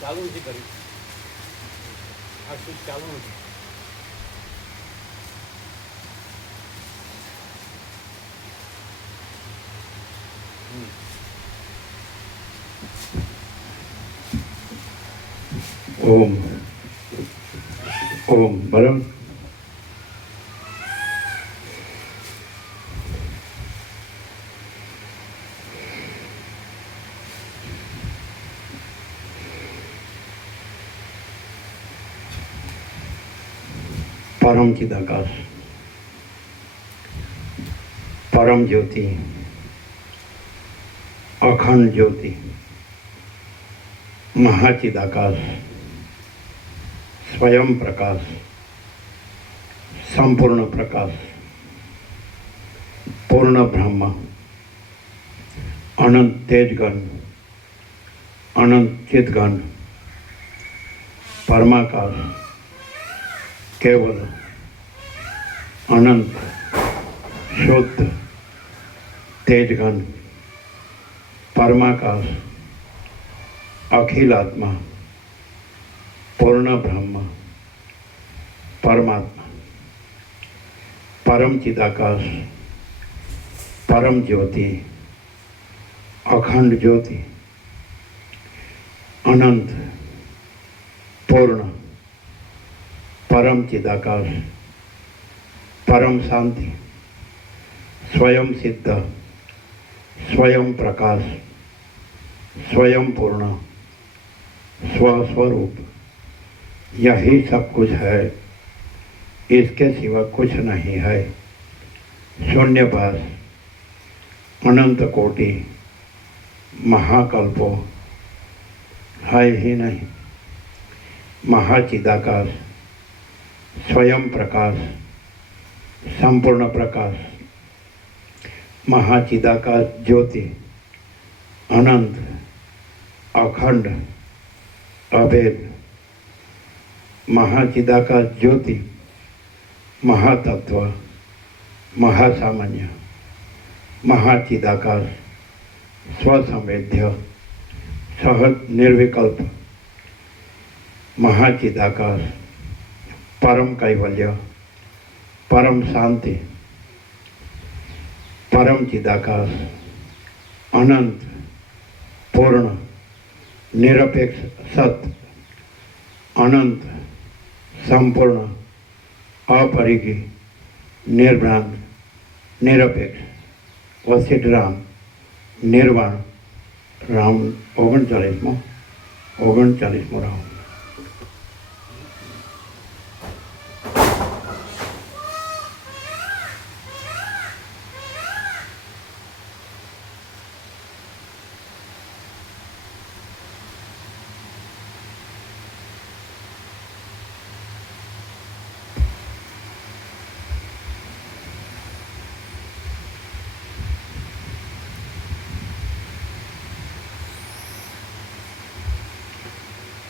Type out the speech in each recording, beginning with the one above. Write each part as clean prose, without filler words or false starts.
ચાલુ નથી કરી, આ સ્વિચ ચાલુ નથી. ઓમ ઓમ બરાબર. परम चिदाकाश, परम ज्योति, अखंड ज्योति, महाचिदाकाश, स्वयं प्रकाश, संपूर्ण प्रकाश, पूर्ण ब्रह्म, अनंत तेजगण, अनंत चितगण, परमाकाश, केवल अनंत शुद्ध तेजगण, परमाकाश, अखिल आत्मा, पूर्ण ब्रह्म, परमात्मा, परम चिदाकाश, परम ज्योति, अखंड ज्योति, अनंत पूर्ण परम चिदाकाश, परम शांति, स्वयं सिद्ध, स्वयं प्रकाश, स्वयं पूर्ण, स्वस्वरूप, यही सब कुछ है, इसके सिवा कुछ नहीं है। शून्यभास, अनंत कोटि, महाकल्पो है ही नहीं। महाचिदाकाश, स्वयं प्रकाश, संपूर्ण प्रकाश, महाचिदाकाश ज्योति, अनंत, अखंड, अभेद, महाचिदाकाश ज्योति, महातत्व, महासामान्य, महाचिदाकाश, स्वसंवेद्य, सहज निर्विकल्प, महाचिदाकाश, परम कैवल्य, परम शांति, परम चिदाकाश, अनंत, पूर्ण, નિરપેક્ષ સત, અનંત, સંપૂર્ણ, अपरिगी, निर्भ्रांत, निरपेक्ष, वसिष्ठ राम, निर्वाण, राम 39मो राम।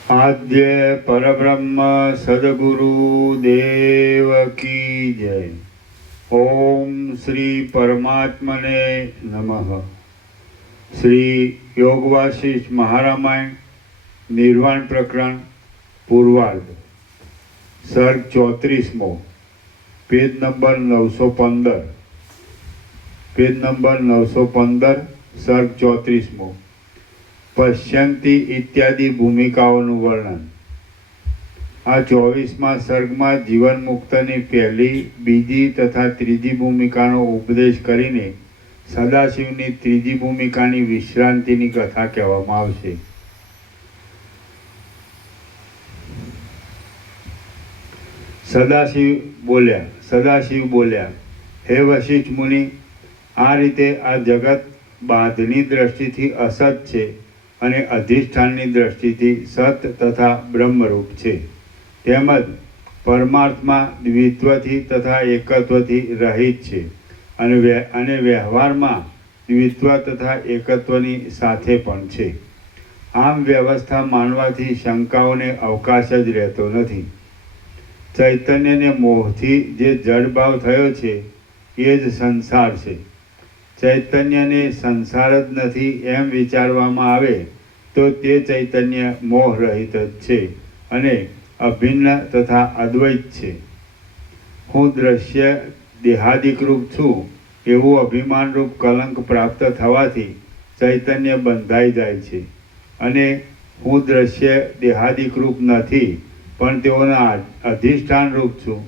आद्य परब्रह्म सद्गुरु देव की जय। ओम श्री परमात्मने नमः। श्री योग वासिष्ठ महारामायण निर्वाण प्रकरण पूर्वार्ध सर्ग 34मो, पेज नंबर 915, पेज नंबर 915, सर्ग 34मो। पश्यंती इत्यादि भूमिकाओનું વર્ણન। આ 24મા સર્ગમાં જીવન મુક્તની પહેલી, બીજી તથા ત્રીજી ભૂમિકાનો ઉપદેશ કરીને સદાશિવની ત્રીજી ભૂમિકાની વિશ્રાંતિની કથા કહેવામાં આવશે। સદાશિવ બોલ્યા, હે વશિષ્ઠ મુનિ, આ રીતે આ જગત બાધની દ્રષ્ટિથી અસત છે અને અધિષ્ઠાનની દ્રષ્ટિથી સત તથા બ્રહ્મરૂપ છે। તેમજ પરમાર્થમાં દ્વિત્વથી તથા એકત્વથી રહિત છે અને વ્યવહારમાં દ્વિત્વ તથા એકત્વની સાથે પણ છે। આમ વ્યવસ્થા માનવાથી શંકાઓને અવકાશ જ રહેતો નથી। ચૈતન્યને મોહથી જે જડભાવ થયો છે એ જ સંસાર છે। ચૈતન્યને સંસાર જ નથી એમ વિચારવામાં આવે તો તે ચૈતન્ય મોહ રહિત જ છે અને અભિન્ન તથા અદ્વૈત છે। હું દ્રશ્ય દેહાદિકરૂપ છું એવું અભિમાનરૂપ કલંક પ્રાપ્ત થવાથી ચૈતન્ય બંધાઈ જાય છે અને હું દ્રશ્ય દેહાદિકરૂપ નથી પણ તેઓના અધિષ્ઠાન રૂપ છું,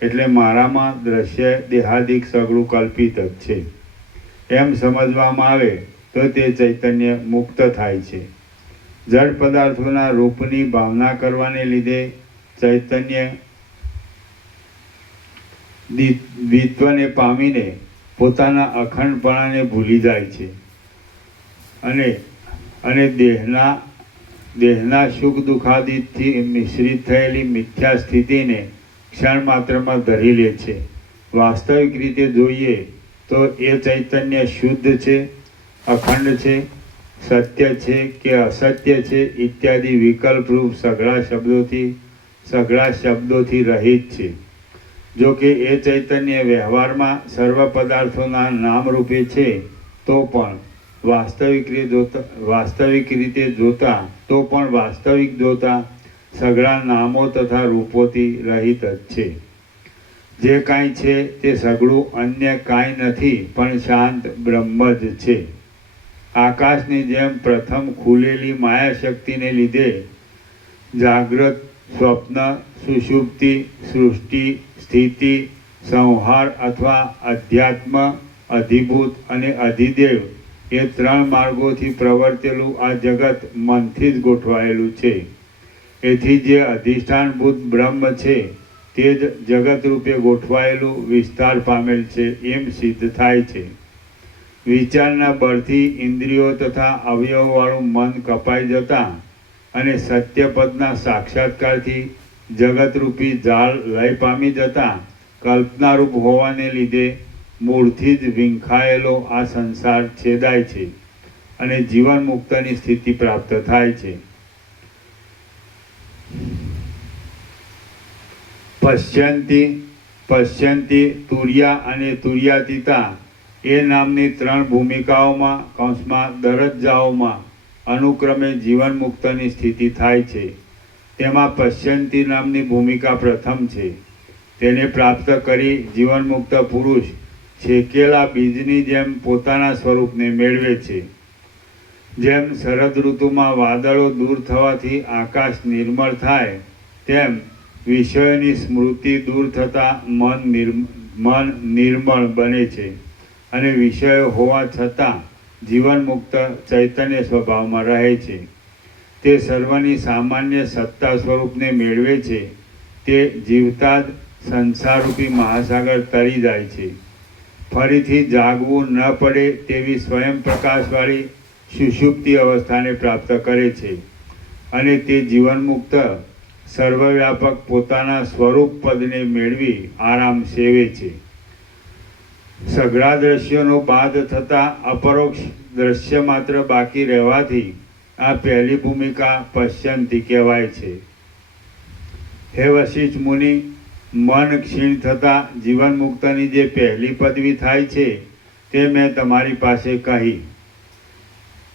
એટલે મારામાં દ્રશ્ય દેહાદિક સગળું કલ્પિત જ છે એમ સમજવામાં આવે તો તે ચૈતન્ય મુક્ત થાય છે। જડ પદાર્થોના રૂપની ભાવના કરવાને લીધે ચૈતન્ય દ્વિત્વને પામીને પોતાના અખંડપણાને ભૂલી જાય છે અને દેહના સુખ દુઃખાદિથી મિશ્રિત થયેલી મિથ્યા સ્થિતિને ક્ષણ માત્રમાં ધરી લે છે। વાસ્તવિક રીતે જોઈએ તો એ ચૈતન્ય શુદ્ધ છે, અખંડ છે, સત્ય છે કે અસત્ય છે ઇત્યાદि વિકલ્પરૂપ સઘળા શબ્દોથી રહિત છે। જો કે એ ચૈતન્ય વ્યવહારમાં સર્વ પદાર્થોના નામરૂપે છે તો પણ વાસ્તવિક જોતા સઘળા નામો તથા રૂપોથી રહિત જ છે। જે કાંઈ છે તે સઘળું અન્ય કાંઈ નથી પણ શાંત બ્રહ્મ જ છે। આકાશની જેમ પ્રથમ ખુલેલી માયાશક્તિને લીધે જાગ્રત, સ્વપ્ન, સુષુપ્તિ, સૃષ્ટિ, સ્થિતિ, સંહાર અથવા અધ્યાત્મ, અધિભૂત અને અધિદેવ એ ત્રણ માર્ગોથી પ્રવર્તેલું આ જગત મનથી જ ગોઠવાયેલું છે। એથી જે અધિષ્ઠાનભૂત બ્રહ્મ છે તે જ જગત રૂપે ગોઠવાયેલું વિસ્તાર પામેલ છે એમ સિદ્ધ થાય છે। વિચારના બળથી ઇન્દ્રિયો તથા અવયવવાળું મન કપાઈ જતાં અને સત્યપદના સાક્ષાત્કારથી જગતરૂપી જાળ લય પામી જતાં કલ્પનારૂપ હોવાને લીધે મૂળથી જ વિંખાયેલો આ સંસાર છેદાય છે અને જીવન મુક્તની સ્થિતિ પ્રાપ્ત થાય છે। પશ્યંતી તુર્યા અને તુર્યાતીતા એ નામની ત્રણ ભૂમિકાઓમાં કૌંસમાં દરજ્જાઓમાં અનુક્રમે જીવન મુક્તની સ્થિતિ થાય છે। તેમાં પશ્યંતી નામની ભૂમિકા પ્રથમ છે। તેને પ્રાપ્ત કરી જીવન મુક્ત પુરુષ છેકેલા બીજની જેમ પોતાના સ્વરૂપને મેળવે છે। જેમ શરદ ઋતુમાં વાદળો દૂર થવાથી આકાશ નિર્મળ થાય, તેમ વિષયોની સ્મૃતિ દૂર થતાં મન નિર્મળ બને છે અને વિષયો હોવા છતાં જીવન મુક્ત ચૈતન્ય સ્વભાવમાં રહે છે. તે સર્વની સામાન્ય સત્તા સ્વરૂપને મેળવે છે. તે જીવતા જ સંસારરૂપી મહાસાગર તરી જાય છે. ફરીથી જાગવું ન પડે તેવી સ્વયં પ્રકાશવાળી સુષુપ્તિ અવસ્થાને પ્રાપ્ત કરે છે અને તે જીવનમુક્ત સર્વવ્યાપક પોતાના સ્વરૂપ પદને મેળવી આરામ સેવે છે. સઘળા દ્રશ્યોનો બાદ થતાં અપરોક્ષ દ્રશ્ય માત્ર બાકી રહેવાથી આ પહેલી ભૂમિકા પશ્યંતી કહેવાય છે. હે વશિષ્ઠ મુનિ, મન ક્ષીણ થતાં જીવન મુક્તની જે પહેલી પદવી થાય છે તે મેં તમારી પાસે કહી.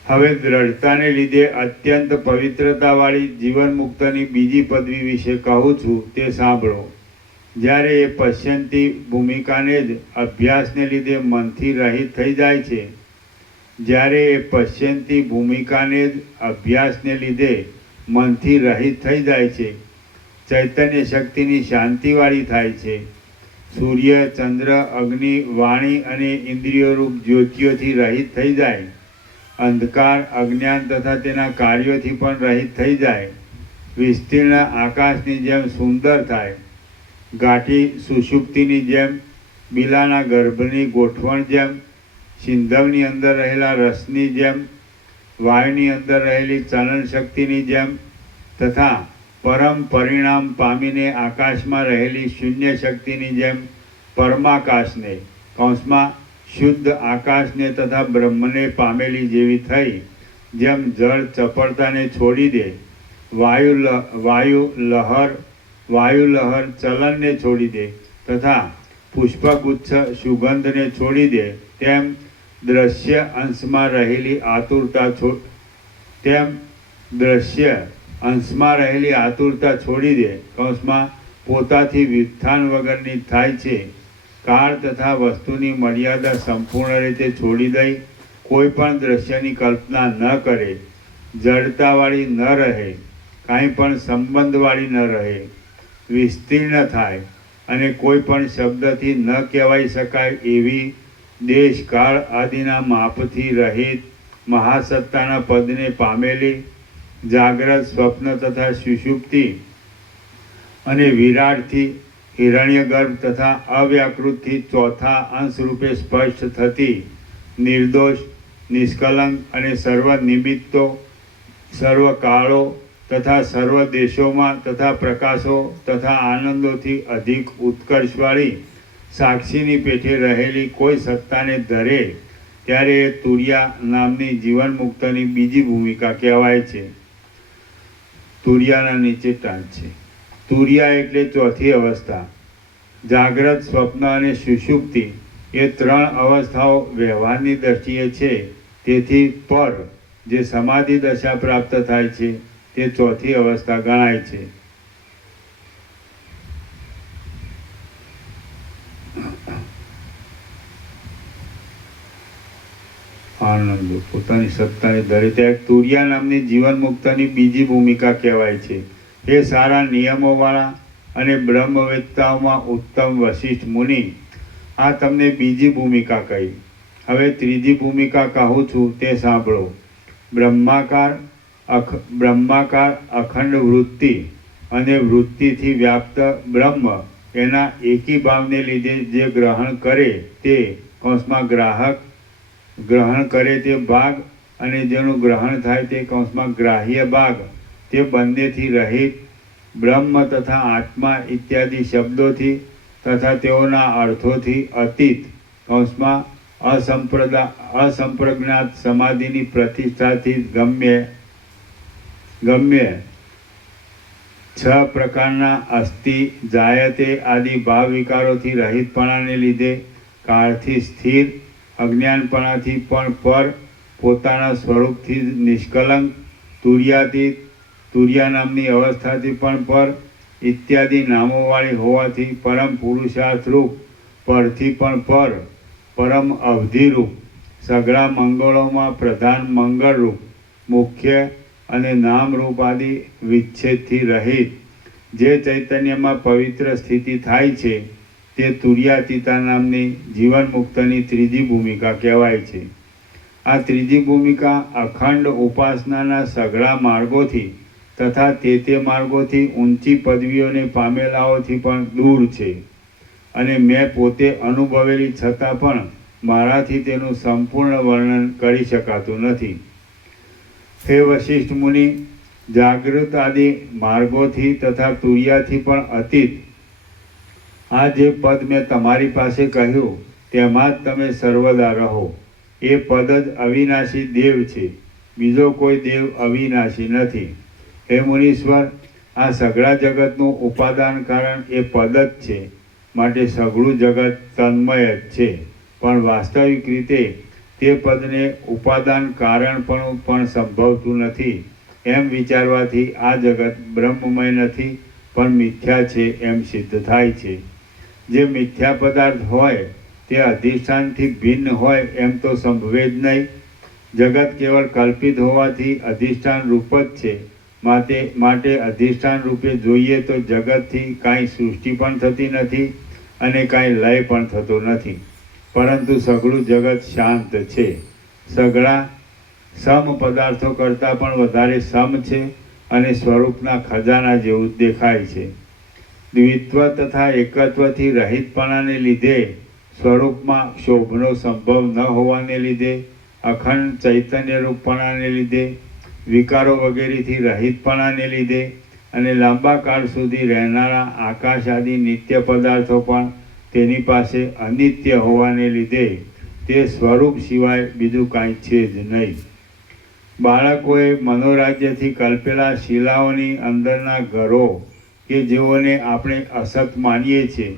હવે દ્રઢતાને લીધે અત્યંત પવિત્રતાવાળી જીવન મુક્તની બીજી પદવી વિશે કહું છું, તે સાંભળો. જ્યારે એ પશ્યંતી ભૂમિકાને જ અભ્યાસને લીધે મનથી રહિત થઈ જાય છે, જ્યારે એ પશ્યંતી ભૂમિકાને જ અભ્યાસને લીધે મનથી રહિત થઈ જાય છે, ચૈતન્ય શક્તિની શાંતિવાળી થાય છે. સૂર્ય, ચંદ્ર, અગ્નિ, વાણી અને ઇન્દ્રિયોરૂપ જ્યોતિઓથી રહિત થઈ જાય, અંધકાર, અજ્ઞાન તથા તેના કાર્યોથી પણ રહિત થઈ જાય, વિસ્તીર્ણ આકાશની જેમ સુંદર થાય, ગાંઠી સુષુપ્તિની જેમ, બિલાના ગર્ભની ગોઠવણ જેમ, સિંધવની અંદર રહેલા રસની જેમ, વાયુની અંદર રહેલી ચલન શક્તિની જેમ તથા પરમ પરિણામ પામીને આકાશમાં રહેલી શૂન્ય શક્તિની જેમ પરમાકાશને કૌંસમાં શુદ્ધ આકાશને તથા બ્રહ્મને પામેલી જેવી થઈ, જેમ જળ ચપળતાને છોડી દે, વાયુ લહર ચલનને છોડી દે તથા પુષ્પગુચ્છ સુગંધને છોડી દે, તેમ દ્રશ્ય અંશમાં રહેલી આતુરતા છોડી દે, કૌંસમાં પોતાથી વ્યુત્થાન વગરની થાય છે. કાળ તથા વસ્તુની મર્યાદા સંપૂર્ણ રીતે છોડી દઈ કોઈ પણ દ્રશ્યની કલ્પના ન કરે, જડતાવાળી ન રહે, કાંઈ પણ સંબંધવાળી ન રહે, વિસ્તીર્ણ થાય અને કોઈ પણ શબ્દથી ન કહેવાઈ શકાય એવી દેશ કાળ આદિના માપથી રહિત મહાસત્તાના પદને પામેલી, જાગ્રત, સ્વપ્ન તથા સુષુપ્તિ અને વિરાટથી હિરણ્યગર્ભ તથા અવ્યાકૃતથી ચોથા અંશ રૂપે સ્પષ્ટ થતી, નિર્દોષ, નિષ્કલંક અને સર્વ નિમિત્તો, સર્વ કાળો તથા સર્વ દેશોમાં તથા પ્રકાશો તથા આનંદોથી અધિક ઉત્કર્ષવાળી સાક્ષીની પેઠે રહેલી કોઈ સત્તાને ધરે, ત્યારે એ તુર્યા નામની જીવન મુક્તની બીજી ભૂમિકા કહેવાય છે. તુર્યાના નીચે ટાંચ છે. તુર્યા એટલે ચોથી અવસ્થા. જાગ્રત, સ્વપ્ન અને સુષુપ્તિ એ ત્રણ અવસ્થાઓ વ્યવહારની દ્રષ્ટિએ છે, તેથી પર જે સમાધિ દશા પ્રાપ્ત થાય છે તે ચોથી અવસ્થા ગણાય છે. આનંદ પોતાની સત્તાને ધરે ત્યાં તુર્યા નામની જીવન મુક્તની બીજી ભૂમિકા કહેવાય છે. એ સારા નિયમોવાળા અને બ્રહ્મવેત્તાઓમાં ઉત્તમ વશિષ્ઠ મુનિ, આ તમને બીજી ભૂમિકા કહી. હવે ત્રીજી ભૂમિકા કહું છું તે સાંભળો. બ્રહ્માકાર અખંડ વૃત્તિ અને વૃત્તિથી વ્યાપ્ત બ્રહ્મ એના એકી ભાવને લીધે જે ગ્રહણ કરે તે કૌંસમાં ગ્રાહક, ગ્રહણ કરે તે ભાગ અને જેનું ગ્રહણ થાય તે કૌંસમાં ગ્રાહ્ય ભાગ, તે બંનેથી રહિત બ્રહ્મ તથા આત્મા ઇત્યાદિ શબ્દોથી તથા તેઓના અર્થોથી અતીત કૌંસમાં અસંપ્રજ્ઞાત સમાધિની પ્રતિષ્ઠાથી ગમ્ય 6 પ્રકારના અસ્થિ, જાયતે આદિ ભાવ વિકારોથી રહિતપણાને લીધે કાળથી સ્થિર, અજ્ઞાનપણાથી પણ પર, પોતાના સ્વરૂપથી નિષ્કલંક, તુર્યાતીત, તુર્યા નામની અવસ્થાથી પણ પર ઇત્યાદિ નામોવાળી હોવાથી પરમ પુરુષાર્થ રૂપ, પરથી પણ પર, પરમ અવધિરૂપ, સઘળા મંગળોમાં પ્રધાન મંગળરૂપ, મુખ્ય અને નામરૂપ આદિ વિચ્છેદથી રહિત જે ચૈતન્યમાં પવિત્ર સ્થિતિ થાય છે તે તુર્યાતીતા નામની જીવન મુક્તની ત્રીજી ભૂમિકા કહેવાય છે. આ ત્રીજી ભૂમિકા અખંડ ઉપાસનાના સઘળા માર્ગોથી તથા તે માર્ગોથી ઊંચી પદવીઓને પામેલાઓથી પણ દૂર છે અને મેં પોતે અનુભવેલી છતાં પણ મારાથી તેનું સંપૂર્ણ વર્ણન કરી શકાતું નથી. હે વશિષ્ઠ મુનિ, જાગૃત આદિ માર્ગોથી તથા તુર્યાથી પણ અતીત આ જે પદ મેં તમારી પાસે કહ્યું તેમાં જ તમે સર્વદા રહો. એ પદ જ અવિનાશી દેવ છે, બીજો કોઈ દેવ અવિનાશી નથી. હે મુનીશ્વર, આ સઘળા જગતનું ઉપાદાન કારણ એ પદ જ છે, માટે સઘળું જગત તન્મય જ છે. પણ વાસ્તવિક રીતે તે પદને ઉપાદાન કારણ પણ સંભવતું નથી. એમ વિચારવાથી આ જગત બ્રહ્મમય નથી પણ મિથ્યા છે એમ સિદ્ધ થાય છે. જે મિથ્યા પદાર્થ હોય તે અધિષ્ઠાનથી ભિન્ન હોય એમ તો સંભવે જ નહીં. જગત કેવળ કલ્પિત હોવાથી અધિષ્ઠાન રૂપ જ છે. માટે અધિષ્ઠાન રૂપે જોઈએ તો જગતથી કાંઈ સૃષ્ટિ પણ થતી નથી અને કાંઈ લય પણ થતો નથી, પરંતુ સઘળું જગત શાંત છે. સઘળા સમ પદાર્થો કરતાં પણ વધારે સમ છે અને સ્વરૂપના ખજાના જેવું દેખાય છે. દ્વિત્વ તથા એકત્વથી રહિતપણાને લીધે, સ્વરૂપમાં ક્ષોભનો સંભવ ન હોવાને લીધે, અખંડ ચૈતન્ય રૂપપણાને લીધે, વિકારો વગેરેથી રહિતપણાને લીધે અને લાંબા કાળ સુધી રહેનારા આકાશ આદિ નિત્ય પદાર્થો પણ તેની પાસે અનિત્ય હોવાને લીધે તે સ્વરૂપ સિવાય બીજું કાંઈ છે જ નહીં. બાળકોએ મનોરાજ્યથી કલ્પેલા શિલાઓની અંદરના ઘરો કે જેઓને આપણે અસત માનીએ છીએ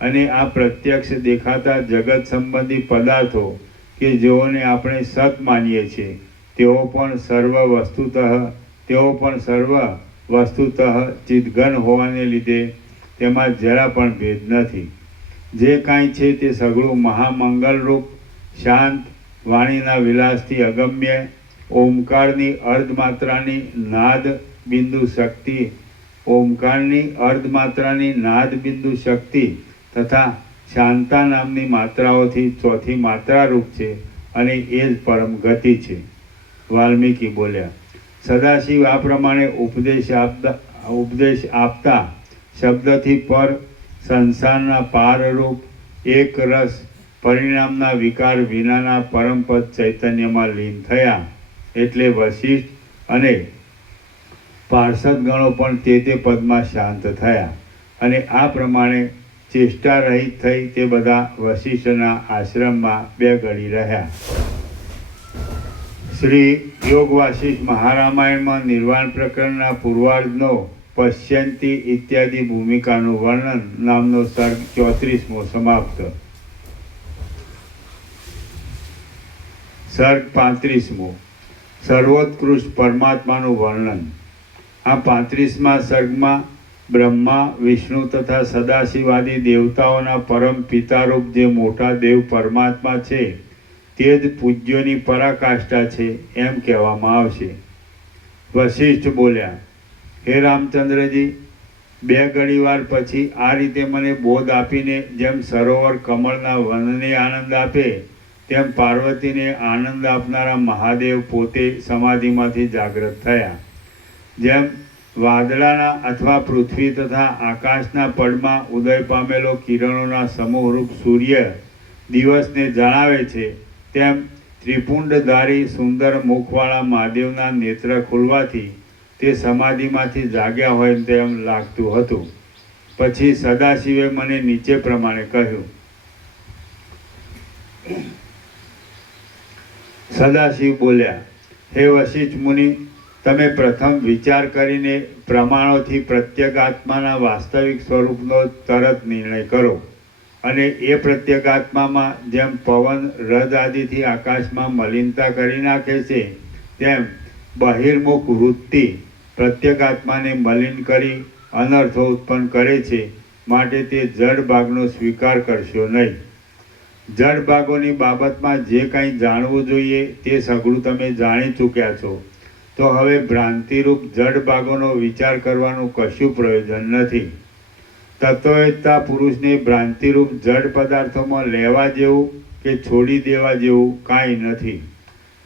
અને આ પ્રત્યક્ષ દેખાતા જગત સંબંધી પદાર્થો કે જેઓને આપણે સત માનીએ છીએ તેઓ પણ સર્વ વસ્તુતઃ ચિદઘન હોવાને લીધે તેમાં જરા પણ ભેદ નથી. જે કાંઈ છે તે સઘળું મહામંગલરૂપ, શાંત, વાણીના વિલાસથી અગમ્ય, ઓમકારની અર્ધમાત્રાની નાદ બિંદુ શક્તિ તથા શાંતા નામની માત્રાઓથી ચોથી માત્રારૂપ છે અને એ જ પરમ ગતિ છે. વાલ્મીકી બોલ્યા, સદાશિવ આ પ્રમાણે ઉપદેશ આપતા શબ્દથી પર સંસારના પારરૂપ એક રસ પરિણામના વિકાર વિનાના પરમપદ ચૈતન્યમાં લીન થયા. એટલે વશિષ્ઠ અને પાર્ષદગણો પણ તે પદમાં શાંત થયા અને આ પ્રમાણે ચેષ્ટા રહિત થઈ તે બધા વશિષ્ઠના આશ્રમમાં 2 ઘડી રહ્યા. શ્રી યોગ વાસિષ્ઠ મહારામાયણમાં નિર્વાણ પ્રકરણના પૂર્વાર્ધનો પશ્યંતી ઇત્યાદિ ભૂમિકાનું વર્ણન નામનો સર્ગ 34મો સમાપ્ત. સર્ગ 35મો, સર્વોત્કૃષ્ટ પરમાત્માનું વર્ણન. આ 35મા સર્ગમાં બ્રહ્મા, વિષ્ણુ તથા સદાશિવાદી દેવતાઓના પરમ પિતારૂપ જે મોટા દેવ પરમાત્મા છે તે જ પૂજ્યોની પરાકાષ્ઠા છે એમ કહેવામાં આવશે. વશિષ્ઠ બોલ્યા, હે રામચંદ્રજી, 2 ઘડીવાર પછી આ રીતે મને બોધ આપીને જેમ સરોવર કમળના વનને આનંદ આપે તેમ પાર્વતીને આનંદ આપનારા મહાદેવ પોતે સમાધિમાંથી જાગૃત થયા. જેમ વાદળાના અથવા પૃથ્વી તથા આકાશના પડમાં ઉદય પામેલો કિરણોના સમૂહરૂપ સૂર્ય દિવસને જણાવે છે, તેમ ત્રિપુંડધારી સુંદર મુખવાળા મહાદેવના નેત્ર ખુલવાથી તે સમાધિમાંથી જાગ્યા હોય તેમ લાગતું હતું. પછી સદાશિવે મને નીચે પ્રમાણે કહ્યું. સદાશિવ બોલ્યા, હે વશિષ્ઠ મુનિ, તમે પ્રથમ વિચાર કરીને પ્રમાણોથી પ્રત્યેગાત્માના વાસ્તવિક સ્વરૂપનો તરત નિર્ણય કરો અને એ પ્રત્યેગાત્મામાં જેમ પવન રદ આદિથી આકાશમાં મલિનતા કરી નાખે છે તેમ બહિર્મુખ વૃત્તિ પ્રત્યેગાત્માને મલિન કરી અનર્થો ઉત્પન્ન કરે છે. માટે તે જડ ભાગનો સ્વીકાર કરશો નહીં. જડ ભાગોની બાબતમાં જે કંઈ જાણવું જોઈએ તે સઘળું તમે જાણી ચૂક્યા છો. તો હવે ભ્રાંતિરૂપ જડ ભાગોનો વિચાર કરવાનું કશું પ્રયોજન નથી. તત્વવેત્તા પુરુષને ભ્રાંતિરૂપ જડ પદાર્થોમાં લેવા જેવું કે છોડી દેવા જેવું કાંઈ નથી.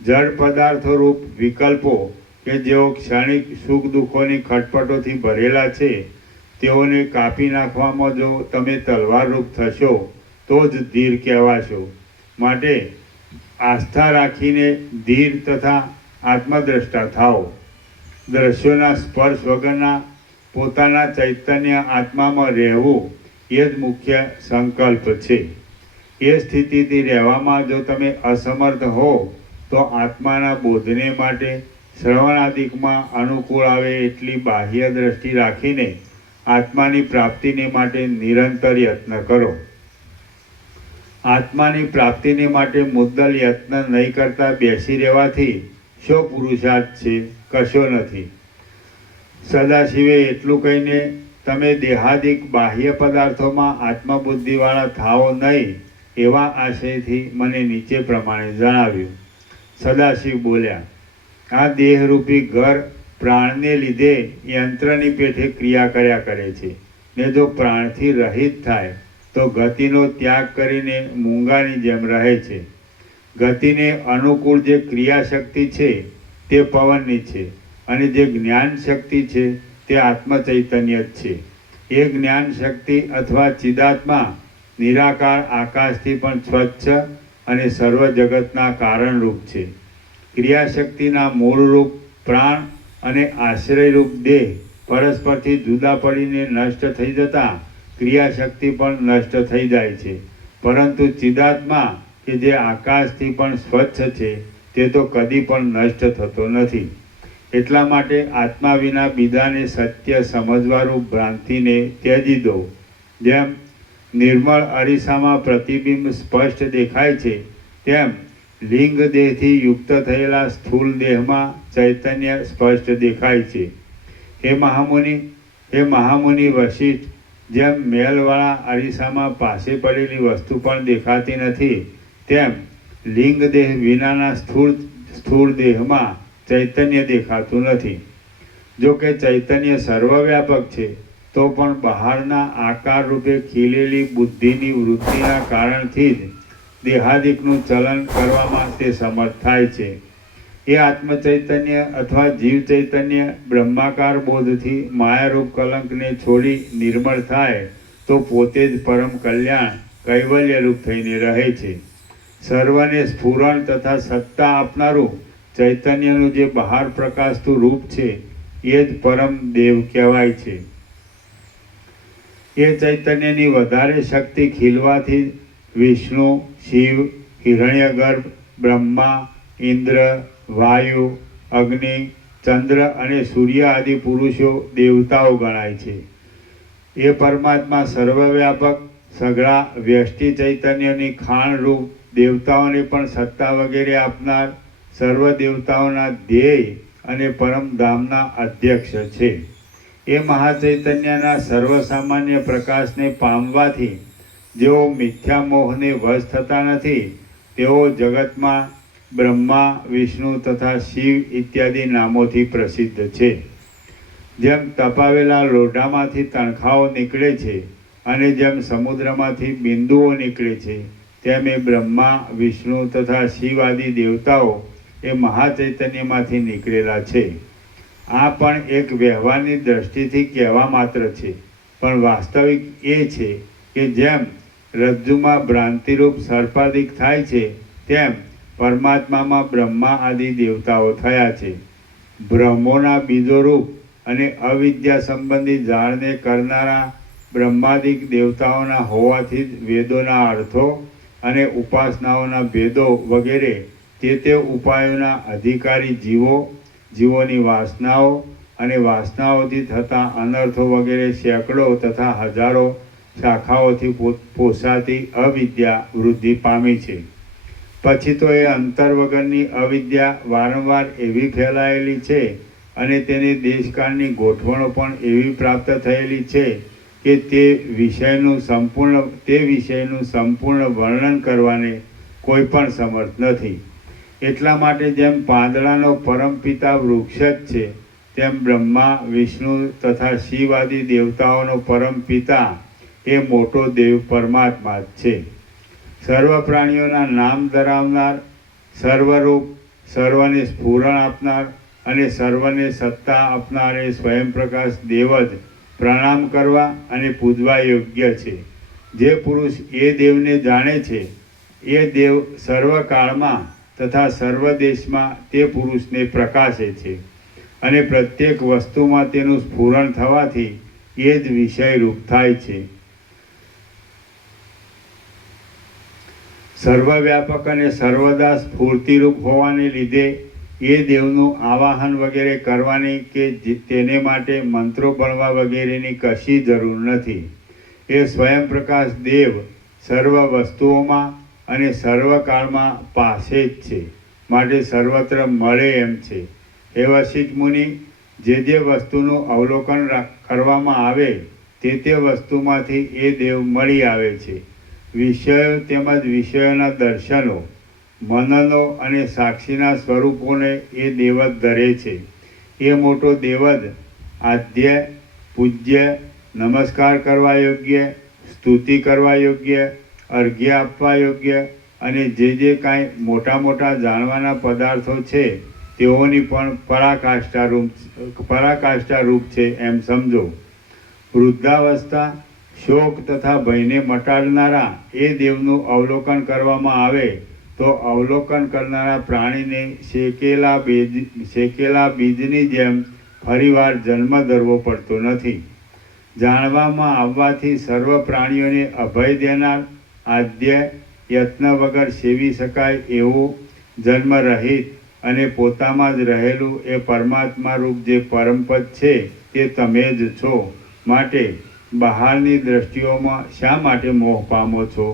જડ પદાર્થો રૂપ વિકલ્પો કે જેઓ ક્ષણિક સુખ દુઃખોની ખટપટોથી ભરેલા છે તેઓને કાપી નાખવામાં જો તમે તલવારરૂપ થશો તો જ ધીર કહેવાશો. માટે આસ્થા રાખીને ધીર તથા આત્મદ્રષ્ટા થાઓ. દ્રશ્યોના સ્પર્શ વગરના પોતાના ચૈતન્ય આત્મામાં રહેવું એ જ મુખ્ય સંકલ્પ છે. એ સ્થિતિથી રહેવામાં જો તમે અસમર્થ હો તો આત્માના બોધને માટે શ્રવણાદિકમાં અનુકૂળ આવે એટલી બાહ્ય દ્રષ્ટિ રાખીને આત્માની પ્રાપ્તિને માટે નિરંતર યત્ન કરો. આત્માની પ્રાપ્તિને માટે મુદ્દલ યત્ન નહીં કરતા બેસી રહેવાથી શો પુરુષાર્થ છે? કશો નથી. સદાશિવે એટલું કહીને તમે દેહાદિક બાહ્ય પદાર્થોમાં આત્મબુદ્ધિવાળા થાઓ નહીં એવા આશયથી મને નીચે પ્રમાણે જણાવ્યું. સદાશિવ બોલ્યા, આ દેહરૂપી ઘર પ્રાણને લીધે યંત્રની પેઠે ક્રિયા કર્યા કરે છે ને જો પ્રાણથી રહિત થાય તો ગતિનો ત્યાગ કરીને મૂંગાની જેમ રહે છે. ગતિને અનુકૂળ જે ક્રિયાશક્તિ છે તે પવનની છે અને જે જ્ઞાન શક્તિ છે તે આત્મચૈતન્ય જ છે. એ જ્ઞાન શક્તિ અથવા ચિદાત્મા નિરાકાર આકાશથી પણ સ્વચ્છ અને સર્વ જગતના કારણરૂપ છે. ક્રિયાશક્તિના મૂળરૂપ પ્રાણ અને આશ્રયરૂપ દેહ પરસ્પરથી જુદા પડીને નષ્ટ થઈ જતાં ક્રિયાશક્તિ પણ નષ્ટ થઈ જાય છે. પરંતુ ચિદાત્મા કે જે આકાશથી પણ સ્વચ્છ છે તે તો કદી પણ નષ્ટ થતો નથી. એટલા માટે આત્મા વિના બીજાને સત્ય સમજવારૂપ ભ્રાંતિને ત્યજી દો. જેમ નિર્મળ અરીસામાં પ્રતિબિંબ સ્પષ્ટ દેખાય છે તેમ લિંગ દેહથી યુક્ત થયેલા સ્થૂળ દેહમાં ચૈતન્ય સ્પષ્ટ દેખાય છે. હે મહામુનિ વશિષ્ઠ, જેમ મેલવાળા અરીસામાં પાસે પડેલી વસ્તુ પણ દેખાતી નથી તેમ લિંગ દેહ વિનાના સ્થૂળ દેહમાં ચૈતન્ય દેખાતું નથી. જો કે ચૈતન્ય સર્વવ્યાપક છે તો પણ બહારના આકાર રૂપે ખીલેલી બુદ્ધિની વૃત્તિના કારણથી જ દેહાદિકનું ચલન કરવામાં તે સમર્થ થાય છે. એ આત્મચૈતન્ય અથવા જીવ ચૈતન્ય બ્રહ્માકાર બોધથી માયારૂપ કલંકને છોડી નિર્મળ થાય તો પોતે જ પરમ કલ્યાણ કૈવલ્યરૂપ થઈને રહે છે. સર્વને સ્ફુરણ તથા સત્તા આપનારું ચૈતન્યનું જે બહાર પ્રકાશતું રૂપ છે એ જ પરમ દેવ કહેવાય છે. એ ચૈતન્યની વધારે શક્તિ ખીલવાથી વિષ્ણુ, શિવ, હિરણ્યગર્ભ, બ્રહ્મા, ઇન્દ્ર, વાયુ, અગ્નિ, ચંદ્ર અને સૂર્ય આદિ પુરુષો દેવતાઓ ગણાય છે. એ પરમાત્મા સર્વવ્યાપક સઘળા વ્યષ્ટિ ચૈતન્યની ખાણરૂપ દેવતાઓને પણ સત્તા વગેરે આપનાર સર્વ દેવતાઓના ધ્યેય અને પરમધામના અધ્યક્ષ છે. એ મહાચૈતન્યના સર્વસામાન્ય પ્રકાશને પામવાથી જેઓ મિથ્યા મોહને વશ થતા નથી તેઓ જગતમાં બ્રહ્મા, વિષ્ણુ તથા શિવ ઇત્યાદિ નામોથી પ્રસિદ્ધ છે. જેમ તપાવેલા લોઢામાંથી તણખાઓ નીકળે છે અને જેમ સમુદ્રમાંથી બિંદુઓ નીકળે છે તેમ એ બ્રહ્મા, વિષ્ણુ તથા શિવ આદિ દેવતાઓ એ મહાચૈતન્યમાંથી નીકળેલા છે. આ પણ એક વ્યવહારની દ્રષ્ટિથી કહેવા માત્ર છે, પણ વાસ્તવિક એ છે કે જેમ રજ્જુમાં ભ્રાંતિરૂપ સર્પાદિક થાય છે તેમ પરમાત્મામાં બ્રહ્મા આદિ દેવતાઓ થયા છે. બ્રહ્મોના બીજોરૂપ અને અવિદ્યા સંબંધી જાળને કરનારા બ્રહ્માદિક દેવતાઓના હોવાથી જ વેદોના અર્થો અને ઉપાસનાઓના ભેદો વગેરે તે ઉપાયોના અધિકારી જીવોની વાસનાઓ અને વાસનાઓથી થતા અનર્થો વગેરે સેંકડો તથા હજારો શાખાઓથી પોસાતી અવિદ્યા વૃદ્ધિ પામી છે. પછી તો એ અંતર વગરની અવિદ્યા વારંવાર એવી ફેલાયેલી છે અને તેની દેશકાળની ગોઠવણો પણ એવી પ્રાપ્ત થયેલી છે કે તે વિષયનું સંપૂર્ણ વર્ણન કરવાને કોઈ પણ સમર્થ નથી. એટલા માટે જેમ પાંદડાનો પરમપિતા વૃક્ષ જ છે, તેમ બ્રહ્મા, વિષ્ણુ તથા શિવ આદિ દેવતાઓનો પરમપિતા એ મોટો દેવ પરમાત્મા જ છે. સર્વ પ્રાણીઓના નામ ધરાવનાર, સર્વરૂપ, સર્વને સ્ફુરણ આપનાર અને સર્વને સત્તા આપનાર એ સ્વયંપ્રકાશ દેવ જ પ્રણામ કરવા અને પૂજવા યોગ્ય છે. જે પુરુષ એ દેવને જાણે છે, એ દેવ સર્વકાળમાં તથા સર્વ દેશમાં તે પુરુષને પ્રકાશે છે અને પ્રત્યેક વસ્તુમાં તેનું સ્ફુરણ થવાથી એ જ વિષયરૂપ થાય છે. સર્વવ્યાપક અને સર્વદા સ્ફૂર્તિરૂપ હોવાને લીધે એ દેવનું આવાહન વગેરે કરવાની કે તેને માટે મંત્રો ભણવા વગેરેની કશી જરૂર નથી. એ સ્વયંપ્રકાશ દેવ સર્વ વસ્તુઓમાં અને સર્વકાળમાં પાસે જ છે, માટે સર્વત્ર મળે એમ છે. હે વશિષ્ઠ મુનિ, જે વસ્તુનું અવલોકન કરવામાં આવે તે વસ્તુમાંથી એ દેવ મળી આવે છે. વિષયો તેમજ વિષયોના દર્શનો, મનનો અને સાક્ષીના સ્વરૂપોને એ દેવ જ ધરે છે. એ મોટો દેવ જ આદ્ય, પૂજ્ય, નમસ્કાર કરવા યોગ્ય, સ્તુતિ કરવા યોગ્ય, અર્ઘ્ય આપવા યોગ્ય અને જે કાંઈ મોટા જાણવાના પદાર્થો છે તેઓની પણ પરાકાષ્ઠા રૂપ છે એમ સમજો. વૃદ્ધાવસ્થા, શોક તથા ભયને મટાડનારા એ દેવનું અવલોકન કરવામાં આવે તો અવલોકન કરનારા પ્રાણીને શેકેલા બીજની જેમ ફરીવાર જન્મ ધરવો પડતો નથી. જાણવામાં આવવાથી સર્વ પ્રાણીઓને અભય દેનાર, આદ્ય, યત્ન વગર સેવી શકાય એવું જન્મરહિત અને પોતામાં જ રહેલું એ પરમાત્મા રૂપ જે પરમપદ છે તે તમે જ છો. માટે બહારની દ્રષ્ટિઓમાં શા માટે મોહ પામો છો?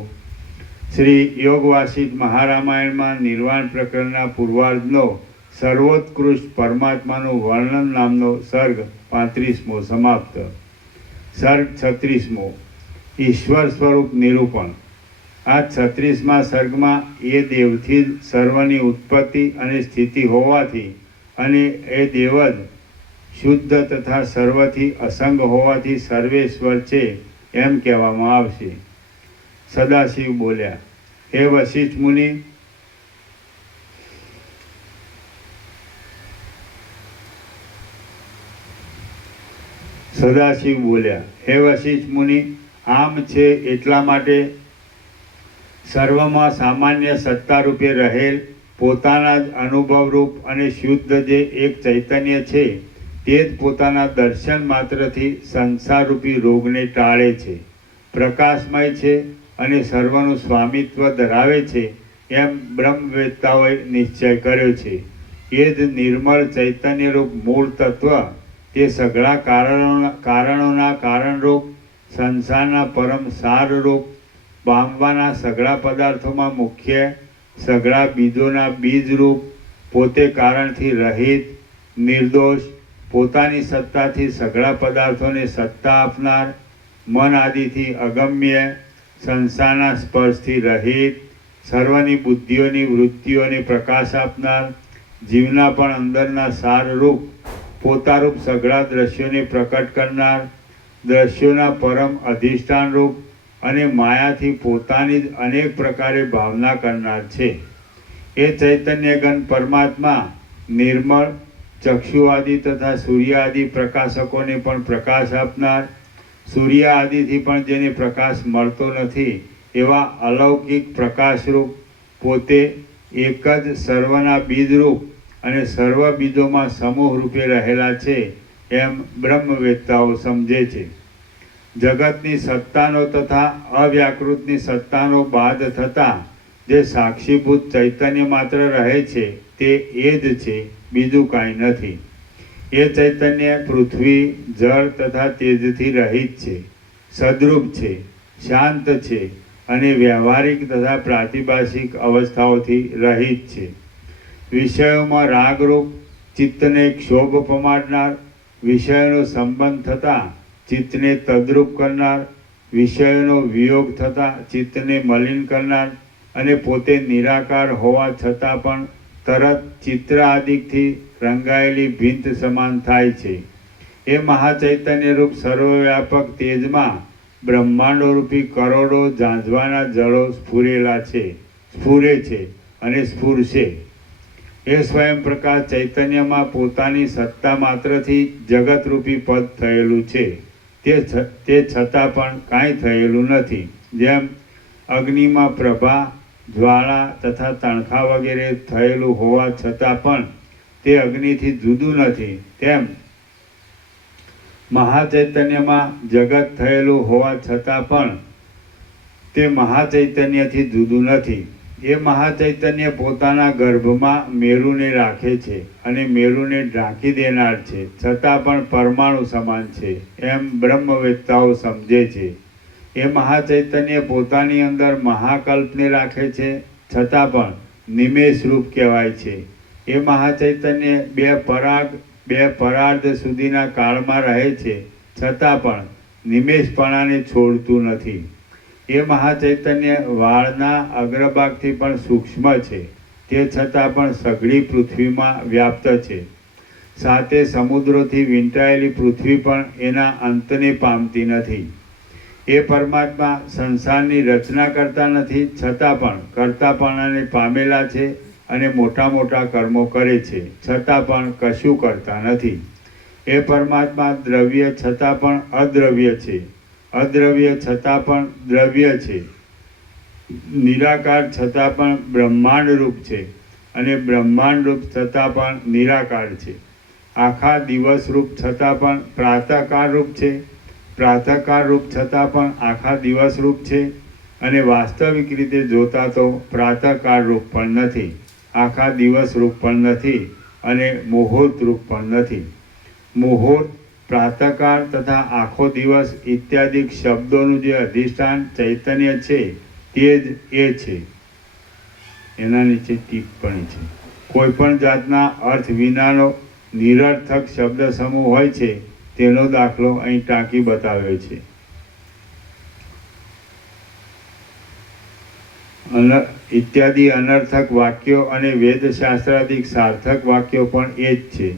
શ્રી યોગ વાસિષ્ઠ મહારામાયણમાં નિર્વાણ પ્રકરણના પૂર્વાર્ધનો સર્વોત્કૃષ્ટ પરમાત્માનું વર્ણન નામનો સર્ગ 35મો સમાપ્ત. સર્ગ 36મો ઈશ્વર સ્વરૂપ નિરૂપણ. આ 36મા સર્ગમાં એ દેવથી જ સર્વની ઉત્પત્તિ અને સ્થિતિ હોવાથી અને એ દેવ જ શુદ્ધ તથા સર્વથી અસંગ હોવાથી સર્વેશ્વર છે એમ કહેવામાં આવશે. સદાશિવ બોલ્યા, હે વશિષ્ઠ મુનિ, આમ છે એટલા માટે સર્વમાં સામાન્ય સત્તા રૂપે રહેલ પોતાના જ અનુભવરૂપ અને શુદ્ધ જે એક ચૈતન્ય છે તે જ પોતાના દર્શન માત્રથી સંસારરૂપી રોગને ટાળે છે. પ્રકાશમય છે અને સર્વનું સ્વામિત્વ ધરાવે છે એમ બ્રહ્મવેત્તાઓએ નિશ્ચય કર્યો છે. એ જ નિર્મળ ચૈતન્યરૂપ મૂળ તત્વ તે સઘળા કારણોના કારણરૂપ, સંસારના પરમ સારરૂપ, પામવાના સઘળા પદાર્થોમાં મુખ્ય, સઘળા બીજોના બીજરૂપ, પોતે કારણથી રહિત, નિર્દોષ, પોતાની સત્તાથી સઘળા પદાર્થોને સત્તા આપનાર, મન આદિથી અગમ્ય, સંસારના સ્પર્શથી રહિત, સર્વની બુદ્ધિઓની વૃત્તિઓને પ્રકાશ આપનાર, જીવના પણ અંદરના સારરૂપ, પોતારૂપ સઘળા દ્રશ્યોને પ્રકટ કરનાર, દ્રશ્યોના પરમ અધિષ્ઠાન રૂપ અને માયાથી પોતાની જ અનેક પ્રકારે ભાવના કરનાર છે. એ ચૈતન્યગન પરમાત્મા નિર્મળ, ચક્ષુ આદિ તથા સૂર્ય આદિ પ્રકાશકોને પણ પ્રકાશ આપનાર, સૂર્ય આદિથી પણ જેને પ્રકાશ મળતો નથી એવા અલૌકિક પ્રકાશરૂપ, પોતે એક જ સર્વના બીજરૂપ અને સર્વ બીજોમાં સમૂહ રૂપે રહેલા છે એમ બ્રહ્મવેત્તાઓ સમજે છે. જગતની સત્તાનો તથા અવ્યાકૃતની સત્તાનો બાદ થતાં જે સાક્ષીભૂત ચૈતન્ય માત્ર રહે છે તે એ જ છે, બીજું કાંઈ નથી. એ ચૈતન્ય પૃથ્વી, જળ તથા તેજથી રહિત છે, સદરૂપ છે, શાંત છે અને વ્યવહારિક તથા પ્રાતિભાષિક અવસ્થાઓથી રહિત છે. વિષયોમાં રાગરૂપ, ચિત્તને ક્ષોભ પમાડનાર, વિષયોનો સંબંધ થતાં ચિત્તને તદ્રુપ કરનાર, વિષયોનો વિયોગ થતાં ચિત્તને મલિન કરનાર અને પોતે નિરાકાર હોવા છતાં પણ તરત ચિત્ર આદિકથી રંગાયેલી ભીંત સમાન થાય છે. એ મહાચૈતન્ય રૂપ સર્વવ્યાપક તેજમાં બ્રહ્માંડો રૂપી કરોડો ઝાંઝવાના જળો સ્ફુરે છે અને સ્ફુરશે. એ સ્વયં પ્રકાશ ચૈતન્યમાં પોતાની સત્તા માત્રથી જગતરૂપી પદ થયેલું છે. તે છતાં પણ કાંઈ થયેલું નથી. જેમ અગ્નિમાં પ્રભા, જ્વાળા તથા તણખા વગેરે થયેલું હોવા છતાં પણ તે અગ્નિથી જુદું નથી, તેમ મહાચૈતન્યમાં જગત થયેલું હોવા છતાં પણ તે મહાચૈતન્યથી જુદું નથી. એ મહાચૈતન્ય પોતાના ગર્ભમાં મેરુને રાખે છે અને મેરુને ઢાંકી દેનાર છે, છતાં પણ પરમાણુ સમાન છે એમ બ્રહ્મવેત્તાઓ સમજે છે. એ મહાચૈતન્ય પોતાની અંદર મહાકલ્પને રાખે છે, છતાં પણ નિમેષ રૂપ કહેવાય છે. એ મહાચૈતન્ય બે પરાર્ધ સુધીના કાળમાં રહે છે, છતાં પણ નિમેષપણાને છોડતું નથી. એ મહાચૈતન્ય વાળના અગ્રભાગથી પણ સૂક્ષ્મ છે, તે છતાં પણ સઘળી પૃથ્વીમાં વ્યાપ્ત છે. સાતે સમુદ્રોથી વીંટાયેલી પૃથ્વી પણ એના અંતને પામતી નથી. એ પરમાત્મા સંસારની રચના કરતા નથી, છતાં પણ કર્તાપણાને પામેલા છે અને મોટા મોટા કર્મો કરે છે, છતાં પણ કશું કરતા નથી. એ પરમાત્મા દ્રવ્ય છતાં પણ અદ્રવ્ય છે, અદ્રવ્ય છતાં પણ દ્રવ્ય છે, નિરાકાર છતાં પણ બ્રહ્માંડ રૂપ છે અને બ્રહ્માંડ રૂપ છતાં પણ નિરાકાર છે. આખા દિવસ રૂપ છતાં પણ પ્રાતઃકાળ રૂપ છે, પ્રાતઃકાળ રૂપ છતાં પણ આખા દિવસ રૂપ છે અને વાસ્તવિક રીતે જોતા તો પ્રાતઃકાળ રૂપ પણ નથી, આખા દિવસ રૂપ પણ નથી અને મુહૂર્ત રૂપ પણ નથી. મુહૂર્ત, પ્રાતઃકાળ તથા આખો દિવસ ઇત્યાદિ શબ્દોનું જે અધિષ્ઠાન ચૈતન્ય છે તે જ એ છે. એના નીચે ટિપ્પણી છે. કોઈ પણ જાતના અર્થ વિનાનો નિરર્થક શબ્દ સમૂહ હોય છે તેનો દાખલો અહીં ટાંકી બતાવ્યો છે. ઇત્યાદિ અનર્થક વાક્યો અને વેદશાસ્ત્રાદિક સાર્થક વાક્યો પણ એ જ છે.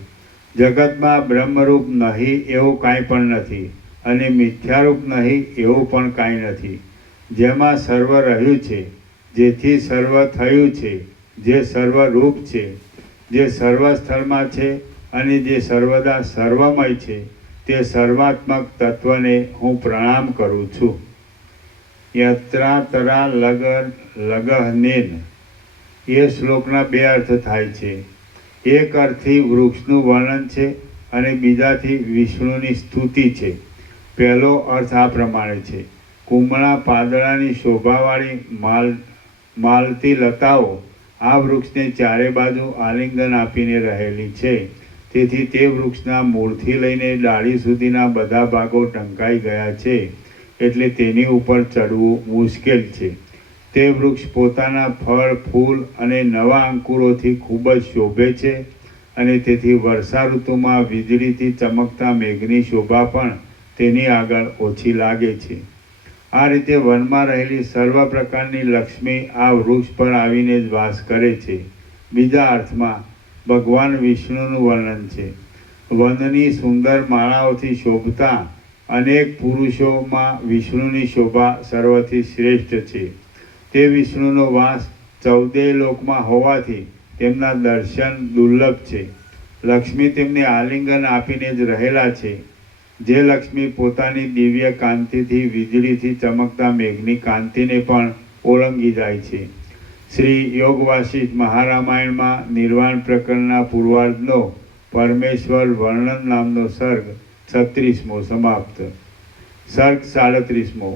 જગતમાં બ્રહ્મરૂપ નહીં એવું કાંઈ પણ નથી અને મિથ્યારૂપ નહીં એવું પણ કાંઈ નથી. જેમાં સર્વ રહ્યું છે, જેથી સર્વ થયું છે, જે સર્વરૂપ છે, જે સર્વ સ્થળમાં છે અને જે સર્વદા સર્વમય છે, તે સર્વાત્મક તત્વને હું પ્રણામ કરું છું. યત્રાતરા લગહનેન એ શ્લોકના બે અર્થ થાય છે. એક અર્થથી વૃક્ષનું વર્ણન છે અને બીજાથી વિષ્ણુની સ્તુતિ છે. પહેલો અર્થ આ પ્રમાણે છે: કુમળા પાંદડાની શોભાવાળી માલતી લતાઓ આ વૃક્ષને ચારે બાજુ આલિંગન આપીને રહેલી છે. તેથી તે વૃક્ષના મૂળથી લઈને ડાળી સુધીના બધા ભાગો ઢંકાઈ ગયા છે, એટલે તેની ઉપર ચડવું મુશ્કેલ છે. તે વૃક્ષ પોતાના ફળ, ફૂલ અને નવા અંકુરોથી ખૂબ જ શોભે છે અને તેથી વર્ષા ઋતુમાં વીજળીથી ચમકતા મેઘની શોભા પણ તેની આગળ ઓછી લાગે છે. આ રીતે વનમાં રહેલી સર્વ પ્રકારની લક્ષ્મી આ વૃક્ષ પર આવીને જ વાસ કરે છે. બીજા અર્થમાં ભગવાન વિષ્ણુનું વર્ણન છે. વનની સુંદર માળાઓથી શોભતા અનેક પુરુષોમાં વિષ્ણુની શોભા સર્વથી શ્રેષ્ઠ છે. તે વિષ્ણુનો વાસ 14 લોકમાં હોવાથી તેમના દર્શન દુર્લભ છે. લક્ષ્મી તેમને આલિંગન આપીને જ રહેલા છે. જે લક્ષ્મી પોતાની દિવ્ય કાંતિથી વીજળીથી ચમકતા મેઘની કાંતિને પણ ઓળંગી જાય છે. શ્રી યોગ વાસિષ્ઠ મહારામાયણમાં નિર્વાણ પ્રકરણના પૂર્વાર્ધનો પરમેશ્વર વર્ણન નામનો સર્ગ 36મો સમાપ્ત. સર્ગ 37મો.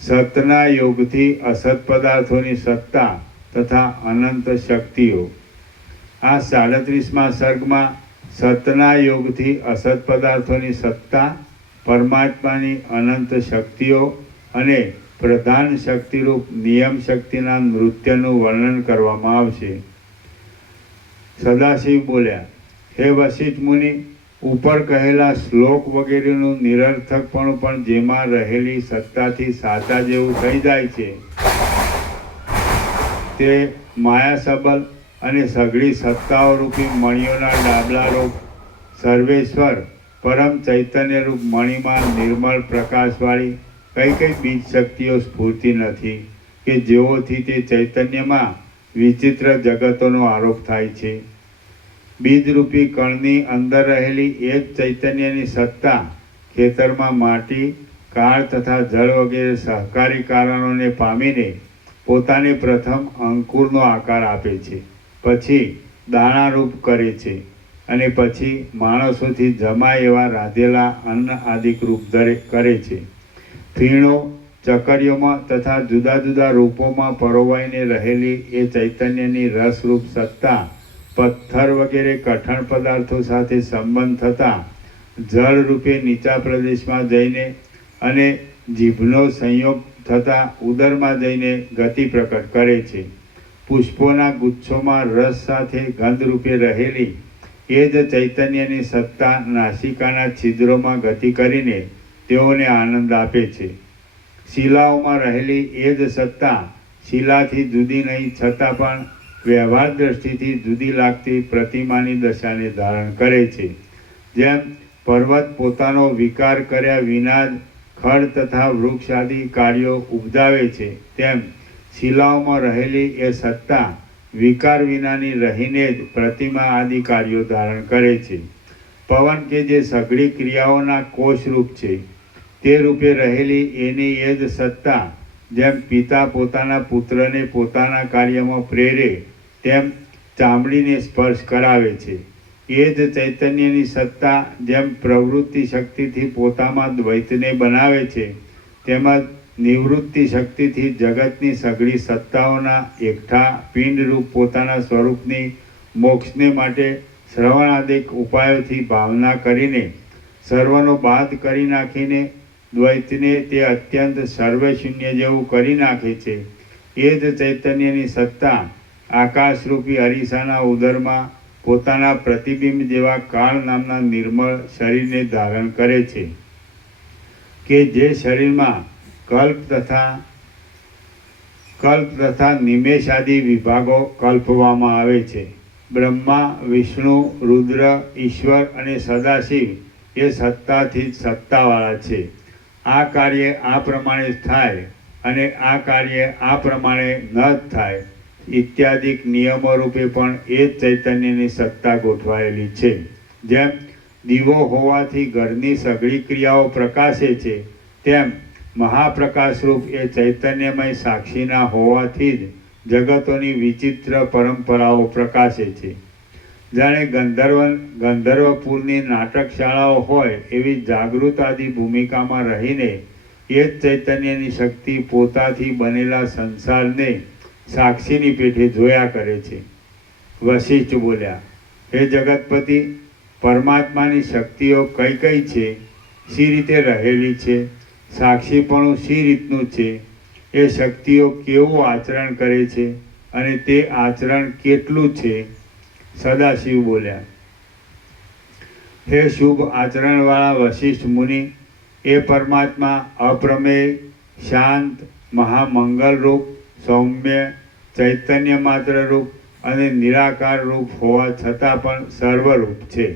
સતના યોગથી અસત પદાર્થોની સત્તા તથા અનંત શક્તિઓ. આ 37મા સર્ગમાં સતના યોગથી અસત પદાર્થોની સત્તા, પરમાત્માની અનંત શક્તિઓ અને પ્રધાન શક્તિરૂપ નિયમ શક્તિના નૃત્યનું વર્ણન કરવામાં આવશે. સદાશિવ બોલ્યા: હે વશિષ્ઠ મુનિ, ઉપર કહેલા શ્લોક વગેરેનું નિરર્થકપણું પણ જેમાં રહેલી સત્તાથી સાચા જેવું થઈ જાય છે તે માયા સબલ અને સઘળી સત્તાઓ રૂપી મણિઓના ડાબલા રૂપ સર્વેશ્વર પરમ ચૈતન્ય રૂપ મણિમાં નિર્મળ પ્રકાશવાળી કઈ બીજ શક્તિઓ સ્ફૂર્તિ નથી કે જેઓથી તે ચૈતન્યમાં વિચિત્ર જગતોનો આરોપ થાય છે. બીજરૂપી કણની અંદર રહેલી એક ચૈતન્યની સત્તા ખેતરમાં માટી, કાળ તથા જળ વગેરે સહકારી કારણોને પામીને પોતાને પ્રથમ અંકુરનો આકાર આપે છે, પછી દાણારૂપ કરે છે અને પછી માણસોથી જમાય એવા રાંધેલા અન્ન આદિક રૂપ કરે છે. ફીણો, ચકરીઓમાં તથા જુદા જુદા રૂપોમાં પરોવાઈને રહેલી એ ચૈતન્યની રસરૂપ સત્તા પથ્થર વગેરે કઠણ પદાર્થો સાથે સંબંધ થતાં જળ રૂપે નીચા પ્રદેશમાં જઈને અને જીભનો સંયોગ થતાં ઉદરમાં જઈને ગતિ પ્રકટ કરે છે. પુષ્પોના ગુચ્છોમાં રસ સાથે ગંધ રૂપે રહેલી એ જ ચૈતન્યની સત્તા નાસિકાના છિદ્રોમાં ગતિ કરીને તેઓને આનંદ આપે છે. શિલાઓમાં રહેલી એ જ સત્તા શિલાથી જુદી નહીં છતાં પણ વ્યવહાર દ્રષ્ટિથી જુદી લાગતી પ્રતિમાની દશાને ધારણ કરે છે. જેમ પર્વત પોતાનો વિકાર કર્યા વિના જ ખડ તથા વૃક્ષ આદિ કાર્યો ઉપજાવે છે, તેમ શિલાઓમાં રહેલી એ સત્તા વિકાર વિનાની રહીને જ પ્રતિમા આદિ કાર્યો ધારણ કરે છે. પવન કે જે સઘળી ક્રિયાઓના કોષરૂપ છે તે રૂપે રહેલી એની એ જ સત્તા જેમ પિતા પોતાના પુત્રને પોતાના કાર્યમાં પ્રેરે તેમ ચામડીને સ્પર્શ કરાવે છે. એ જ ચૈતન્યની સત્તા જેમ પ્રવૃત્તિ શક્તિથી પોતામાં દ્વૈતને બનાવે છે તેમજ નિવૃત્તિ શક્તિથી જગતની સઘળી સત્તાઓના એકઠા પિંડરૂપ પોતાના સ્વરૂપની મોક્ષને માટે શ્રવણાદિક ઉપાયોથી ભાવના કરીને સર્વનો બાદ કરી નાખીને દ્વૈતને તે અત્યંત સર્વશૂન્ય જેવું કરી નાખે છે. એ જ ચૈતન્યની સત્તા આકાશરૂપી અરીસાના ઉદરમાં પોતાના પ્રતિબિંબ જેવા કાળ નામના નિર્મળ શરીરને ધારણ કરે છે કે જે શરીરમાં કલ્પ તથા નિમેષ આદિ વિભાગો કલ્પવામાં આવે છે. બ્રહ્મા, વિષ્ણુ, રુદ્ર, ઈશ્વર અને સદાશિવ એ સત્તાથી જ સત્તાવાળા છે. આ કાર્ય આ પ્રમાણે થાય અને આ કાર્ય આ પ્રમાણે ન જ થાય ઇત્યાદિક નિયમો રૂપે પણ એ જ ચૈતન્યની સત્તા ગોઠવાયેલી છે. જેમ દીવો હોવાથી ઘરની સઘળી ક્રિયાઓ પ્રકાશે છે તેમ મહાપ્રકાશરૂપ એ ચૈતન્યમય સાક્ષીના હોવાથી જ જગતોની વિચિત્ર પરંપરાઓ પ્રકાશે છે. જાણે ગંધર્વપુરની નાટકશાળાઓ હોય એવી જાગૃત આદિ ભૂમિકામાં રહીને એ જ ચૈતન્યની શક્તિ પોતાથી બનેલા સંસારને સાક્ષીની પેઠે જોયા કરે છે. વશિષ્ઠ બોલ્યા, હે જગતપતિ, પરમાત્માની શક્તિઓ કઈ કઈ છે, શી રીતે રહેલી છે, સાક્ષીપણું શી રીતનું છે, એ શક્તિઓ કેવું આચરણ કરે છે અને તે આચરણ કેટલું છે? સદાશિવ બોલ્યા, હે શુભ આચરણવાળા વશિષ્ઠ મુનિ, એ પરમાત્મા અપ્રમેય, શાંત, મહામંગલ રૂપ, સૌમ્ય, ચૈતન્ય માત્ર રૂપ અને નિરાકાર રૂપ હોવા છતાં પણ સર્વરૂપ છે.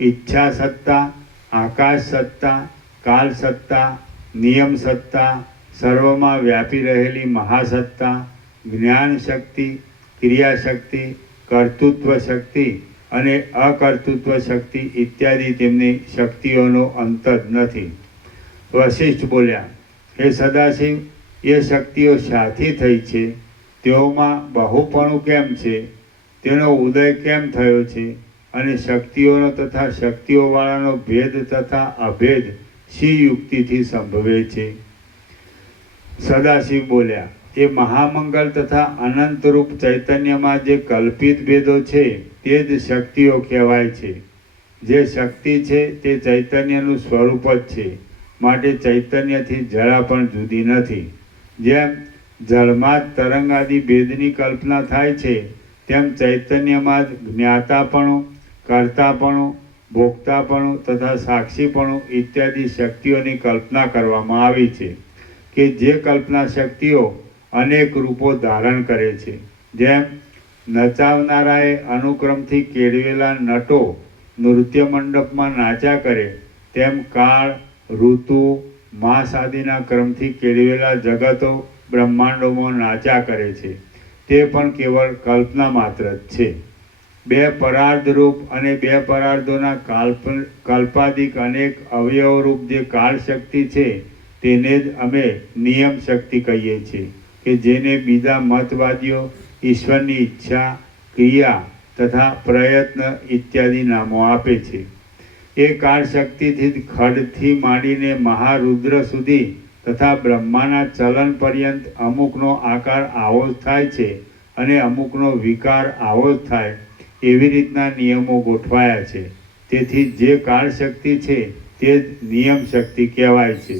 ઈચ્છા સત્તા, આકાશ સત્તા, કાલ સત્તા, નિયમ સત્તા, સર્વમાં વ્યાપી રહેલી મહાસત્તા, જ્ઞાન શક્તિ, ક્રિયા શક્તિ, કર્તૃત્વ શક્તિ અને અકર્તૃત્વ શક્તિ ઇત્યાદિ તેમની શક્તિઓનો અંત જ નથી. વશિષ્ઠ બોલ્યા, હે સદાશિવ, એ શક્તિઓ શાથી થઈ છે? તેઓમાં બહુપણું કેમ છે? તેનો ઉદય કેમ થયો છે? અને શક્તિઓનો તથા શક્તિઓવાળાનો ભેદ તથા અભેદ શી યુક્તિથી સંભવે છે? સદાશિવ બોલ્યા, એ મહામંગલ તથા અનંતરૂપ ચૈતન્યમાં જે કલ્પિત ભેદો છે તે જ શક્તિઓ કહેવાય છે. જે શક્તિ છે તે ચૈતન્યનું સ્વરૂપ જ છે, માટે ચૈતન્યથી જરા પણ જુદી નથી. જેમ જળમાં જ તરંગ આદિ ભેદની કલ્પના થાય છે તેમ ચૈતન્યમાં જ જ્ઞાતાપણું, કર્તાપણું, ભોગતાપણું તથા સાક્ષીપણું ઇત્યાદિ શક્તિઓની કલ્પના કરવામાં આવી છે કે જે કલ્પના શક્તિઓ અનેક રૂપો ધારણ કરે છે. જેમ નચાવનારાએ અનુક્રમથી કેળવેલા નટો નૃત્ય મંડપમાં નાચ્યા કરે, તેમ કાળ, ઋતુ, માસ આદિના ક્રમથી કેળવેલા જગતો બ્રહ્માંડોમાં નાચ્યા કરે છે. તે પણ કેવળ કલ્પના માત્ર જ છે. બે પરાર્ધરૂપ અને બે પરાર્ધોના કલ્પાદિક અનેક અવયવરૂપ જે કાળ શક્તિ છે તેને જ અમે નિયમ શક્તિ કહીએ છીએ, કે જેને બીજા મતવાદીઓ ઈશ્વરની ઈચ્છા, ક્રિયા તથા પ્રયત્ન ઇત્યાદિ નામો આપે છે. એ કાળ શક્તિથી જ ખડથી માંડીને મહારુદ્ર સુધી તથા બ્રહ્માના ચલન પર્યંત અમુકનો આકાર આવો જ થાય છે અને અમુકનો વિકાર આવો જ થાય, એવી રીતના નિયમો ગોઠવાયા છે. તેથી જે કાળ શક્તિ છે તે જ નિયમ શક્તિ કહેવાય છે.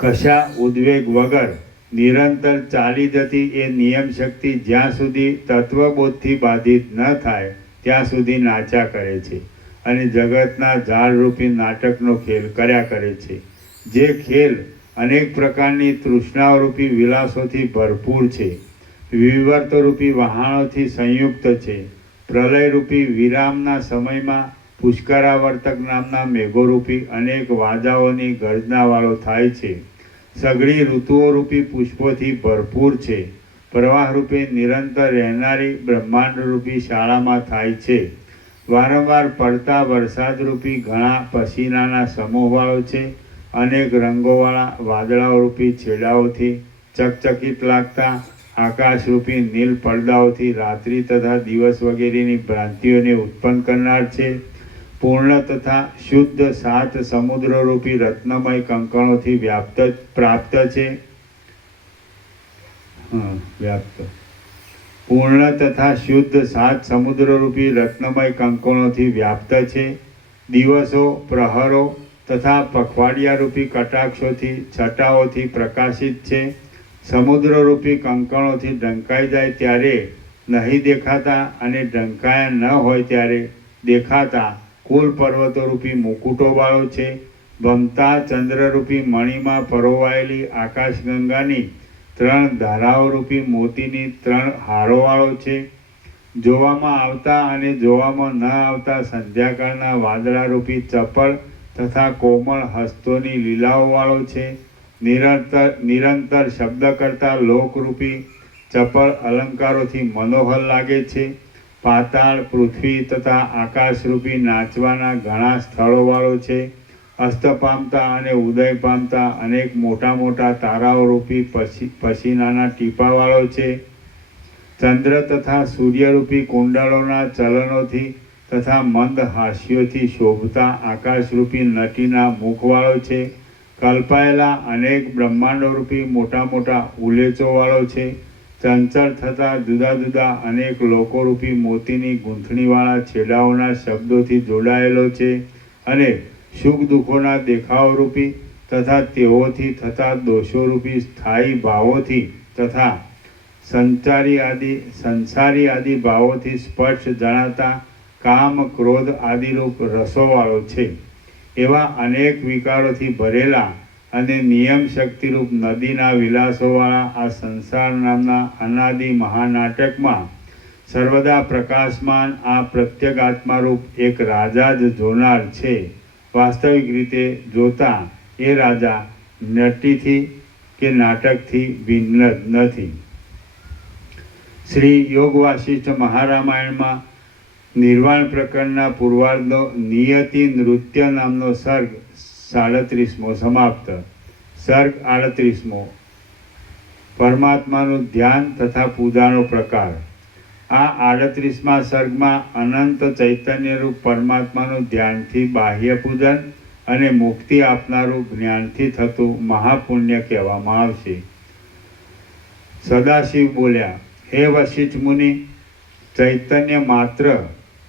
કશા ઉદ્વેગ વગર નિરંતર ચાલી જતી એ નિયમ શક્તિ જ્યાં સુધી તત્વબોધથી બાધિત ન થાય ત્યાં સુધી નાચ્યા કરે છે અને જગતના ઝાડરૂપી નાટકનો ખેલ કર્યા કરે છે. જે ખેલ અનેક પ્રકારની તૃષ્ણારૂપી વિલાસોથી ભરપૂર છે, વિવર્તરૂપી વહાણોથી સંયુક્ત છે. પ્રલયરૂપી વિરામના સમયમાં પુષ્કરાવર્તક નામના મેઘોરૂપી અનેક વાજાઓની ગર્જનાવાળો થાય છે. સઘળી ઋતુઓરૂપી પુષ્પોથી ભરપૂર છે. પ્રવાહરૂપે નિરંતર રહેનારી બ્રહ્માંડરૂપી શાળામાં થાય છે. વારંવાર પડતા વરસાદરૂપી ઘણા પસીનાના સમૂહવાળો છે. અનેક રંગોવાળા વાદળાઓરૂપી છેડાઓથી ચકચકિત લાગતા આકાશરૂપી નીલ પડદાઓથી રાત્રિ તથા દિવસ વગેરેની ભ્રાંતિઓને ઉત્પન્ન કરનાર છે. પૂર્ણ તથા શુદ્ધ સાત સમુદ્રરૂપી રત્નમય કંકણોથી પ્રાપ્ત છે. પૂર્ણ તથા શુદ્ધ સાત સમુદ્રરૂપી રત્નમય કંકણોથી વ્યાપ્ત છે. દિવસો, પ્રહરો તથા પખવાડિયારૂપી કટાક્ષોથી છટાઓથી પ્રકાશિત છે. સમુદ્રરૂપી કંકણોથી ઢંકાઈ જાય ત્યારે નહીં દેખાતા અને ઢંકાયા ન હોય ત્યારે દેખાતા કુલ પર્વતોરૂપી મુકુટોવાળો છે. ભમતા ચંદ્રરૂપી મણિમાં પરોવાયેલી આકાશગંગાની 3 ધારાઓરૂપી મોતીની 3 હારોવાળો છે. જોવામાં આવતા અને જોવામાં ન આવતા સંધ્યાકાળના વાદળારૂપી ચપળ તથા કોમળ હસ્તોની લીલાઓવાળો છે. નિરંતર શબ્દ કરતા લોકરૂપી ચપળ અલંકારોથી મનોહર લાગે છે. પાતાળ, પૃથ્વી તથા આકાશરૂપી નાચવાના ઘણા સ્થળોવાળો છે. અસ્ત પામતા અને ઉદય પામતા અનેક મોટા મોટા તારાઓરૂપી પસીનાના ટીપાવાળો છે. ચંદ્ર તથા સૂર્યરૂપી કુંડળોના ચલનોથી તથા મંદ હાસ્યોથી શોભતા આકાશરૂપી નટીના મુખવાળો છે. કલ્પાયેલા અનેક બ્રહ્માંડોરૂપી મોટા મોટા ઉલ્લેચોવાળો છે. ચંચળ થતા જુદા જુદા અનેક લોકોરૂપી મોતીની ગૂંથણીવાળા છેડાઓના શબ્દોથી જોડાયેલો છે. અને સુખ દુઃખોના દેખાવરૂપી તથા તેઓથી થતા દોષોરૂપી સ્થાયી ભાવોથી તથા સંસારી આદિ ભાવોથી સ્પષ્ટ જણાતા કામ, ક્રોધ આદિરૂપ રસોવાળો છે. એવા અનેક વિકારોથી ભરેલા અને નિયમ શક્તિરૂપ નદીના વિલાસોવાળા આ સંસાર નામના અનાદિ મહાનાટકમાં સર્વદા પ્રકાશમાન આ પ્રત્યેગાત્મારૂપ એક રાજા જ જોનાર છે. વાસ્તવિક રીતે જોતા એ રાજા નટીથી કે નાટકથી ભિન્ન જ નથી. શ્રી યોગ વાસિષ્ઠ મહારામાયણમાં નિર્વાણ પ્રકરણના પૂર્વાર્ધનો નિયતિ નૃત્ય નામનો સર્ગ 37મો સમાપ્ત. સર્ગ 38મો પરમાત્માનું ધ્યાન તથા પૂજાનો પ્રકાર. આ 38મા સર્ગમાં અનંત ચૈતન્યરૂપ પરમાત્માનું ધ્યાનથી બાહ્ય પૂજન અને મુક્તિ આપનારું જ્ઞાનથી થતું મહાપુણ્ય કહેવામાં આવશે. સદાશિવ બોલ્યા, હે વશિષ્ઠ મુનિ, ચૈતન્ય માત્ર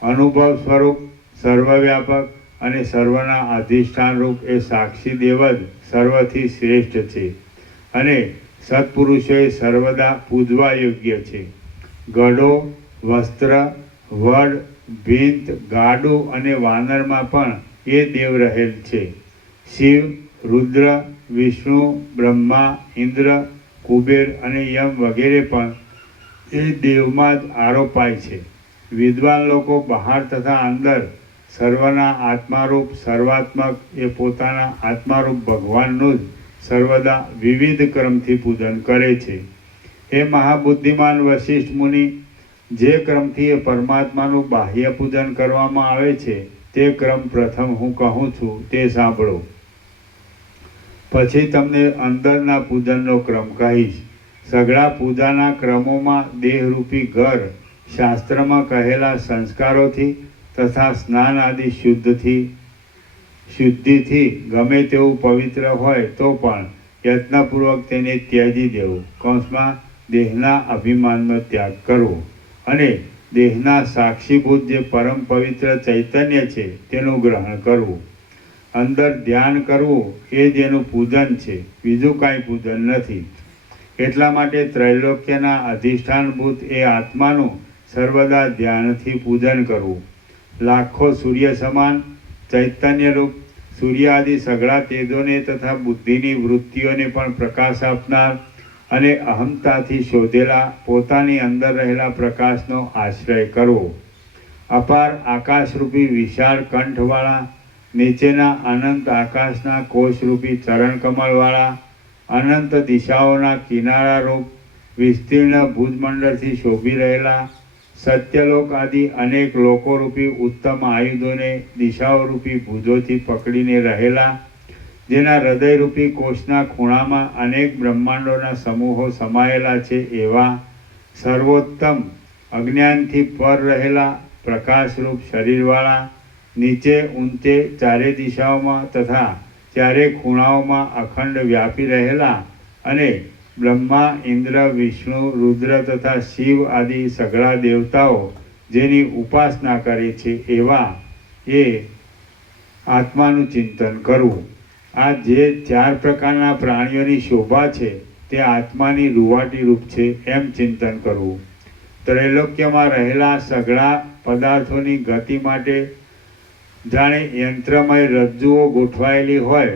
અનુભવ સ્વરૂપ, સર્વવ્યાપક અને સર્વના અધિષ્ઠાનરૂપ એ સાક્ષી દેવ જ સર્વથી શ્રેષ્ઠ છે અને સત્પુરુષોએ સર્વદા પૂજવા યોગ્ય છે. ગઢો, વસ્ત્ર, વડ ભીંત, ગાડું અને વાનરમાં પણ એ દેવ રહેલ છે. શિવ, રુદ્ર, વિષ્ણુ, બ્રહ્મા, ઇન્દ્ર, કુબેર અને યમ વગેરે પણ એ દેવમાં જ આરોપાય છે. વિદ્વાન લોકો બહાર તથા અંદર સર્વના આત્મારૂપ સર્વાત્મક એ પોતાના આત્મારૂપ ભગવાનનું જ સર્વદા વિવિધ ક્રમથી પૂજન કરે છે. હે મહાબુદ્ધિમાન વશિષ્ઠ મુનિ, જે ક્રમથી એ પરમાત્માનું બાહ્ય પૂજન કરવામાં આવે છે તે ક્રમ પ્રથમ હું કહું છું તે સાંભળો. પછી તમને અંદરના પૂજનનો ક્રમ કહીશ. સઘળા પૂજાના ક્રમોમાં દેહરૂપી ઘર શાસ્ત્રમાં કહેલા સંસ્કારોથી તથા સ્નાન આદિ શુદ્ધિથી ગમે તેવું પવિત્ર હોય તો પણ યત્નપૂર્વક તેને ત્યજી દેવું. કૌંસમાં દેહના અભિમાનનો ત્યાગ કરવો અને દેહના સાક્ષીભૂત જે પરમ પવિત્ર ચૈતન્ય છે તેનું ગ્રહણ કરવું. અંદર ધ્યાન કરવું એ જ એનું પૂજન છે, બીજું કાંઈ પૂજન નથી. એટલા માટે ત્રૈલોક્યના અધિષ્ઠાનભૂત એ આત્માનું સર્વદા ધ્યાનથી પૂજન કરવું. લાખો સૂર્ય સમાન ચૈતન્યરૂપ સૂર્ય આદિ સઘળા તેજોને તથા બુદ્ધિની વૃત્તિઓને પણ પ્રકાશ આપનાર અને અહમતાથી શોધેલા પોતાની અંદર રહેલા પ્રકાશનો આશ્રય કરવો. અપાર આકાશરૂપી વિશાળ કંઠવાળા, નીચેના અનંત આકાશના કોષરૂપી ચરણકમળવાળા, અનંત દિશાઓના કિનારારૂપ વિસ્તીર્ણ ભુજમંડળથી શોભી રહેલા, સત્યલોક આદિ અનેક લોકોરૂપી ઉત્તમ આયુધોને દિશાઓરૂપી ભુજોથી પકડીને રહેલા, જેના હૃદયરૂપી કોષના ખૂણામાં અનેક બ્રહ્માંડોના સમૂહો સમાયેલા છે એવા સર્વોત્તમ અજ્ઞાનથી પર રહેલા પ્રકાશરૂપ શરીરવાળા, નીચે ઊંચે ચારે દિશાઓમાં તથા ચારે ખૂણાઓમાં અખંડ વ્યાપી રહેલા અને બ્રહ્મા, ઇન્દ્ર, વિષ્ણુ, રુદ્ર તથા શિવ આદિ સઘળા દેવતાઓ જેની ઉપાસના કરે છે એવા એ આત્માનું ચિંતન કરવું. આ જે 4 પ્રકારના પ્રાણીઓની શોભા છે તે આત્માની રૂવાટી રૂપ છે એમ ચિંતન કરવું. ત્રૈલોક્યમાં રહેલા સઘળા પદાર્થોની ગતિ માટે જાણે યંત્રમય રજ્જુઓ ગોઠવાયેલી હોય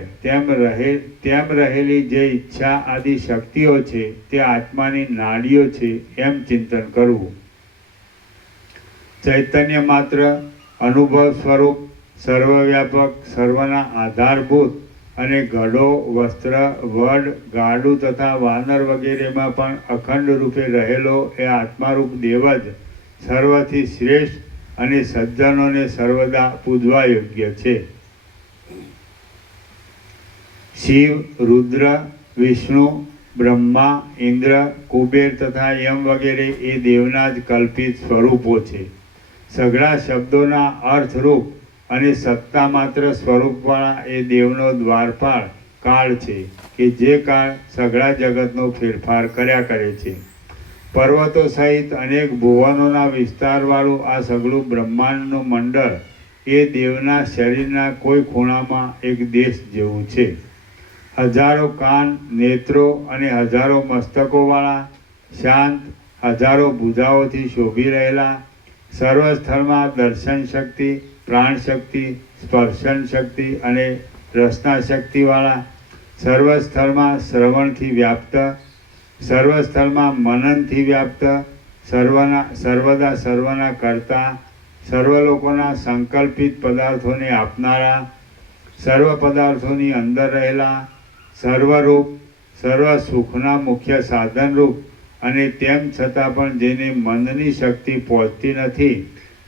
તેમ રહેલી જે ઈચ્છા આદિ શક્તિઓ છે તે આત્માની નાડીઓ છે એમ ચિંતન કરવું. ચૈતન્ય માત્ર અનુભવ સ્વરૂપ સર્વવ્યાપક સર્વના આધારભૂત અને ઘડો, વસ્ત્ર, વડ, ગાડું તથા વાનર વગેરેમાં પણ અખંડ રૂપે રહેલો એ આત્મારૂપ દેવ જ સર્વથી શ્રેષ્ઠ અને સજ્જનોને સર્વદા પૂજવા યોગ્ય છે. શિવ, રુદ્ર, વિષ્ણુ, બ્રહ્મા, ઇન્દ્ર, કુબેર તથા યમ વગેરે એ દેવના જ કલ્પિત સ્વરૂપો છે. સઘળા શબ્દોના અર્થરૂપ અને સત્તા માત્ર સ્વરૂપવાળા એ દેવનો દ્વારપાળ કાળ છે કે જે કાળ સઘળા જગતનો ફેરફાર કર્યા કરે છે. પર્વતો સહિત અનેક ભુવનોના વિસ્તારવાળું આ સઘળું બ્રહ્માંડનું મંડળ એ દેવના શરીરના કોઈ ખૂણામાં એક દેશ જેવું છે. હજારો કાન, નેત્રો અને હજારો મસ્તકોવાળા, શાંત, હજારો ભુજાઓથી શોભી રહેલા, સર્વ સ્થળમાં દર્શન શક્તિ, પ્રાણ શક્તિ, સ્પર્શન શક્તિ અને રસના શક્તિવાળા, સર્વ સ્થળમાં શ્રવણથી વ્યાપ્ત, સર્વ સ્થળમાં મનનથી વ્યાપ્ત, સર્વદા સર્વના કરતા, સર્વ લોકોના સંકલ્પિત પદાર્થોને આપનારા, સર્વ પદાર્થોની અંદર રહેલા, સર્વરૂપ, સર્વ સુખના મુખ્ય સાધનરૂપ અને તેમ છતાં પણ જેને મનની શક્તિ પહોંચતી નથી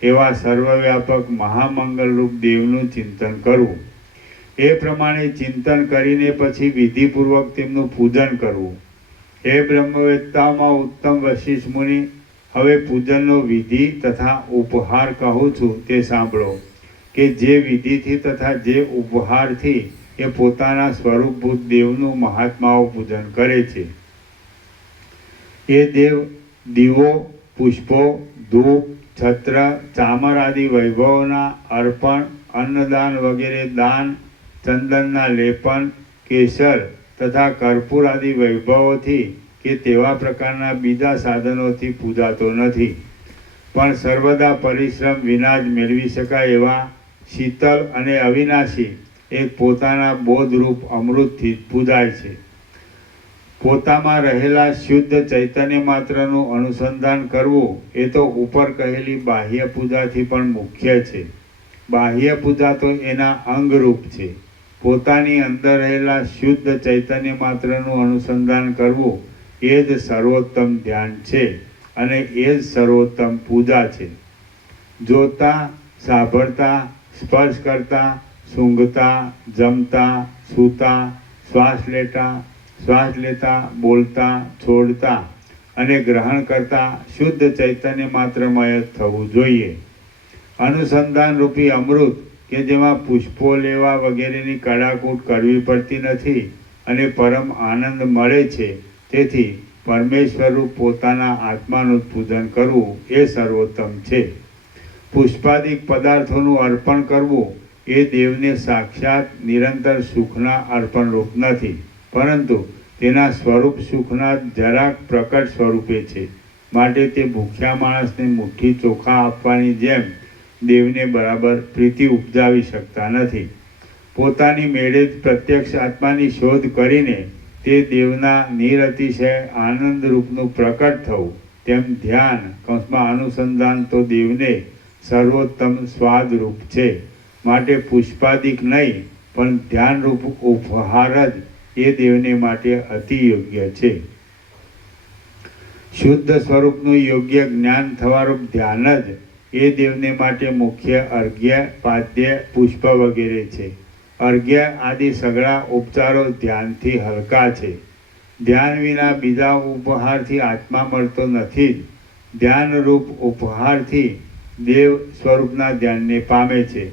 એવા સર્વવ્યાપક મહામંગલરૂપ દેવનું ચિંતન કરવું. એ પ્રમાણે ચિંતન કરીને પછી વિધિપૂર્વક તેમનું પૂજન કરવું. હે બ્રહ્મવેત્તાઓમાં ઉત્તમ વશિષ્ઠ મુનિ, હવે પૂજનનો વિધિ તથા ઉપહાર કહું છું તે સાંભળો કે જે વિધિથી તથા જે ઉપહારથી એ પોતાના સ્વરૂપભૂત દેવનું મહાત્માઓ પૂજન કરે છે. એ દેવ દીવો, પુષ્પો, ધૂપ, છત્ર, ચામર આદિ વૈભવોના અર્પણ, અન્નદાન વગેરે દાન, ચંદનના લેપન, કેસર તથા કર્પૂર આદિ વૈભવોથી કે તેવા પ્રકારના બીજા સાધનોથી પૂજાતો નથી, પણ સર્વદા પરિશ્રમ વિના જ મેળવી શકાય એવા શીતળ અને અવિનાશી એક પોતાના બોધરૂપ અમૃતથી જ પૂજાય છે. પોતામાં રહેલા શુદ્ધ ચૈતન્ય માત્રનું અનુસંધાન કરવું એ તો ઉપર કહેલી બાહ્ય પૂજાથી પણ મુખ્ય છે. બાહ્ય પૂજા તો એના અંગરૂપ છે. પોતાની અંદર રહેલા શુદ્ધ ચૈતન્ય માત્રનું અનુસંધાન કરવું એ જ સર્વોત્તમ ધ્યાન છે અને એ જ સર્વોત્તમ પૂજા છે. જોતા, સાંભળતા, સ્પર્શ કરતા, સૂંઘતા, જમતા, સૂતા, શ્વાસ લેતા, બોલતા, છોડતા અને ગ્રહણ કરતા શુદ્ધ ચૈતન્ય માત્રમય થવું જોઈએ. અનુસંધાન રૂપી અમૃત કે જેમાં પુષ્પો લેવા વગેરેની કડાકૂટ કરવી પડતી નથી અને પરમ આનંદ મળે છે. તેથી પરમેશ્વરરૂપ પોતાના આત્માનું પૂજન કરવું એ સર્વોત્તમ છે. પુષ્પાદિક પદાર્થોનું અર્પણ કરવું એ દેવને સાક્ષાત નિરંતર સુખના અર્પણરૂપ નથી, પરંતુ તેના સ્વરૂપ સુખના જરાક પ્રકટ સ્વરૂપે છે. માટે તે ભૂખ્યા માણસને મુઠ્ઠી ચોખા આપવાની જેમ દેવને બરાબર પ્રીતિ ઉપજાવી શકતા નથી. પોતાની મેળે જ પ્રત્યક્ષ આત્માની શોધ કરીને તે દેવના નિરતિશય આનંદરૂપનું પ્રકટ થવું, તેમ ધ્યાન કૌંસમાં અનુસંધાન તો દેવને સર્વોત્તમ સ્વાદરૂપ છે. માટે પુષ્પાદિક નહીં, પણ ધ્યાનરૂપ ઉપહાર જ એ દેવને માટે અતિ યોગ્ય છે. શુદ્ધ સ્વરૂપનું યોગ્ય જ્ઞાન થવારૂપ ધ્યાન જ એ દેવને માટે મુખ્ય અર્ઘ્ય, પાદ્ય, પુષ્પ વગેરે છે. અર્ઘ્ય આદિ સઘળા ઉપચારો ધ્યાનથી હલકા છે. ધ્યાન વિના બીજા ઉપહારથી આત્મા મળતો નથી જ. ધ્યાનરૂપ ઉપહારથી દેવ સ્વરૂપના ધ્યાનને પામે છે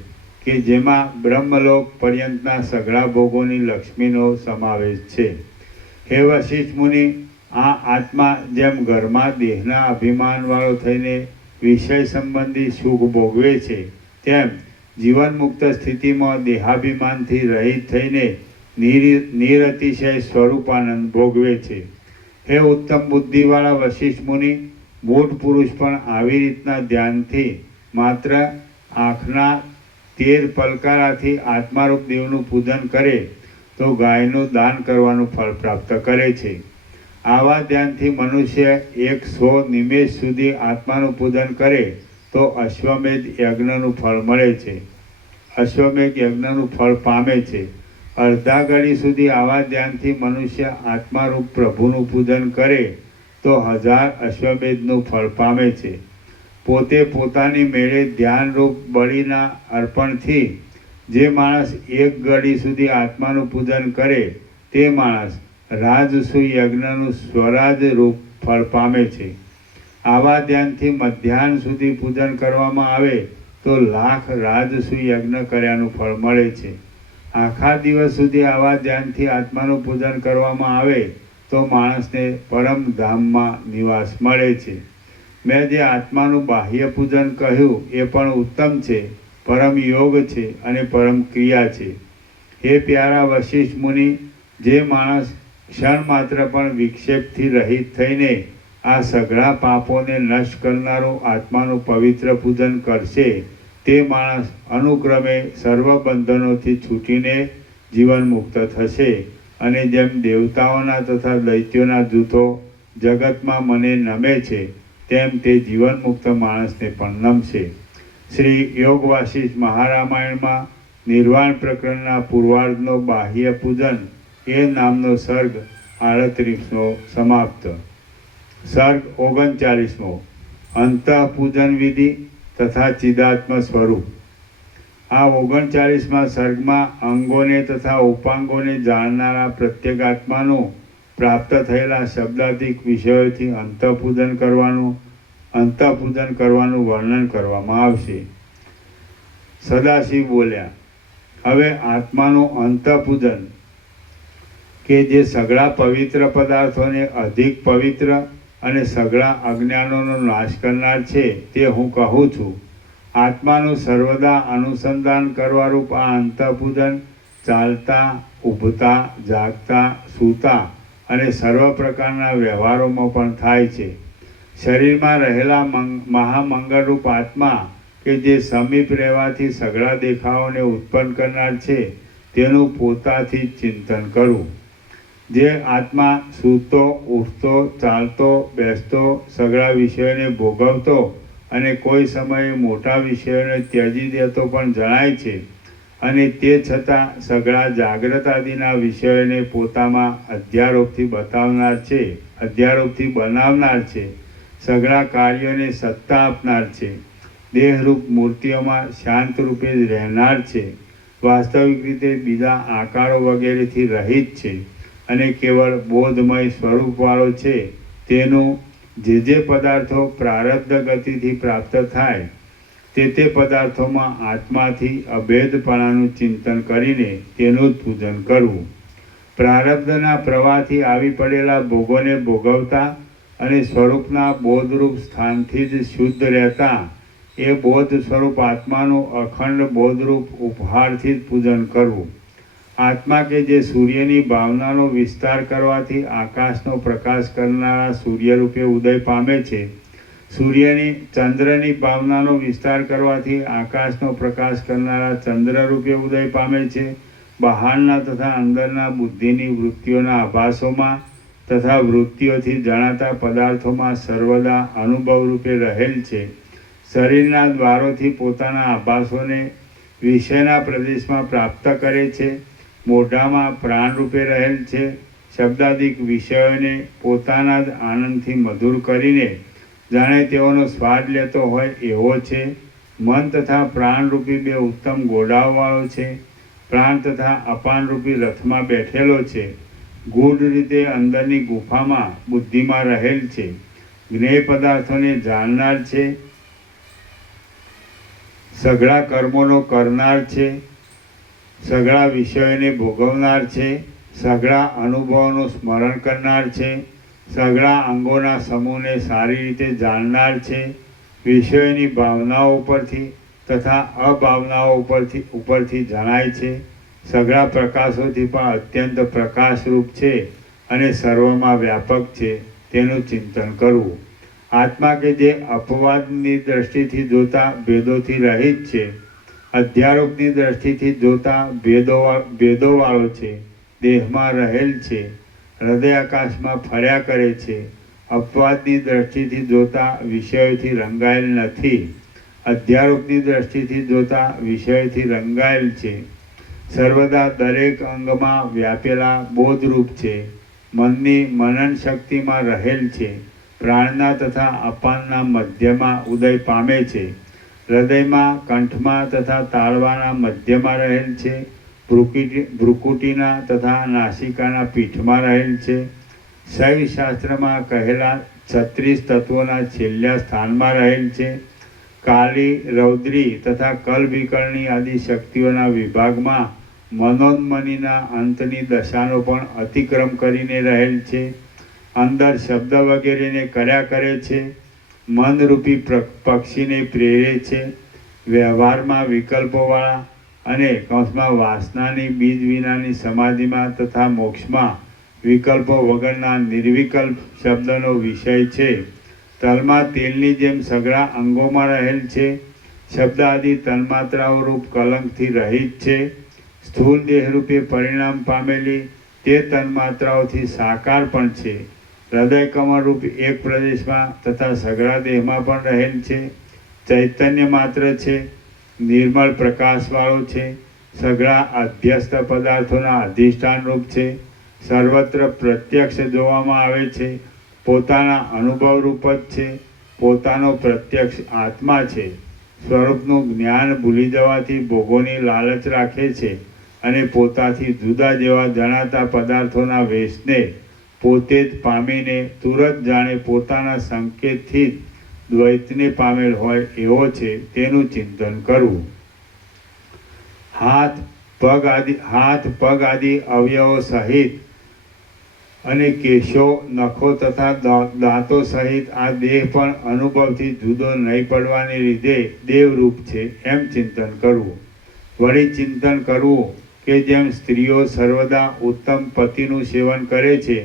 કે જેમાં બ્રહ્મલોક પર્યંતના સઘળા ભોગોની લક્ષ્મીનો સમાવેશ છે. હે વશિષ્ઠ મુનિ, આ આત્મા જેમ ઘરમાં દેહના અભિમાનવાળો થઈને વિષય સંબંધી સુખ ભોગવે છે, તેમ જીવન મુક્ત સ્થિતિમાં દેહાભિમાનથી રહિત થઈને નિરતિશય સ્વરૂપાનંદ ભોગવે છે. હે ઉત્તમ બુદ્ધિવાળા વશિષ્ઠ મુનિ, મૂઢ પુરુષ પણ આવી રીતના ધ્યાનથી માત્ર આંખના 13 પલકારાથી આત્મારૂપ દેવનું પૂજન કરે તો ગાયનું દાન કરવાનું ફળ પ્રાપ્ત કરે છે. આવા ધ્યાનથી મનુષ્ય 100 નિમેષ સુધી આત્માનું પૂજન કરે તો અશ્વમેધ યજ્ઞનું ફળ મળે છે. અશ્વમેધ યજ્ઞનું ફળ પામે છે. અડધા ઘડી સુધી આવા ધ્યાનથી મનુષ્ય આત્મારૂપ પ્રભુનું પૂજન કરે તો 1000 અશ્વમેધનું ફળ પામે છે. પોતે પોતાની મેળે ધ્યાનરૂપ બળીના અર્પણથી જે માણસ 1 ઘડી સુધી આત્માનું પૂજન કરે તે માણસ રાજસુ યજ્ઞનું સ્વરાજ રૂપ ફળ પામે છે. આવા ધ્યાનથી મધ્યાહન સુધી પૂજન કરવામાં આવે તો 1,00,000 રાજસુ યજ્ઞ કર્યાનું ફળ મળે છે. આખા દિવસ સુધી આવા ધ્યાનથી આત્માનું પૂજન કરવામાં આવે તો માણસને પરમધામમાં નિવાસ મળે છે. મેં જે આત્માનું બાહ્ય પૂજન કહ્યું એ પણ ઉત્તમ છે, પરમ યોગ છે અને પરમ ક્રિયા છે. હે પ્યારા વશિષ્ઠ મુનિ, જે માણસ ક્ષણ માત્ર પણ વિક્ષેપથી રહિત થઈને આ સઘળા પાપોને નષ્ટ કરનારું આત્માનું પવિત્ર પૂજન કરશે તે માણસ અનુક્રમે સર્વ બંધનોથી છૂટીને જીવન મુક્ત થશે અને જેમ દેવતાઓના તથા દૈત્યોના જૂથો જગતમાં મને નમે છે તેમ તે જીવન મુક્ત માણસને પણ નમશે. શ્રી યોગ વાસિષ્ઠ મહારામાયણમાં નિર્વાણ પ્રકરણના પૂર્વાર્ધનો બાહ્ય પૂજન એ નામનો સર્ગ 38મો સમાપ્ત. સર્ગ 39મો અંતઃપૂજન વિધિ તથા ચિદાત્મ સ્વરૂપ. આ 39મા સર્ગમાં અંગોને તથા ઉપાંગોને જાણનારા પ્રત્યેગાત્માનું પ્રાપ્ત થયેલા શબ્દાધિક વિષયોથી અંતઃપૂજન કરવાનું વર્ણન કરવામાં આવશે. સદાશિવ બોલ્યા, હવે આત્માનું અંતઃપૂજન કે જે સઘળા પવિત્ર પદાર્થોને અધિક પવિત્ર અને સઘળા અજ્ઞાનોનો નાશ કરનાર છે તે હું કહું છું. આત્માનું સર્વદા અનુસંધાન કરવારૂપ આ અંતઃપૂજન ચાલતા, ઊભતા, જાગતા, સૂતા અને સર્વ પ્રકારના વ્યવહારોમાં પણ થાય છે. શરીરમાં રહેલા મહામંગળરૂપ આત્મા કે જે સમીપ રહેવાથી સઘળા દેખાવોને ઉત્પન્ન કરનાર છે તેનું પોતાથી જ ચિંતન કરવું. જે આત્મા સૂતો, ઉઠતો, ચાલતો, બેસતો, સઘળા વિષયોને ભોગવતો અને કોઈ સમયે મોટા વિષયોને ત્યજી દેતો પણ જણાય છે અને તે છતાં સઘળા જાગ્રત આદિના વિષયોને પોતામાં અધ્યારોપથી બનાવનાર છે, સઘળા કાર્યોને સત્તા આપનાર છે, દેહરૂપ મૂર્તિઓમાં શાંત રૂપે જ રહેનાર છે, વાસ્તવિક રીતે બીજા આકારો વગેરેથી રહિત છે અને કેવળ બોધમય સ્વરૂપવાળો છે. તેનું જે પદાર્થો પ્રારબ્ધ ગતિથી પ્રાપ્ત થાય તે પદાર્થોમાં આત્માથી અભેદપણાનું ચિંતન કરીને તેનું જ પૂજન કરવું. પ્રારબ્ધના પ્રવાહથી આવી પડેલા ભોગોને ભોગવતા અને સ્વરૂપના બોધરૂપ સ્થાનથી જ શુદ્ધ રહેતા એ બોધ સ્વરૂપ આત્માનું અખંડ બોધરૂપ ઉપહારથી જ પૂજન કરવું. આત્મા કે જે સૂર્યની ભાવનાનો વિસ્તાર કરવાથી આકાશનો પ્રકાશ કરનારા સૂર્ય રૂપે ઉદય પામે છે, ચંદ્રની ભાવનાનો વિસ્તાર કરવાથી આકાશનો પ્રકાશ કરનારા ચંદ્ર રૂપે ઉદય પામે છે, બહારના તથા અંદરના બુદ્ધિની વૃત્તિઓના આભાસોમાં તથા વૃત્તિઓથી જણાતા પદાર્થોમાં સર્વદા અનુભવ રૂપે રહેલ છે, શરીરના દ્વારોથી પોતાના આભાસોને વિષયના પ્રદેશમાં પ્રાપ્ત કરે છે, મોઢામાં પ્રાણ રૂપે રહેલ છે, શબ્દાદિક વિષયોને પોતાના જ આનંદથી મધુર કરીને જાણે તેઓનો સ્વાદ લેતો હોય એવો છે, મન તથા પ્રાણરૂપી બે ઉત્તમ ઘોડાઓવાળો છે, પ્રાણ તથા અપાનરૂપી રથમાં બેઠેલો છે, ગૂઢ રીતે અંદરની ગુફામાં બુદ્ધિમાં રહેલ છે, જ્ઞેય પદાર્થોને જાણનાર છે, સઘળા કર્મોનો કરનાર છે, સઘળા વિષયોને ભોગવનાર છે, સઘળા અનુભવોનું સ્મરણ કરનાર છે, સઘળા અંગોના સમૂહને સારી રીતે જાણનાર છે, વિષયોની ભાવનાઓ ઉપરથી તથા અભાવનાઓ ઉપરથી જણાય છે, સઘળા પ્રકાશોથી પણ અત્યંત પ્રકાશરૂપ છે અને સર્વમાં વ્યાપક છે તેનું ચિંતન કરવું. આત્મા કે જે અપવાદની દ્રષ્ટિથી જોતા ભેદોથી રહિત છે, અધ્યારોપની દ્રષ્ટિથી જોતા ભેદોવાળો છે, દેહમાં રહેલ છે, હૃદય આકાશમાં ફર્યા કરે છે, અપવાદની દ્રષ્ટિથી જોતા વિષયોથી રંગાયેલ નથી, અધ્યારોપની દ્રષ્ટિથી જોતા વિષયોથી રંગાયેલ છે, સર્વદા દરેક અંગમાં વ્યાપેલા બોધરૂપ છે, મનની મનન શક્તિમાં રહેલ છે, પ્રાણના તથા અપાનના મધ્યમાં ઉદય પામે છે, હૃદયમાં, કંઠમાં તથા તાળવાના મધ્યમાં રહેલ છે, ભ્રુકુટીના તથા નાસિકાના પીઠમાં રહેલ છે, શૈવ શાસ્ત્રમાં કહેલા 36 તત્વોના છેલ્લા સ્થાનમાં રહેલ છે, કાલી, રૌદ્રી તથા કલવિકર્ણી આદિ શક્તિઓના વિભાગમાં મનોન્મનીના અંતની દશાનો પણ અતિક્રમ કરીને રહેલ છે, અંદર શબ્દ વગેરેને કર્યા કરે છે, મનરૂપી પક્ષીને પ્રેરે છે, વ્યવહારમાં વિકલ્પોવાળા અને વાસનાની બીજ વિનાની સમાધિમાં તથા મોક્ષમાં વિકલ્પો વગરના નિર્વિકલ્પ શબ્દનો વિષય છે, તલમાં તેલની જેમ સઘળા અંગોમાં રહેલ છે, શબ્દ આદિ તન્માત્રાઓ રૂપ કલંકથી રહિત છે, સ્થૂળ દેહરૂપે પરિણામ પામેલી તે તન્માત્રાઓથી સાકાર પણ છે, હૃદય કમળરૂપ એક પ્રદેશમાં તથા સઘળા દેહમાં પણ રહેલ છે, ચૈતન્ય માત્ર છે, નિર્મળ પ્રકાશવાળો છે, સઘળા અધ્યસ્ત પદાર્થોના અધિષ્ઠાન રૂપ છે, સર્વત્ર પ્રત્યક્ષ જોવામાં આવે છે, પોતાના અનુભવ રૂપ જ છે, પોતાનો પ્રત્યક્ષ આત્મા છે, સ્વરૂપનું જ્ઞાન ભૂલી જવાથી ભોગોની લાલચ રાખે છે અને પોતાથી જુદા જેવા જણાતા પદાર્થોના વેશને પોતે જ પામીને તુરત જાણે પોતાના સંકેતથી જ દ્વૈતને પામેલ હોય એવો છે તેનું ચિંતન કરવું. હાથ પગ આદિ અવયવો સહિત અને કેશો, નખો તથા દાંતો સહિત આ દેહ પણ અનુભવથી જુદો નહીં પડવાને લીધે દેવરૂપ છે એમ ચિંતન કરવું. વળી ચિંતન કરવું કે જેમ સ્ત્રીઓ સર્વદા ઉત્તમ પતિનું સેવન કરે છે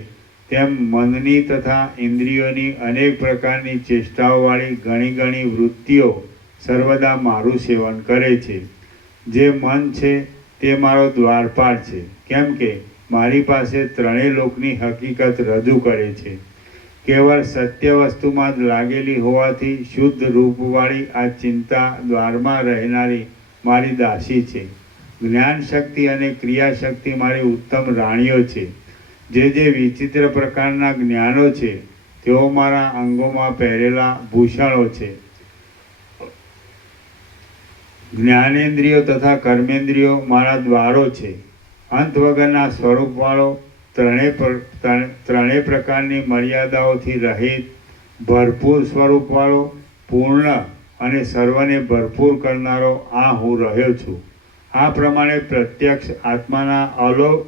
તેમ મનની તથા ઇન્દ્રિયોની અનેક પ્રકારની ચેષ્ટાઓવાળી ઘણી ઘણી વૃત્તિઓ સર્વદા મારું સેવન કરે છે. જે મન છે તે મારો દ્વારપાલ છે, કેમ કે મારી પાસે ત્રણેય લોકની હકીકત રજૂ કરે છે. કેવળ સત્ય વસ્તુમાં જ લાગેલી હોવાથી શુદ્ધ રૂપવાળી આ ચિંતા દ્વારમાં રહેનારી મારી દાસી છે. જ્ઞાન શક્તિ અને ક્રિયાશક્તિ મારી ઉત્તમ રાણીઓ છે. જે વિચિત્ર પ્રકારના જ્ઞાનો છે તેઓ મારા અંગોમાં પહેરેલા ભૂષણો છે. જ્ઞાનેન્દ્રિયો તથા કર્મેન્દ્રિયો મારા દ્વારો છે. અંત વગરના સ્વરૂપવાળો, ત્રણેય પ્રકારની મર્યાદાઓથી રહિત, ભરપૂર સ્વરૂપવાળો, પૂર્ણ અને સર્વને ભરપૂર કરનારો આ હું રહ્યો છું. આ પ્રમાણે પ્રત્યક્ષ આત્માના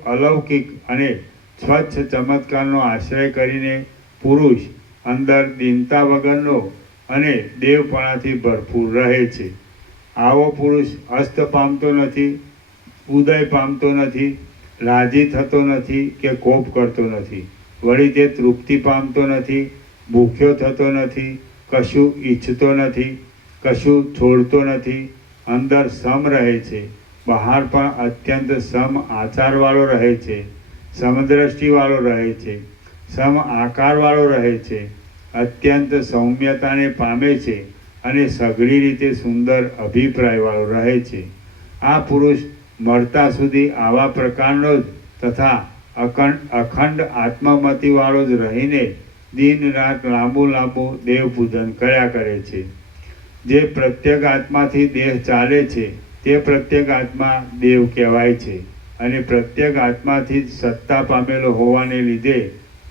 અલૌકિક અને સ્વચ્છ ચમત્કારનો આશ્રય કરીને પુરુષ અંદર દીનતા વગરનો અને દેવપણાથી ભરપૂર રહે છે. આવો પુરુષ અસ્ત પામતો નથી, ઉદય પામતો નથી, રાજી થતો નથી કે કોપ કરતો નથી. વળી તે તૃપ્તિ પામતો નથી, ભૂખ્યો થતો નથી, કશું ઈચ્છતો નથી, કશું છોડતો નથી. અંદર સમ રહે છે, બહાર પણ અત્યંત સમ આચારવાળો રહે છે, સમદ્રષ્ટિવાળો રહે છે, સમ આકારવાળો રહે છે, અત્યંત સૌમ્યતાને પામે છે અને સઘળી રીતે સુંદર અભિપ્રાયવાળો રહે છે. આ પુરુષ મરતા સુધી આવા પ્રકારનો જ તથા અખંડ આત્મમતિવાળો જ રહીને દિન રાત લાંબુ દેવ પૂજન કર્યા કરે છે. જે પ્રત્યેક આત્માથી દેહ ચાલે છે તે પ્રત્યેક આત્મા દેવ કહેવાય છે અને પ્રત્યેક આત્માથી જ સત્તા પામેલો હોવાને લીધે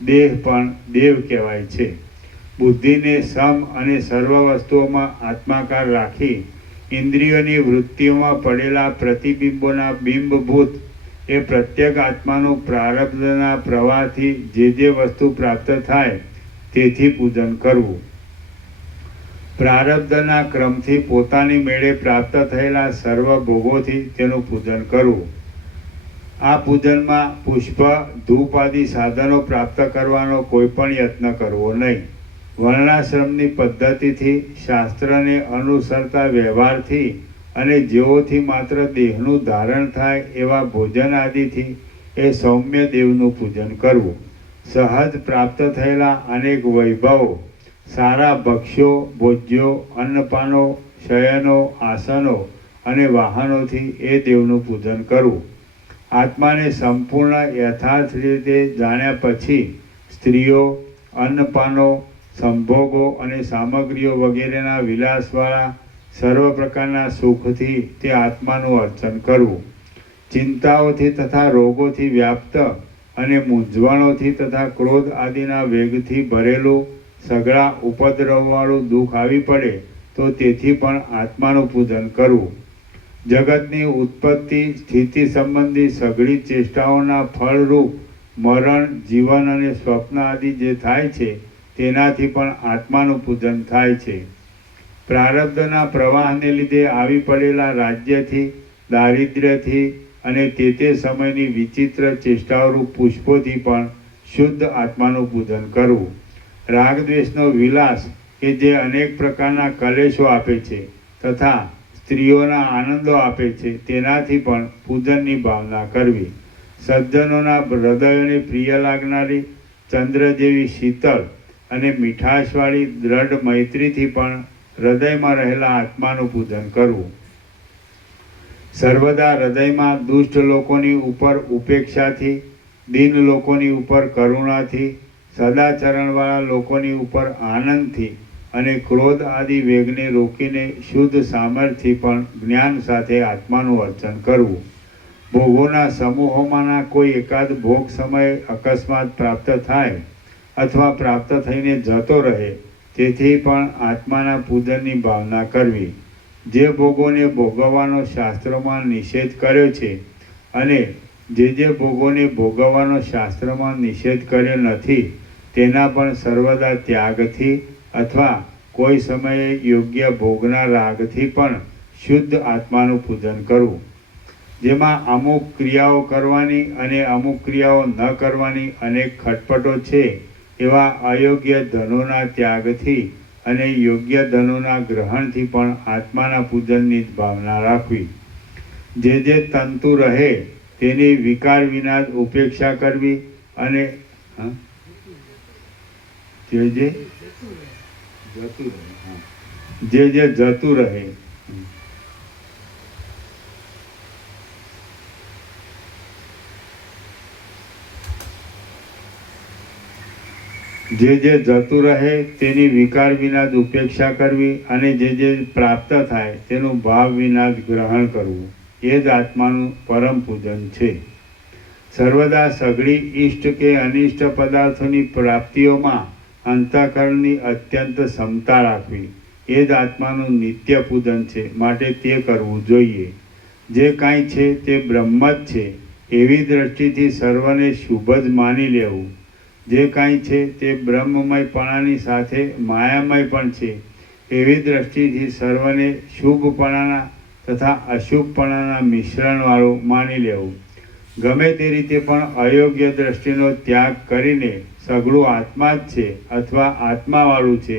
દેહ પણ દેવ કહેવાય છે. બુદ્ધિને સમ અને સર્વ વસ્તુઓમાં આત્માકાર રાખી ઇન્દ્રિયોની વૃત્તિઓમાં પડેલા પ્રતિબિંબોના બિંબભૂત એ પ્રત્યેક આત્માનું પ્રારબ્ધના પ્રવાહથી જે વસ્તુ પ્રાપ્ત થાય તેથી પૂજન કરવું. પ્રારબ્ધના ક્રમથી પોતાની મેળે પ્રાપ્ત થયેલા સર્વ ભોગોથી તેનું પૂજન કરવું. આ પૂજનમાં પુષ્પ, ધૂપ આદિ સાધનો પ્રાપ્ત કરવાનો કોઈ પણ યત્ન કરવો નહીં. વર્ણાશ્રમની પદ્ધતિથી, શાસ્ત્રને અનુસરતા વ્યવહારથી અને જેઓથી માત્ર દેહનું ધારણ થાય એવા ભોજન આદિથી એ સૌમ્ય દેવનું પૂજન કરવું. સહજ પ્રાપ્ત થયેલા અનેક વૈભવો, સારા ભક્ષ્યો, ભોજ્યો, અન્નપાનો, શયનો, આસનો અને વાહનોથી એ દેવનું પૂજન કરવું. આત્માને સંપૂર્ણ યથાર્થ રીતે જાણ્યા પછી સ્ત્રીઓ, અન્નપાનો, સંભોગો અને સામગ્રીઓ વગેરેના વિલાસવાળા સર્વ પ્રકારના સુખથી તે આત્માનું અર્ચન કરવું. ચિંતાઓથી તથા રોગોથી વ્યાપ્ત અને મૂંઝવણોથી તથા ક્રોધ આદિના વેગથી ભરેલું સઘળા ઉપદ્રવવાળું દુઃખ આવી પડે તો તેથી પણ આત્માનું પૂજન કરવું. જગતની ઉત્પત્તિ સ્થિતિ સંબંધી સઘળી ચેષ્ટાઓના ફળરૂપ મરણ, જીવન અને સ્વપ્ન આદિ જે થાય છે તેનાથી પણ આત્માનું પૂજન થાય છે. પ્રારબ્ધના પ્રવાહને લીધે આવી પડેલા રાજ્યથી, દારિદ્ર્યથી અને તે સમયની વિચિત્ર ચેષ્ટાઓરૂપ પુષ્પોથી પણ શુદ્ધ આત્માનું પૂજન કરવું. રાગદ્વેષનો વિલાસ કે જે અનેક પ્રકારના કલેશો આપે છે તથા સ્ત્રીઓના આનંદો આપે છે તેનાથી પણ પૂજનની ભાવના કરવી. સજ્જનોના હૃદયોને પ્રિય લાગનારી ચંદ્ર જેવી શીતળ અને મીઠાશવાળી દ્રઢ મૈત્રીથી પણ હૃદયમાં રહેલા આત્માનું પૂજન કરવું. સર્વદા હૃદયમાં દુષ્ટ લોકોની ઉપર ઉપેક્ષાથી, દીન લોકોની ઉપર કરુણાથી, સદાચરણવાળા લોકોની ઉપર આનંદથી અને ક્રોધ આદિ વેગને રોકીને શુદ્ધ સામર્થ્યથી પણ જ્ઞાન સાથે આત્માનું અર્ચન કરવું. ભોગોના સમૂહોમાંના કોઈ એકાદ ભોગ સમયે અકસ્માત પ્રાપ્ત થાય અથવા પ્રાપ્ત થઈને જતો રહે તેથી પણ આત્માના પૂજનની ભાવના કરવી. જે ભોગોને ભોગવવાનો શાસ્ત્રોમાં નિષેધ કર્યો છે અને જે ભોગોને ભોગવવાનો શાસ્ત્રમાં નિષેધ કર્યો નથી તેના પણ સર્વદા ત્યાગથી અથવા કોઈ સમયે યોગ્ય ભોગના રાગથી પણ શુદ્ધ આત્માનું પૂજન કરવું. જેમાં અમુક ક્રિયાઓ કરવાની અને અમુક ક્રિયાઓ ન કરવાની અનેક ખટપટો છે, એવા અયોગ્ય ધનોના ત્યાગથી અને યોગ્ય ધનોના ગ્રહણથી પણ આત્માના પૂજનની જ ભાવના રાખવી. જે તંતુ રહે તેની વિકાર વિના ઉપેક્ષા કરવી અને જે જતું રહે જે જતું રહે તેની વિકાર વિના જ ઉપેક્ષા કરવી અને જે પ્રાપ્ત થાય તેનું ભાવ વિના જ ગ્રહણ કરવું, એ જ આત્માનું પરમ પૂજન છે. સર્વદા સઘળી ઇષ્ટ કે અનિષ્ટ પદાર્થોની પ્રાપ્તિઓમાં અંતઃકરણની અત્યંત ક્ષમતા રાખવી, એ જ આત્માનું નિત્ય પૂજન છે. માટે તે કરવું જોઈએ. જે કાંઈ છે તે બ્રહ્મ જ છે એવી દ્રષ્ટિથી સર્વને શુભ જ માની લેવું. જે કાંઈ છે તે બ્રહ્મમયપણાની સાથે માયામય પણ છે એવી દ્રષ્ટિથી સર્વને શુભપણાના તથા અશુભપણાના મિશ્રણવાળું માની લેવું. ગમે તે રીતે પણ અયોગ્ય દ્રષ્ટિનો ત્યાગ કરીને સઘળું આત્મા જ છે અથવા આત્માવાળું છે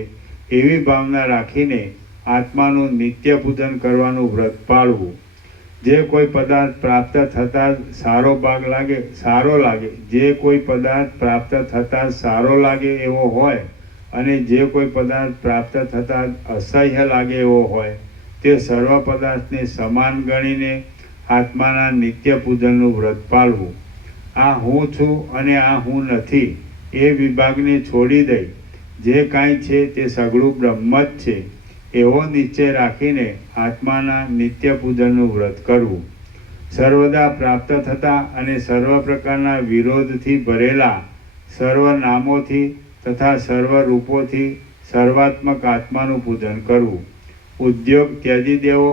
એવી ભાવના રાખીને આત્માનું નિત્ય પૂજન કરવાનું વ્રત પાળવું. જે કોઈ પદાર્થ પ્રાપ્ત થતાં સારો લાગે જે કોઈ પદાર્થ પ્રાપ્ત થતાં સારો લાગે એવો હોય અને જે કોઈ પદાર્થ પ્રાપ્ત થતાં અસહ્ય લાગે એવો હોય તે સર્વ પદાર્થને સમાન ગણીને આત્માના નિત્ય પૂજનનું વ્રત પાળવું. આ હું છું અને આ હું નથી એ વિભાગને છોડી દઈ જે કાંઈ છે તે સઘળું બ્રહ્મ જ છે એવો નિશ્ચય રાખીને આત્માના નિત્ય પૂજનનું વ્રત કરવું. સર્વદા પ્રાપ્ત થતા અને સર્વ પ્રકારના વિરોધથી ભરેલા સર્વ નામોથી તથા સર્વ રૂપોથી સર્વાત્મક આત્માનું પૂજન કરવું. ઉદ્યોગ ત્યજી દેવો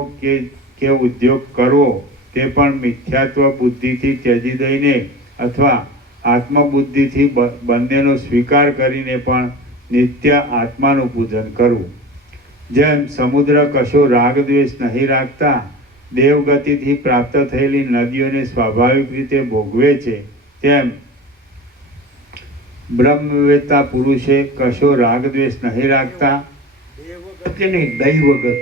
કે ઉદ્યોગ કરવો તે પણ મિથ્યાત્વ બુદ્ધિથી ત્યજી દઈને અથવા આત્મબુદ્ધિથી બંનેનો સ્વીકાર કરીને પણ નિત્ય આત્માનું પૂજન કરવું. જેમ સમુદ્ર કશો રાગ દ્વેષ નહીં રાખતા દેવગતિથી પ્રાપ્ત થયેલી નદીઓને સ્વાભાવિક રીતે ભોગવે છે, તેમ બ્રહ્મવેત્તા પુરુષે કશો રાગ દ્વેષ નહીં રાખતા ગતિ નહીં, દૈવ ગતિ.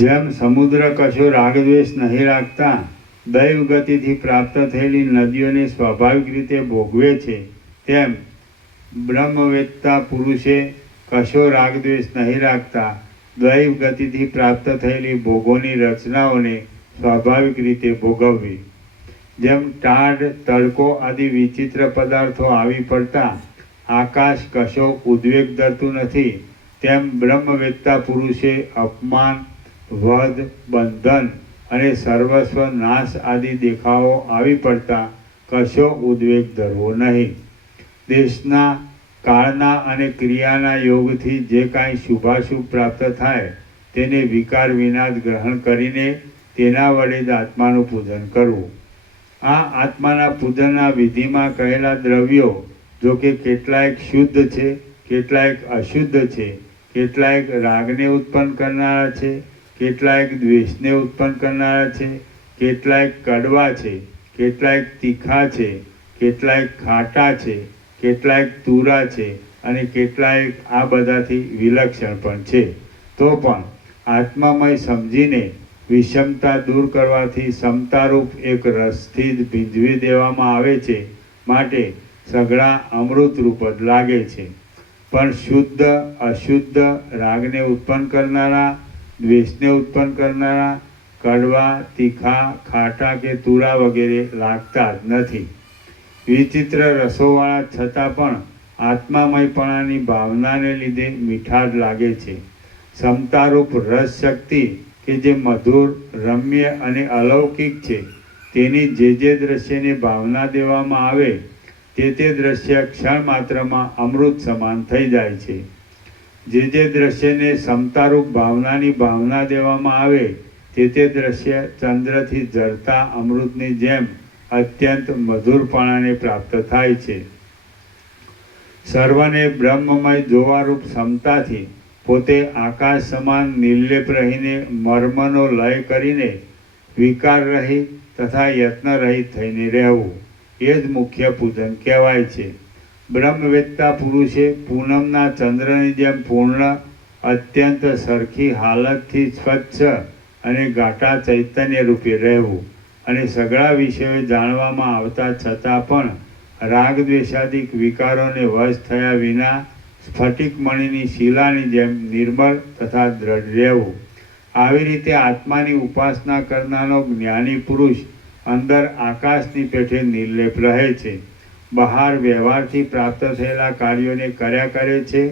જેમ સમુદ્ર કશો રાગદ્વેષ નહીં રાખતા દૈવ ગતિથી પ્રાપ્ત થયેલી નદીઓને સ્વાભાવિક રીતે ભોગવે છે, તેમ બ્રહ્મવેત્તા પુરુષે કશો રાગદ્વેષ નહીં રાખતા દૈવ ગતિથી પ્રાપ્ત થયેલી ભોગોની રચનાઓને સ્વાભાવિક રીતે ભોગવવી. જેમ ટાઢ તડકો આદિ વિચિત્ર પદાર્થો આવી પડતા આકાશ કશો ઉદ્વેગ ધરતું નથી, તેમ બ્રહ્મવેત્તા પુરુષે અપમાન, વધ, બંધન અને સર્વસ્વ નાશ આદિ દેખાવો આવી પડતા કશો ઉદ્વેગ ધરવો નહીં. દેશના, કાળના અને ક્રિયાના યોગથી જે કાંઈ શુભાશુભ પ્રાપ્ત થાય તેને વિકાર વિના જ ગ્રહણ કરીને તેના વડે જ આત્માનું પૂજન કરવું. આ આત્માના પૂજનના વિધિમાં કહેલા દ્રવ્યો જો કે કેટલાયક શુદ્ધ છે, કેટલાયક અશુદ્ધ છે, કેટલાયક રાગને ઉત્પન્ન કરનારા છે, કેટલાયક દ્વેષને ઉત્પન્ન કરનારા છે, કેટલાયક કડવા છે, કેટલાયક તીખા છે, કેટલાયક ખાટા છે, કેટલાયક તુરા છે અને કેટલાયક આ બધાથી વિલક્ષણ પણ છે. તો પણ આત્મામય સમજીને વિષમતા દૂર કરવાથી સમતારૂપ એક રસથી જ ભીંજવી દેવામાં આવે છે. માટે સઘળા અમૃતરૂપ જ લાગે છે. પણ શુદ્ધ અશુદ્ધ, રાગને ઉત્પન્ન કરનારા, દ્વેષને ઉત્પન્ન કરનારા, કડવા, તીખા, ખાટા કે તુરા વગેરે લાગતા જ નથી. વિચિત્ર રસોવાળા છતાં પણ આત્મામયપણાની ભાવનાને લીધે મીઠા જ લાગે છે. સમતારૂપ રસ શક્તિ કે જે મધુર, રમ્ય અને અલૌકિક છે તેની જે દ્રશ્યને ભાવના દેવામાં આવે તે દ્રશ્ય ક્ષણ માત્રમાં અમૃત સમાન થઈ જાય છે. જે દ્રશ્યને સમતારૂપ ભાવનાની ભાવના દેવામાં આવે તે દ્રશ્ય ચંદ્રથી ઝરતા અમૃતની જેમ અત્યંત મધુરપણાને પ્રાપ્ત થાય છે. સર્વને બ્રહ્મમય જોવારૂપ ક્ષમતાથી પોતે આકાશ સમાન નિર્લેપ રહીને મર્મનો લય કરીને વિકાર રહિત તથા યત્ન રહિત થઈને રહેવું એ જ મુખ્ય પૂજન કહેવાય છે. બ્રહ્મવેત્તા પુરુષે પૂનમના ચંદ્રની જેમ પૂર્ણ અત્યંત સરખી હાલતથી સ્વચ્છ અને ગાઢા ચૈતન્ય રૂપે રહેવું અને સઘળા વિષયો જાણવામાં આવતા છતાં પણ રાગ દ્વેષાદિક વિકારોને વશ થયા વિના સ્ફટિક મણિની શિલાની જેમ નિર્મળ તથા દ્રઢ રહેવું. આવી રીતે આત્માની ઉપાસના કરનારો જ્ઞાની પુરુષ અંદર આકાશની પેઠે નિર્લેપ રહે છે. બહાર વ્યવહારથી પ્રાપ્ત થયેલા કાર્યોને કર્યા કરે છે.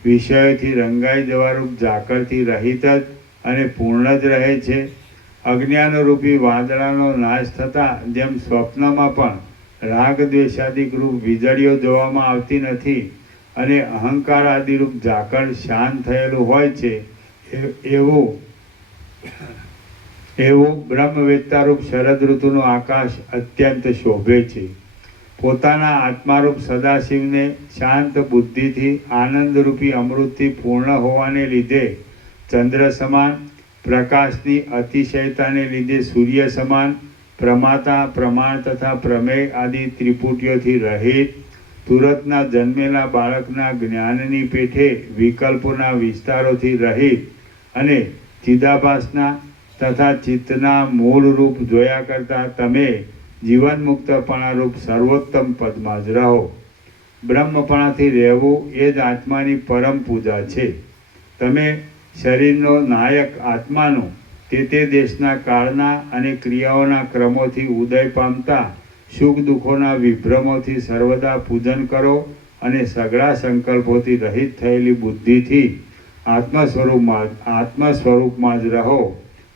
વિષયોથી રંગાઈ જવારૂપ ઝાકળથી રહિત જ અને પૂર્ણ જ રહે છે. અજ્ઞાનરૂપી વાદળાનો નાશ થતાં જેમ સ્વપ્નમાં પણ રાગ દ્વેષાદિક રૂપ વીજળીઓ જોવામાં આવતી નથી અને અહંકાર આદિરૂપ ઝાકળ શાંત થયેલું હોય છે, એવું બ્રહ્મવેત્તારૂપ શરદ ઋતુનું આકાશ અત્યંત શોભે છે. પોતાના આત્મારૂપ સદાશિવને શાંત બુદ્ધિથી આનંદરૂપી અમૃતથી પૂર્ણ હોવાને લીધે ચંદ્ર સમાન, પ્રકાશની અતિશયતાને લીધે સૂર્ય સમાન, પ્રમાતા, પ્રમાણ તથા પ્રમેય આદિ ત્રિપુટીઓથી રહિત, તુરતના જન્મેલા બાળકના જ્ઞાનની પેઠે વિકલ્પોના વિસ્તારોથી રહિત અને ચિદાભાસના તથા ચિત્તના મૂળ રૂપ જોયા કરતા તમે જીવન મુક્તપણારૂપ સર્વોત્તમ પદમાં જ રહો. બ્રહ્મપણાથી રહેવું એ જ આત્માની પરમ પૂજા છે. તમે શરીરનો નાયક આત્માનું તે દેશના કાળના અને ક્રિયાઓના ક્રમોથી ઉદય પામતા સુખ દુઃખોના વિભ્રમોથી સર્વદા પૂજન કરો અને સઘળા સંકલ્પોથી રહિત થયેલી બુદ્ધિથી આત્મસ્વરૂપમાં જ રહો.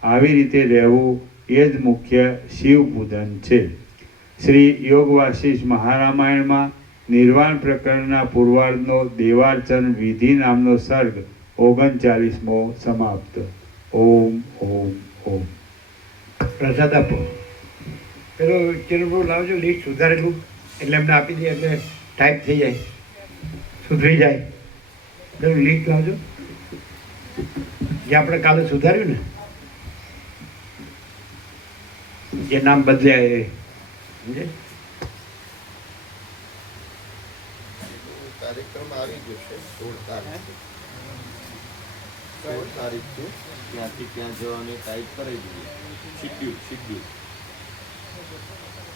આવી રીતે રહેવું એ જ મુખ્ય શિવ પૂજન છે. શ્રી યોગ વાસિષ્ઠ મહારામાયણમાં નિર્વાણ પ્રકરણના પૂર્વાર્ધનો દેવાર્ચન વિધિ નામનો સર્ગ 39મો સમાપ્ત. ઓમ ઓમ ઓમ. પ્રસાદ આપો. પેલો ચિરંબુ લાવજો, લિસ્ટ સુધારેલું એટલે એમને આપી દે એટલે ટાઈપ થઈ જાય, સુધરી જાય. પેલું લિસ્ટ લાવજો જે આપણે કાલે સુધાર્યું ને, જે નામ બદલ્યા એ સમજે. કાર્યક્રમ આવી ગયો છે 16 તારીખથી ત્યાંથી ત્યાં જવાની ટાઈપ કરી દીધી. શિડ્યુલ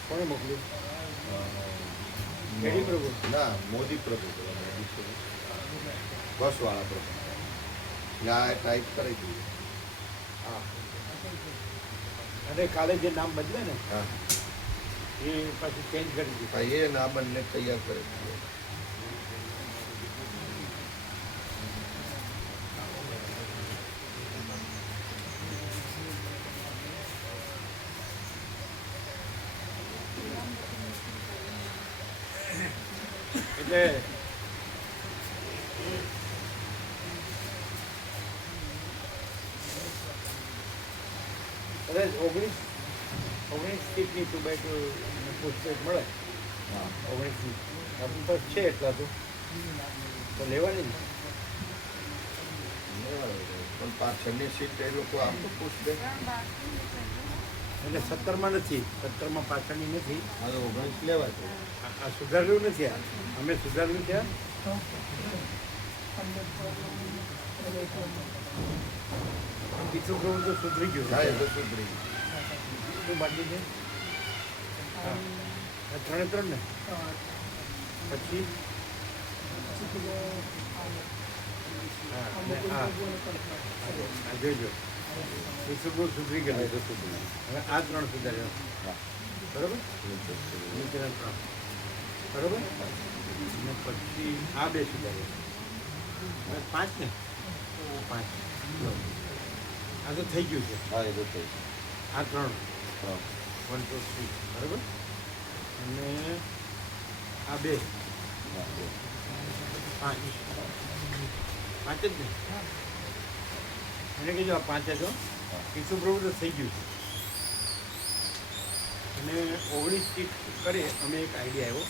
કોણે મોકલ્યું? મોદી પ્રભુ ના, મોદી પ્રભુ બસવાળા પ્રભુ ત્યાં ટાઈપ કરી દીધી. હા, અને કાલે જે નામ બદલે ને હા એ પાછું ચેન્જ કરી દીધું. એ નામ બંને તૈયાર કરી દીધું. એટલે કદાચ 19 સીટની 2x2 પુસ્તક મળે. હા, 19 આપણી પાસે છે એટલા તો લેવાની ને. પણ પાછળની સીટ એ લોકો આપતું પૂછશે એટલે 17માં નથી, 17માં પાછળની નથી. હા, 19 લેવા છે. આ સુધારેલું નથી. અમે સુધારેલું છે. બીજું કહું તો સુધરી ગયું. હા, એ તો સુધરી ગયું. શું બાકી છે? હા, 3 ને પછી જોઈજો બીજું બહુ સુધરી ગયું. હવે આ 3 સુધાર્યો. બરોબર, નીચેના 3 બરોબર, અને પછી આ 2 સુધાર્યો. હવે 5 ને 5 આ તો થઈ ગયું છે. હા, એ તો થઈ ગયું. આ 3 1 2 3 બરોબર, અને આ 2 5 પાંચ જ ને એને કીધું આ પાંચ જ હો. ઈસુ પ્રભુ તો થઈ ગયું છે. અને 19 સીટ કરીએ અમે એક આઈડિયા આવ્યો.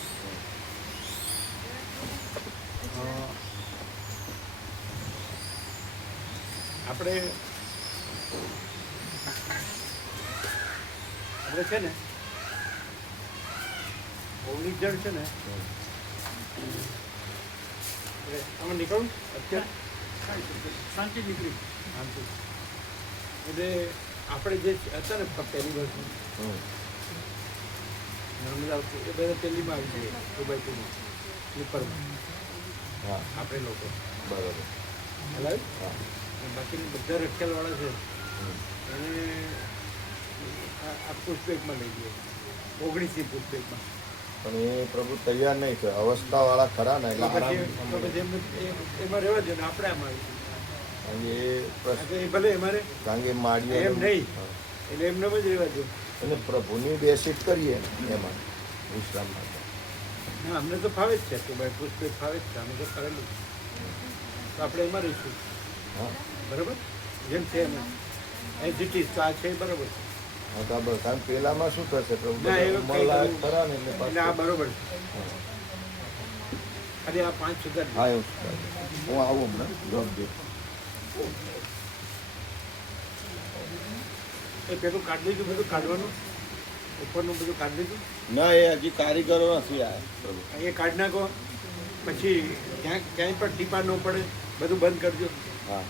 આપણે છે ને 19 જણ છે ને આમાં નીકળું અત્યારે શાંતિ નીકળી શાંતિ. એટલે આપણે જે હતા ને પહેલી વર્ષ નર્મદા એ બધા પહેલીમાં આવી જઈએ 2x2માં સ્લીપરમાં. હા આપણે લોકો બરાબર. હલાવી હા બાકી બધા રખેલવાળા છે એને આ પુષ્પેકમાં લઈ ગયો 19 પુષ્પેકમાં. પણ એ પ્રભુ તૈયાર નહીં છે, અવસ્થાવાળા ખરા ને એટલે પછી એમને એમાં રહેવા દે ને આપણે આમાં કારણ એ ભલે અમારે કારણ કે માળીઓ એમ નહીં એટલે એમને જ રહેવા દે. અને પ્રભુની 2 સીટ કરીએ એમાં વિશ્રામ માટે. ના અમને તો ફાવે જ છે કે ભાઈ પુષ્પેક ફાવે જ છે, અમે તો કરેલું તો આપણે એમાં રહીશું. હા બરાબર જેમ છે એમ એન્ટિટીઝ તો આ છે બરાબર છે. હા બરાબર. કારણ કે પેલામાં શું થશે પ્રભુ ના, એ ઉંમરલાયક ખરા ને એટલે એટલે આ પાછું. બરોબર છે. ખાલી આ 5 સુધાર હા એવું જ થાય. હું આવું હમણાં જોબ દે. એ પેલું કાઢી લીધું બધું કાઢવાનું ઉપરનું બધું કાઢી લીધું ના એ હજી કારીગરો નથી આવ્યા પ્રભુ. એ કાઢી નાખો પછી ક્યાંય પણ ટીપા ન પડે બધું બંધ કરજો. હા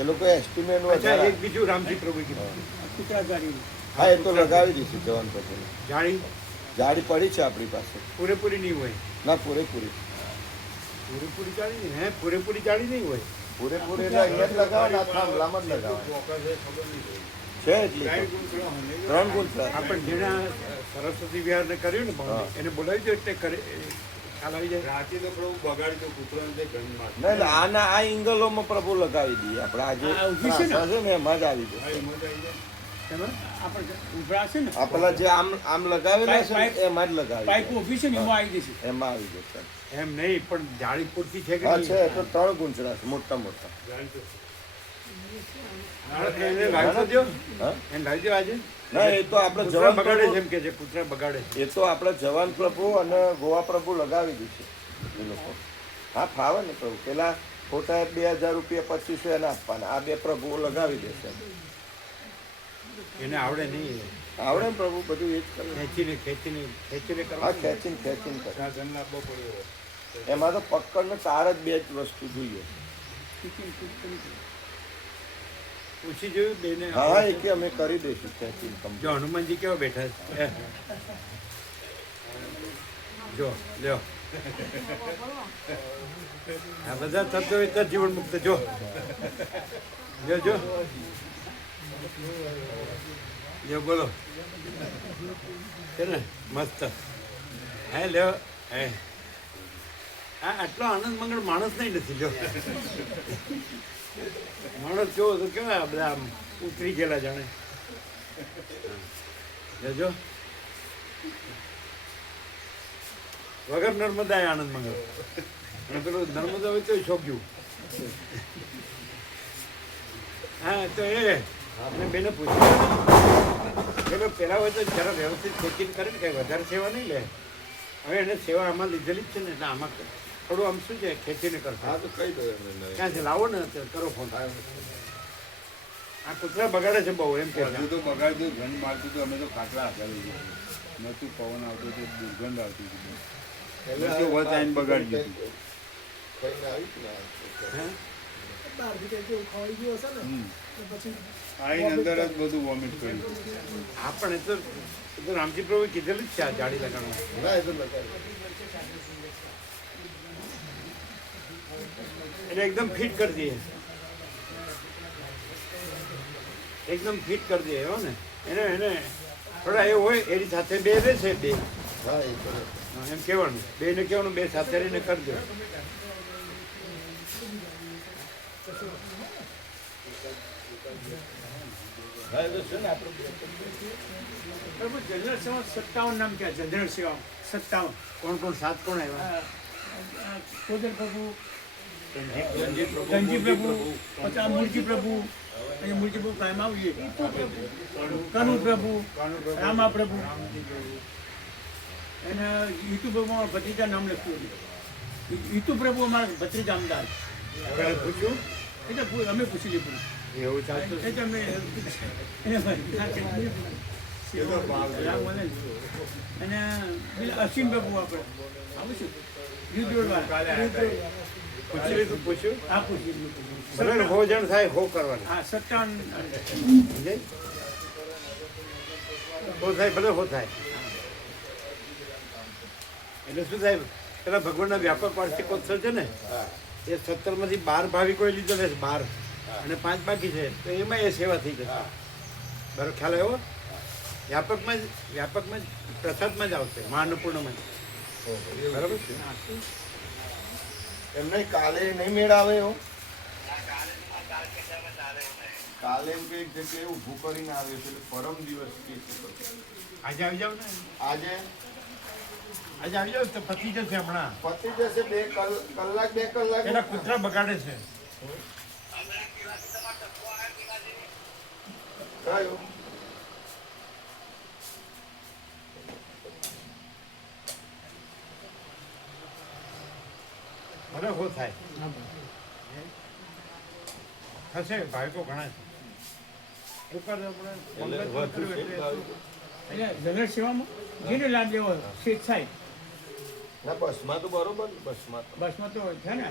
એ લોકો એસ્ટિમેટ અચ્છા વધારે. એક બીજું રામજી પ્રભુ કીધું કૂતરા ગાડી હા એ તો લગાવી દઈશું જવાન પછી. જાળી જાડી પડી છે આપણી પાસે. પૂરેપૂરી નહીં હોય. ના પૂરેપૂરી પૂરેપૂરી જાળી નહીં હે પૂરેપૂરી જાળી નહીં હોય. પૂરેપૂરી એટલે અહીંયા જ લગાવવાના થાંભલામાં જ લગાવવાના છે. એટલી તો 3 ગુંઠા. આપણે જેના સરસ્વતી વિહારને કર્યું ને હા. એને બોલાવી દો એટલે કરે ખ્યાલ આવી જાય. રાતે તો પ્રભુ બગાડી તો કૂતરાને તે ઘરમાં ના એટલે આના આ એંગલોમાં પ્રભુ લગાવી દઈએ આપણે. આજે આ ઊભી છે ને? ત્રાસા છે ને એમાં જ આવી જશે. એમાં આપણે ઉભરા છે ને આ પેલા જે આમ આમ લગાવેલા છે ને પાઇપ- એમાં જ લગાવી પાઇપ દઈએ. ઊભી છે ને એમાં આવી જશે. એમાં આવી જશે. એમ નહીં પણ જાળી પૂરતી છે કે હા નહીં? છે એ તો 3 ગુંચડા છે મોટા મોટા. એને લાવી દો હા એને લાવી દો આજે. ના એ તો આપણે કૂતરા જવાન બગાડે છે પ્રભુ એમ કે છે કૂતરા બગાડે છે. એ તો આપણે જવાન પ્રભુ અને ગોવા પ્રભુ લગાવી દઈશું એ લોકો. હા ફાવે ને પ્રભુ. પેલા ખોટા 2000 રૂપિયા 2500 એને આપવાના. આ 2 પ્રભુઓ લગાવી દેશે. એને આવડે નહીં આવડે ને પ્રભુ બધું એ જ કરે. ખેંચીને ખેંચીને ખેંચીને હા કરવા ખેંચીને ખેંચીને કરે. સાધન લાવવો પડ્યો. એમાં તો પકડને તાર જ 2 જ વસ્તુ જોઈએ. પૂછી જોયું બેને હા એ કે અમે કરી દઈશું ખેંચીને જો complete. હનુમાનજી કેવા બેઠા છે જો લ્યો આ બધા તત્વો એક જ જીવન મુક્ત જો જો જો લ્યો બોલો છે ને મસ્ત હે લ્યો હે આ આટલો આનંદ મંગળ માણસ નહીં નથી લ્યો માણસ જો તો કેવા બધા આમ ઉતરી ગયેલા જાણે જો વગર નર્મદા આનંદ મંગળ અને પેલું નર્મદા હોય તો શોખ્યું હા તો એ અને બેને પૂછ્યું પેલા હોય તો જરા વ્યવસ્થિત ખેતી કરે ને કંઈ વધારે સેવા નહીં લે હવે એને સેવા આમાં લીધેલી જ છે ને એટલે આમાં થોડું આમ શું છે ખેતીને કરતા હા તો કહી દો એમને. ક્યાંથી લાવો ને તો કરો ફોન આ કૂતરા બગાડે છે બહુ એમ કે હજુ તો બગાડી દઉં ઘણી મારતું તો અમે તો ખાટલા હતા લઈ ગયા. નતું પવન આવતો તો દુર્ગંધ આવતી હતી. પહેલા તો વધ આઈને બગાડી દીધું. ખાઈને આવી જ ને. હે? આઈને અંદર જ બધું વોમિટ કર્યું. હા પણ એ તો રામજી પ્રભુએ કીધેલું જ છે આ જાળી લગાડવાનું ના એ તો લગાવી. એટલે એકદમ ફિટ કરી દઈએ એકદમ ફિટ કરી દઈએ હો ને એને એને થોડા એ હોય એની સાથે બે રહેશે બે હા એ તો હા, એમ કહેવાનું બેને કહેવાનું બે સાથે રહીને કરજો હા એ તો છે ને આપણે પ્રભુ જનરલ સેવા 57 નામ ક્યાં જનરલ સેવા 57 કોણ કોણ સાત કોણ આવ્યા કોદર પ્રભુ ધનજી પ્રભુ, પછી આ મૂળજી પ્રભુ, અને મૂળજી પ્રભુ કાયમ આવીએ, કનુ પ્રભુ, રામા પ્રભુ, અને હિતુ પ્રભુ અમારા ભત્રીજા નામ લખ્યું હતું. હિતુ પ્રભુ અમારા ભત્રીજા અમદાવાદ. પૂછ્યું એટલે અમે પૂછી લીધું. એવું ચાલતું એટલે અમે રામ બોલે ને. અને પેલા અશ્વિન પ્રભુ આપણે આવું છું પૂછ્યું આ પૂછી બરાબર હો જણ થાય હો કરવાનું હા 57 સમજાય હો થાય ભલે હો થાય એટલે શું થાય પેલા ભગવાનના વ્યાપક વાર્ષિકોત્સવ છે ને એ 17 માંથી 12 ભાવિકોએ લીધો છે 12 અને 5 બાકી છે તો એમાં એ સેવા થઈ જશે બરાબર ખ્યાલ આવ્યો વ્યાપકમાં જ પ્રસાદમાં જ આવશે મહાઅન્નપૂર્ણમાં જ બરાબર છે એમને કાલે નહીં મેળ આવે એવો કાલે એમ કઈ જગ્યાએ ઊભું કરીને આવે છે એટલે પરમ દિવસ કે છે આજે આવી જાવ ને આજે આજે આવી જાવ તો પતી જશે હમણાં પતી જશે 2 કલાક 2 કલાક એના કૂતરા બગાડે છે કયું ભલે હો થાય થશે ભાવિકો ઘણા છે ઉપર હમણાં મંગળ કર્યું એટલે એટલે જનરલ સેવામાં જેને લાભ લેવો હોય સ્વેચ્છાએ ના બસમાં તો બરોબર ને બસમાં તો બસમાં તો છે ને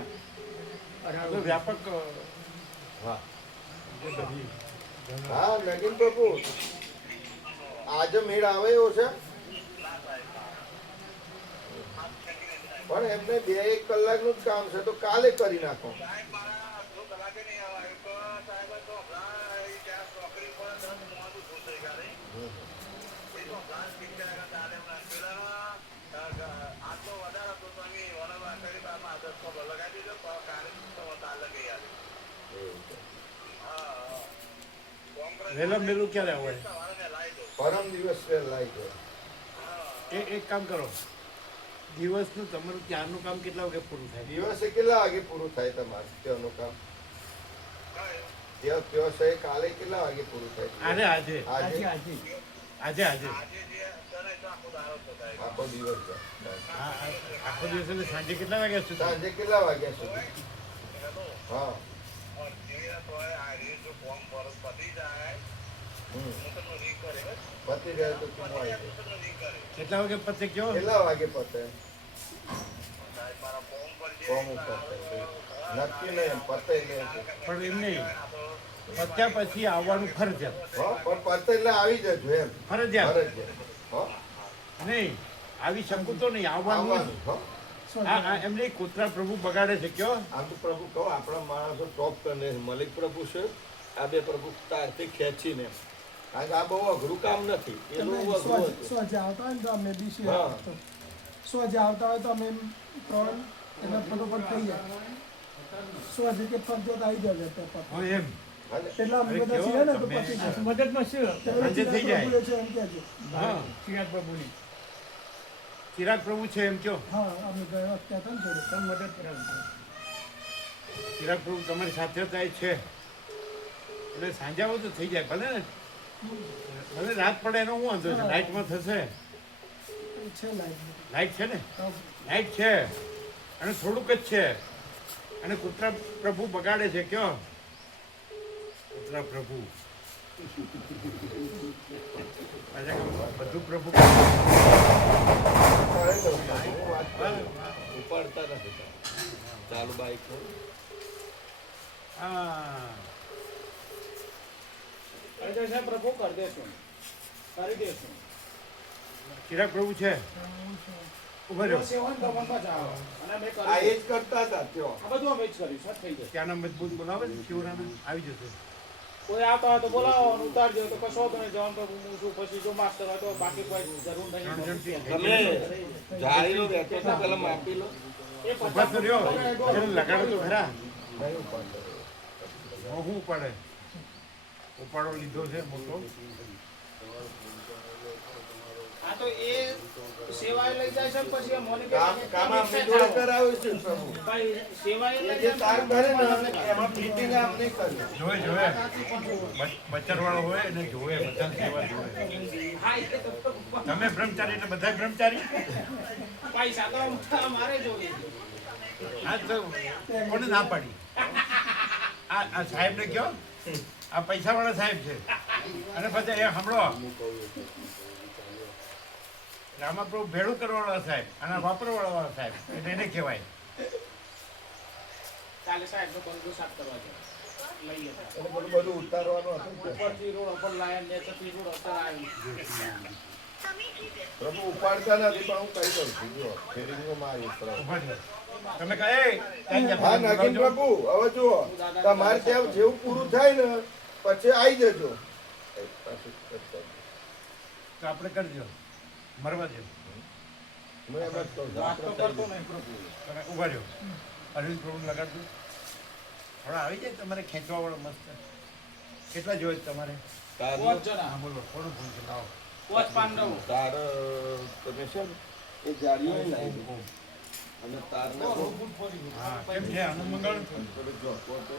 એટલે વ્યાપક હા જે બધી હા નગીન બાપુ આજે મેળ આવે એવો છે પણ એમને 2-1 કલાકનું જ કામ છે તો કાલે કરી નાખો વહેલા મેલું ક્યારે હોય પરમ દિવસ લાઈ જાય એક કામ કરો દિવસનું તમારું ત્યારનું કામ કેટલા વાગે પૂરું થાય દિવસે કેટલા વાગે પૂરું થાય તમારે ત્યાંનું કામ ત્યાં છે કાલે કેટલા વાગે પૂરું થાય આજે આજે આજે આજે આજે આજે આખો દિવસ છે. આખો દિવસ એટલે સાંજે કેટલા વાગ્યા સુધી સાંજે કેટલા વાગ્યા સુધી હા પતી જાય તો કેમ આવી જાય? કેટલા વાગે પતે કયો કેટલા વાગે પતે ફોર્મ ઉપર નક્કી નહીં પતે નહીં પણ એમ નહીં પત્યા પછી આવવાનું ફરજિયાત પણ પતે એટલે આવી જજો એમ ફરજિયાત ફરજિયાત હો નહીં આવી શકું તો નહીં આવવાનું આવવાનું હો એમ નહીં કૂતરા પ્રભુ બગાડે છે કયો આમ તો પ્રભુ કહો આપણા માણસો ટોપ કરીને મલિક પ્રભુ છે આ બે પ્રભુ તારથી ખેંચીને કારણ કે આ બહુ અઘરું કામ નથી એ બહુ અઘરું હતું સ્વજે આવતા હોય ને તો અમે ડીસી હા. સ્વજે આવતા હોય તો અમે ત્રણ એટલે ફટોફટ થઈ જાય સ્વજે કે ફરજિયાત આવી જાય પેપર હોય એમ અને એટલે અમે બધા છીએ ને તો પછી જાય. મદદમાં શું સાંજે થઈ જાય. પ્રભુ છે એમ કે છે હા ચિરાગ પ્રભુની ચિરાગ પ્રભુ છે એમ કયો હા અમે ગયા વખતે હતા ને થોડું તમે મદદ કરાવજો ચિરાગ પ્રભુ તમારી સાથે થાય છે એટલે સાંજે આવો તો થઈ જાય ભલે ને ભલે રાત પડે એનો શું વાંધો છે લાઇટમાં થશે છે લાઈન લાઇટ છે ને લાઇટ છે અને થોડુંક જ છે અને કૂતરા પ્રભુ બગાડે છે કયો કૂતરા પ્રભુ પાછા બધું પ્રભુ ઉપાડતા નથી ચાલુ બાઈક હા પ્રભુ કરી દેશું કરી દેશું ચિરાગ પ્રભુ છે ઉભા રહ્યો આ એ જ કરતા હતા ત્યાં આ બધું અમે જ કર્યું સર થઈ જાય ત્યાંના મજબૂત બોલાવે ને શિવરાના આવી જશે કોઈ આવતા હોય તો બોલાવો અને ઉતારજો તો કશો વાંધો નહીં જવાનું પ્રભુ હું છું પછી જો માસ્ટર હોય તો બાકી કોઈ જરૂર ત્રણ નહીં જણથી તમે જાળીનો બેઠો તો પેલા માપી લો ઉભા તો રહ્યો એને લગાડો તો ખરા નહીં ઉપાડતો હું ઉપાડે ઉપાડો લીધો છે મોટો આ તો એ સેવાએ લઈ જાય છે ને પછી એ મોનિટર કામ આપણે જોડે કરાવ્યું છે પ્રભુ ભાઈ સેવાએ એ લઈ જે જાય તાર કરે ને એમાં ફિટિંગ આમ નહીં કર્યું જોવે બચર વાળો હોય એને જોવે બધા સેવા જોવે હા એ તો તમે બ્રહ્મચારી એટલે બધા બ્રહ્મચારી પૈસા તો અમારે જોઈએ આ તો કોને ના પાડી આ સાહેબને કયો આ પૈસા વાળા સાહેબ છે અને પછી એ હમણો રામાપ્રભુ ભેળું કરવા વાળા સાહેબ અને વાપરવા વાળા સાહેબ એટલે એને કહેવાય કાલે સાહેબ નો બંગલો સાફ કરવા છે લઈએ એટલે બધું ઉતારવાનું હતું ને. ઉપરથી રોડ ઉપર લાયા નીચેથી રોડ ઉપર આવ્યું પ્રભુ ઉપાડતા નથી પણ હું કઈ દઉં છું જો ફેરિંગમાં આવીશ પ્રભુ ઉભા થયો. તમે કહે "એ, ત્યાં ગયા હા બધા નગીન બોલાવજો." પ્રભુ હવે જુઓ તમારે ત્યાં જેવું પૂરું થાય ને પછી આવી જજો તો આપણે કરજો મરવા દો હું એમ જ કહું છું વાત તો આપણે કરતો નહીં પ્રભુ તમે ઉભા રહ્યો અરવિંદ પ્રભુ લગાડજો થોડા આવી જાય તમારે ખેંચવા વાળો મસ્ત કેટલા જોઈએ તમારે પાંચ જણા હા બોલો કોનું ફોન છે લાવો પાંચ પાંડવો તાર તમે છે ને એ જાળીઓ લાવી દો. અને તારને બહુ હા કેમ છે આનંદ મંગળ થોડું જો તો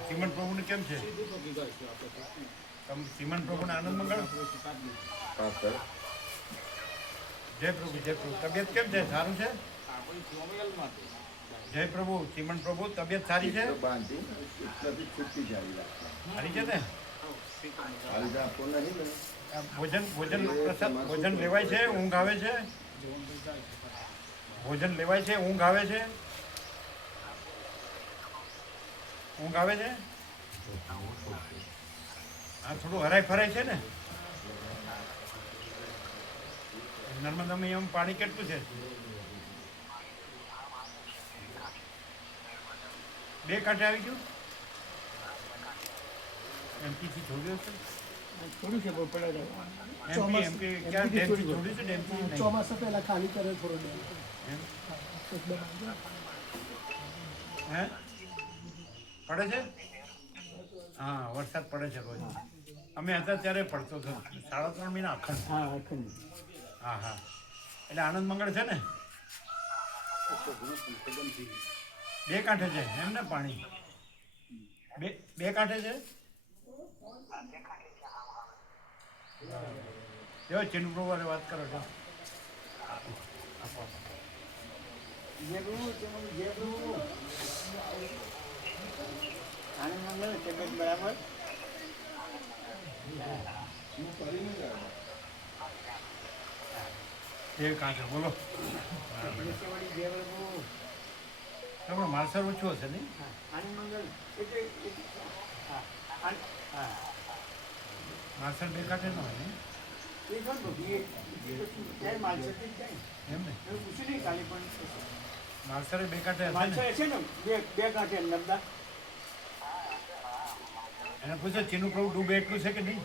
શ્રીમંત પ્રભુને કેમ છે શ્રીમંત પ્રભુને આનંદ મંગળ હા સર જય પ્રભુ તબિયત કેમ છે સારું છે જય પ્રભુ શ્રીમંત પ્રભુ તબિયત સારી છે તો બાંધી એટલાથી છૂટી જાળી રાખે સારી છે ને હાલ આપો નહીં ને આ ભોજન પ્રસાદ ભોજન લેવાય છે ઊંઘ આવે છે ભોજન લેવાય છે ઊંઘ આવે છે ઊંઘ આવે છે આ થોડું હરાય ફરાય છે ને નર્મદા મૈયામાં પાણી કેટલું છે બે કાંઠે આવી ગયું એમપીથી છોડ્યું છે થોડું છે પણ પડે એમપી ક્યાં ડેમથી છોડ્યું છે ડેમથી નહીં ચોમાસા પહેલા ખાલી કરે થોડો ડેમ એમ? એકદમ આવી હે પડે છે હા વરસાદ પડે છે રોજ અમે હતા ત્યારે પડતો હતો 3.5 મહિના અખંડ હા અખંડ હા હા એટલે આનંદ મંગળ છે ને બે કાંઠે છે એમ ને પાણી બે કાંઠે છે જો ચિન્નુ પ્રભુ વાત કરો છો બરાબર એ કાંઠે બોલો તમારો મારસર ઓછું હશે નહીં મારસર બે કાંઠે ન હોય ને એમ ને મારસરે બે કાંઠે હશે ને બે કાંઠે નર્મદા એને પૂછો ચીનુ પ્રભુ ડૂબે એટલું છે કે નહીં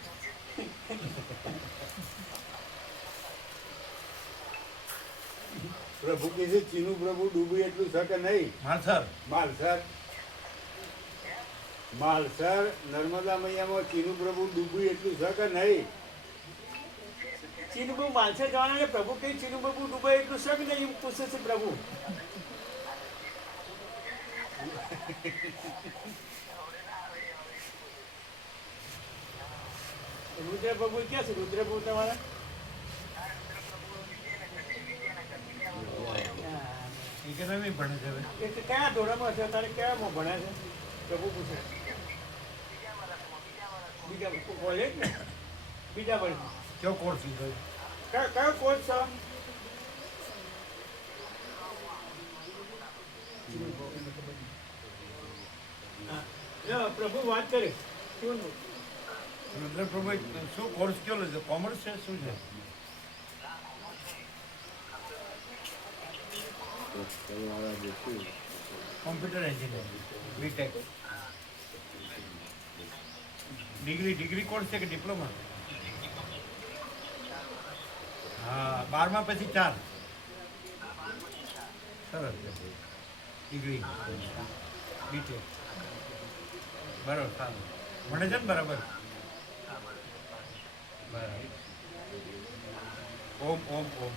પ્રભુ કે છે ચીનું પ્રભુ ડૂબ્યું એટલું છે કે નહીં મારસર માલસર નર્મદા મૈયામાં ચીનું પ્રભુ ડૂબ્યું એટલું છે કે નહીં ચીનુ પ્રભુ માનસે જવાના ને પ્રભુ કઈ ચીનુ પ્રભુ ડૂબે એટલું શક નહીં એમ પૂછે છે પ્રભુ રુદ્ર પ્રભુ ક્યાં છે રુદ્ર પ્રભુ તમારા એ કે નહીં ભણે છે હવે એ તો કયા ધોરણમાં છે તારે કયામાં ભણ્યા છે પ્રભુ પૂછે બીજા કોલેજ ને બીજા વર્ષ કેવો કોર્સ લીધો કયો કોર્સ છે પ્રભુ વાત કરે શું રુદ્ર પ્રભુ શું કોર્સ કયો લીધો કોમર્સ છે શું છે computer engineering BTech degree course છે કે ડિપ્લોમા હા 12મા પછી 4 સરસ ડિગ્રી બીટેક બરાબર સારું ભણે છે ને બરાબર બરાબર. ઓમ ઓમ ઓમ.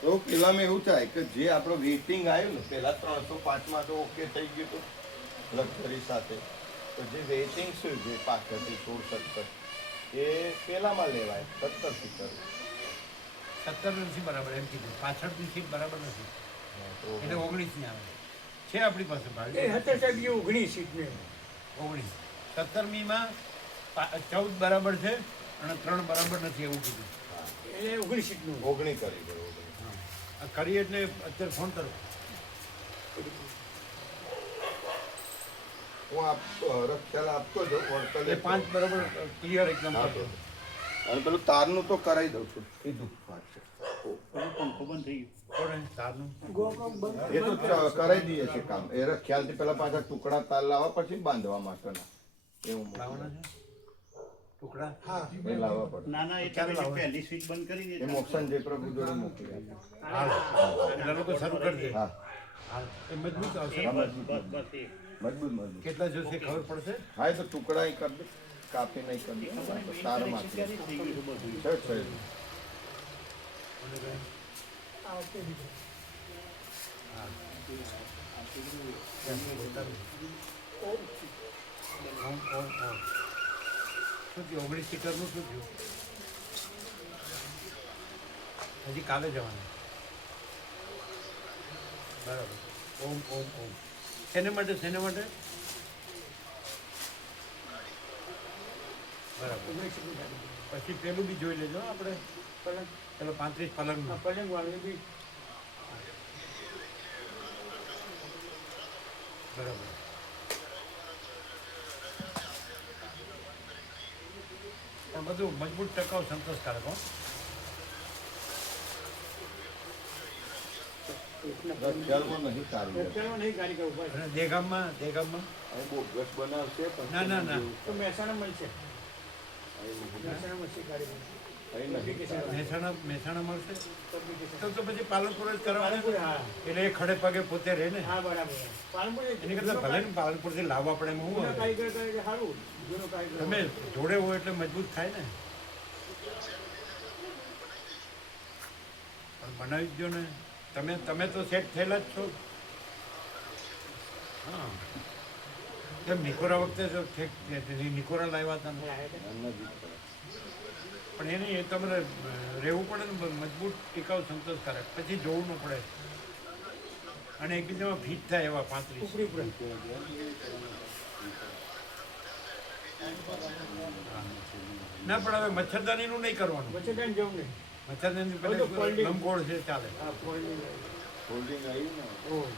તો પેલામાં એવું થાય કે જે આપણો વેઇટિંગ આવ્યું ને પહેલા 305માં તો ઓકે થઈ ગયું હતું લક્ઝરી સાથે, તો જે વેઇટિંગ છે જે પાછળથી 16-17 એ પેલામાં લેવાય 17 સીટર. 17 નથી બરાબર એમ કીધું. પાછળની સીટ બરાબર નથી તો એટલે 19ની આવે છે આપણી પાસે એ ભાગ હતા સાહેબ એ 19 સીટ ને 19. 17મીમાં 14 બરાબર છે અને 3 બરાબર નથી એવું કીધું. એટલે 19 સીટનું 19 કરી દો 19. આ કરી એટલે અત્યારે ફોન કરો. હું ખ્યાલ આપતો જાઉં વર્તન એ 5 બરાબર ક્લિયર એકદમ હા, કરજો. અને પેલું તારનું તો કરાવી દઉં છું કીધું પંખો બંધ થઈ ગયો કોણ તારનું ગોકમ બંધ એ તો કરાવી દઈએ છે કામ એ ખ્યાલથી પેલા પાછા ટુકડા તાર લાવવા પછી બાંધવા માટેના એવું લાવવાના છે ટુકડા હા એ લાવવા પડે ના ના એ ક્યારે તમે લાવો? પહેલી સ્વિચ બંધ કરી એ મોક્ષણ જે પ્રભુ જોડે મોકલી આપે. હાલ એટલે લોકો શરૂ કરી દે. હા હાલ એ મજબૂત આવશે હા, ને? મજબૂત બસ બસ એ મજબૂત મજબૂત કેટલા જોશે ખબર પડશે. હા એ તો ટુકડા ય કરી દે કાપી નહીં કરી દે તારમાંથી ક્યારે થઈ ગયું છે બધું છે છે આ વખતે બીજો ઓમ ઓમ ઓમ. શું થયું 19 સીટરનું શું થયું? હજી કાલે જવાનું. બરાબર. ઓમ ઓમ ઓમ. શેને માટે શેને માટે? બરાબર. 19 સીટનું ગાડી. પછી પેલું બી જોઈ લેજો આપણે પલંગ પેલો 35 પલંગનું. પલંગ વાળું બી બરાબર. પણ બધું મજબૂત ટકાઉ સંતોષકારક હો. ખ્યાલમાં નહીં તારી રક્ષણમાં નહીં ગાડી કરવું પડે. અને દેગામમાં દેગામમાં અહીં બોગસ બનાવશે પણ ના ના ના તો મહેસાણા મળશે મહેસાણા મળશે ગાડી અહીં નહીં મહેસાણા મળશે Publication. તો પછી પાલનપુર જ કરવાનું. પાલનપુર હા એટલે એ ખડે પગે પોતે રહે ને. હા બરાબર પાલનપુર એની કરતાં ભલે ને પાલનપુરથી લાવવા પડે એમાં જૂનો હું આવે? કારીગર કરે એટલે સારું જૂનો કારીગર તમે જોડે હોય એટલે મજબૂત થાય ને. પણ બનાવી જ દો ને. તમે તો સેટ થયેલા જ છો. હા કેમ નિકોરા વખતે તો નિકોરા લાવ્યા હતા ને. પણ એને એ તમારે રહેવું પડે ને મજબૂત ટીકાઉ સંતોષકારક. પછી જોવું ન પડે અને એકબીજામાં ફિટ થાય એવા 35. ઉપરી ઉપર ના પણ હવે મચ્છરદાનીનું નહીં કરવાનું. મચ્છરદાની જવું નહીં મચ્છરદાની હવે તો folding. લંબગોળ છે ચાલે. હા ફોલ્ડિંગ હોલ્ડિંગ આવ્યું ને ઓહ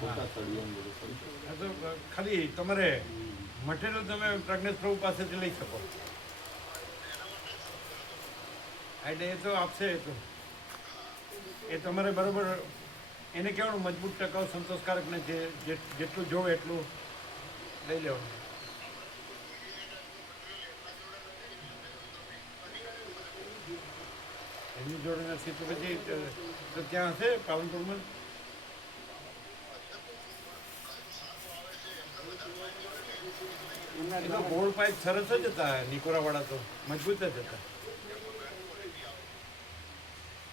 મોટા સળિયાનું બધું થઈ ગયું. આ તો ખાલી તમારે મટીરિયલ તમે પ્રજ્ઞેશ પ્રભુ પાસેથી લઈ શકો. એટલે એ તો આપશે. એ તમારે બરાબર એને કહેવાનું મજબૂત ટકાઉ સંતોષકારક ને જેટલું જોવે એટલું લઈ લેવાનું. એની જોડે નથી તો પછી તો ત્યાં હશે પાલનપુરમાં. એ તો ગોળ પાઇપ સરસ જ હતા નિકોરાવાળા તો મજબૂત જ હતા.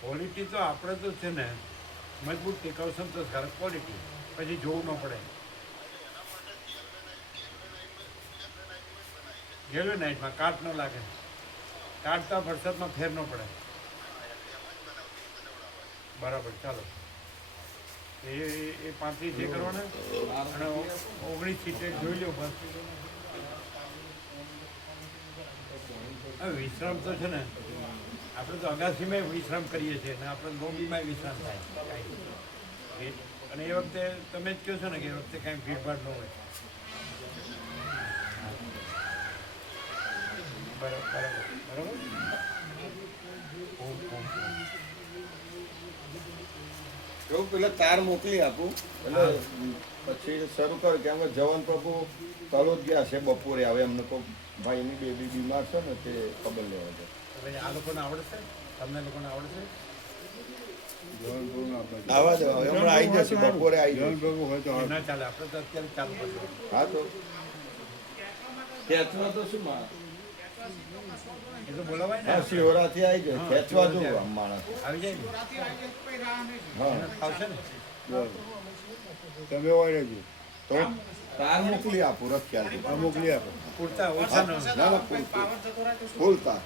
ક્વોલિટી તો આપણે તો છે ને મજબૂત ટીકાઉ સંતોષકારક ક્વોલિટી. પછી જોવું ન પડે. ગેલો નાઇટમાં કાટ ન લાગે. કાઢતા વરસાદમાં ફેર ન પડે. બરાબર ચાલો. એ 35 એ કરવાના અને 19 સીટે જોઈ લો બસ. હવે વિશ્રામ તો છે ને આપણે તો અગાસીમાં વિશ્રામ કરીએ છીએ અને આપણે લોબીમાં વિશ્રામ થાય. અને એ વખતે તમે જ કહો છો ને કે એ વખતે કાંઈ ભીડભાડ ન હોય. બરાબર બરાબર બરાબર. ઓમ ઓમ એવું પેલા તાર મોકલી આપું એટલે પછી શરૂ કર કેમ કે જવાન પ્રભુ તલોદ ગયા છે બપોરે આવે એમને કોઈ ભાઈની બેબી બીમાર છે ને તે ખબર લેવા જાય. પછી આ લોકોને આવડશે? તમને લોકોને આવડશે? આવા જ હમણાં આવી જશે બપોરે આવી જશે. જલ પ્રભુ હોય તો ના ચાલે આપણે તો અત્યારે ચાલુ કરશું. હા તો ખેંચવા તો શું માણસ એ તો બોલાવાય ને હા શિહોરાથી આવી જાય હા, ખેંચવા શિહોરાથી જવું આમ માણસ આવી જાય ને હા એને ફાવશે ને તમે હોય રહેજો તો તાર મોકલી આપું રખ્યા આ મોકલી આપો પૂરતા ઓછા ન ના ના પાવર જતો રહે તો શું? ફૂલ તાર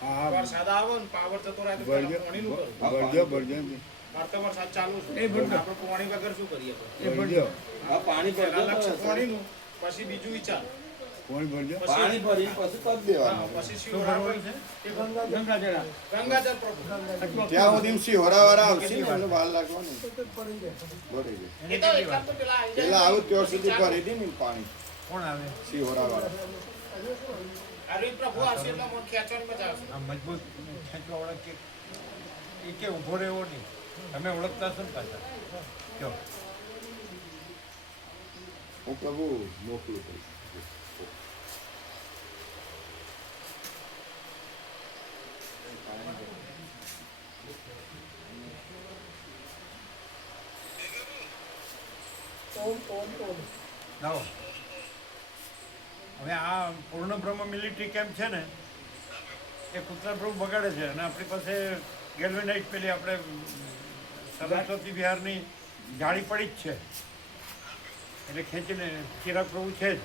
હા હા વરસાદ આવે ને પાવર જતો રહે તો ભરજો પેલા પાણીનું કરું. ભરજો ભરજો મારે તો વરસાદ ચાલુ છે એ ભરજો. આપણે પાણી વગર શું કરીએ તો? ભરજો હા પાણી પહેલા ભરજો લક્ષ્ય ને. પાણીનું, પછી બીજું વિચાર, કોણ ભરજો પાણી ભરીને પછી કરી હા, દેવાનું પછી શું શિવરામ ભરવાનું છે? એ ગંગાજળ. ગંગાજળ પ્રભુ. ત્યાં સુધી શિહોરા વાળા આવશે ને એમને વાર લાગવાની તો તે પડી જાય ભરી દે એ તો એકાદ તો પેલા આવી જાય. પેલા આવું ત્યાં સુધી ભરી દે ને પાણી કોણ આવે શિહોરા વાળા અરે પ્રભુ આવશે એટલે મને ખેંચવાની મજા આવશે. આ મજબૂત ખેંચવા વાળા કે એ કે ઊભો રહેવો નહીં તમે ઓળખતા છો ને પાછા કયો હું પ્રભુ મોકલું છું ઓમ લાવો હવે આ પૂર્ણ બ્રહ્મ મિલિટરી કેમ્પ છે ને એ કૂતરા પ્રભુ બગાડે છે અને આપણી પાસે ગેલ્વેનાઇટ પેલી આપણે સરસ્વતી વિહારની જાળી પડી જ છે એટલે ખેંચીને ચિરાગ પ્રભુ છે જ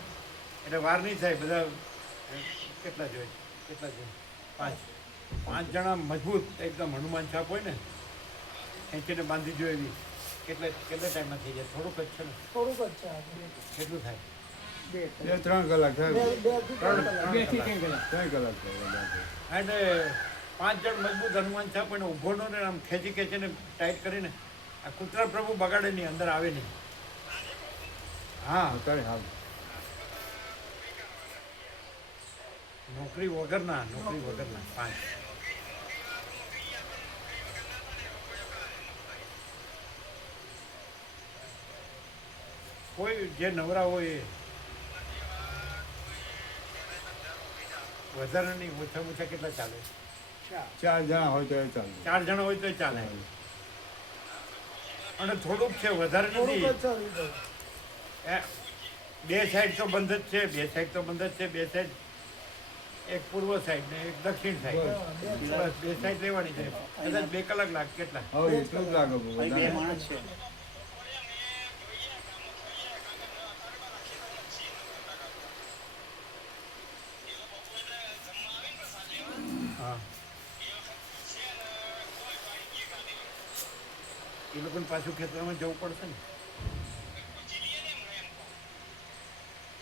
એટલે વાર નહીં થાય બધા કેટલા જોઈએ પાંચ જણા મજબૂત એકદમ હનુમાન છાપ હોય ને ખેંચીને બાંધી જો એવી કેટલા ટાઈમમાં થઈ જાય થોડુંક જ છે ને થોડુંક જ છે આ. કેટલું થાય 2-3 કલાક થાય બે થી ત્રણ કલાક. 3 કલાક થાય અને 5 જણ મજબૂત હનુમાન છાપ એને ઊભો નો ને આમ ખેંચીને ટાઈટ કરીને આ કૂતરા પ્રભુ બગાડે નહીં અંદર આવે નહીં હા અત્યારે હાલ નોકરી વગરના 5 કોઈ જે નવરા હોય એ વધારે નહીં ઓછામાં ઓછા કેટલા ચાલે 4 જણા હોય તો એ ચાલે 4 જણા હોય તો ચાલે અને થોડુંક છે વધારે થોડુંક જ નથી ચાલી જાય. બે સાઈડ તો બંધ જ છે બે સાઈડ એક પૂર્વ સાઈડ ને એક દક્ષિણ સાઈડ બસ બે સાઈડ લેવાની છે કદાચ 2 કલાક લાગે કેટલા હવે એટલું જ લાગે બહુ અહીં બે વધારે. માણસ છે હા એ લોકોને પાછું ખેતરમાં જવું પડશે ને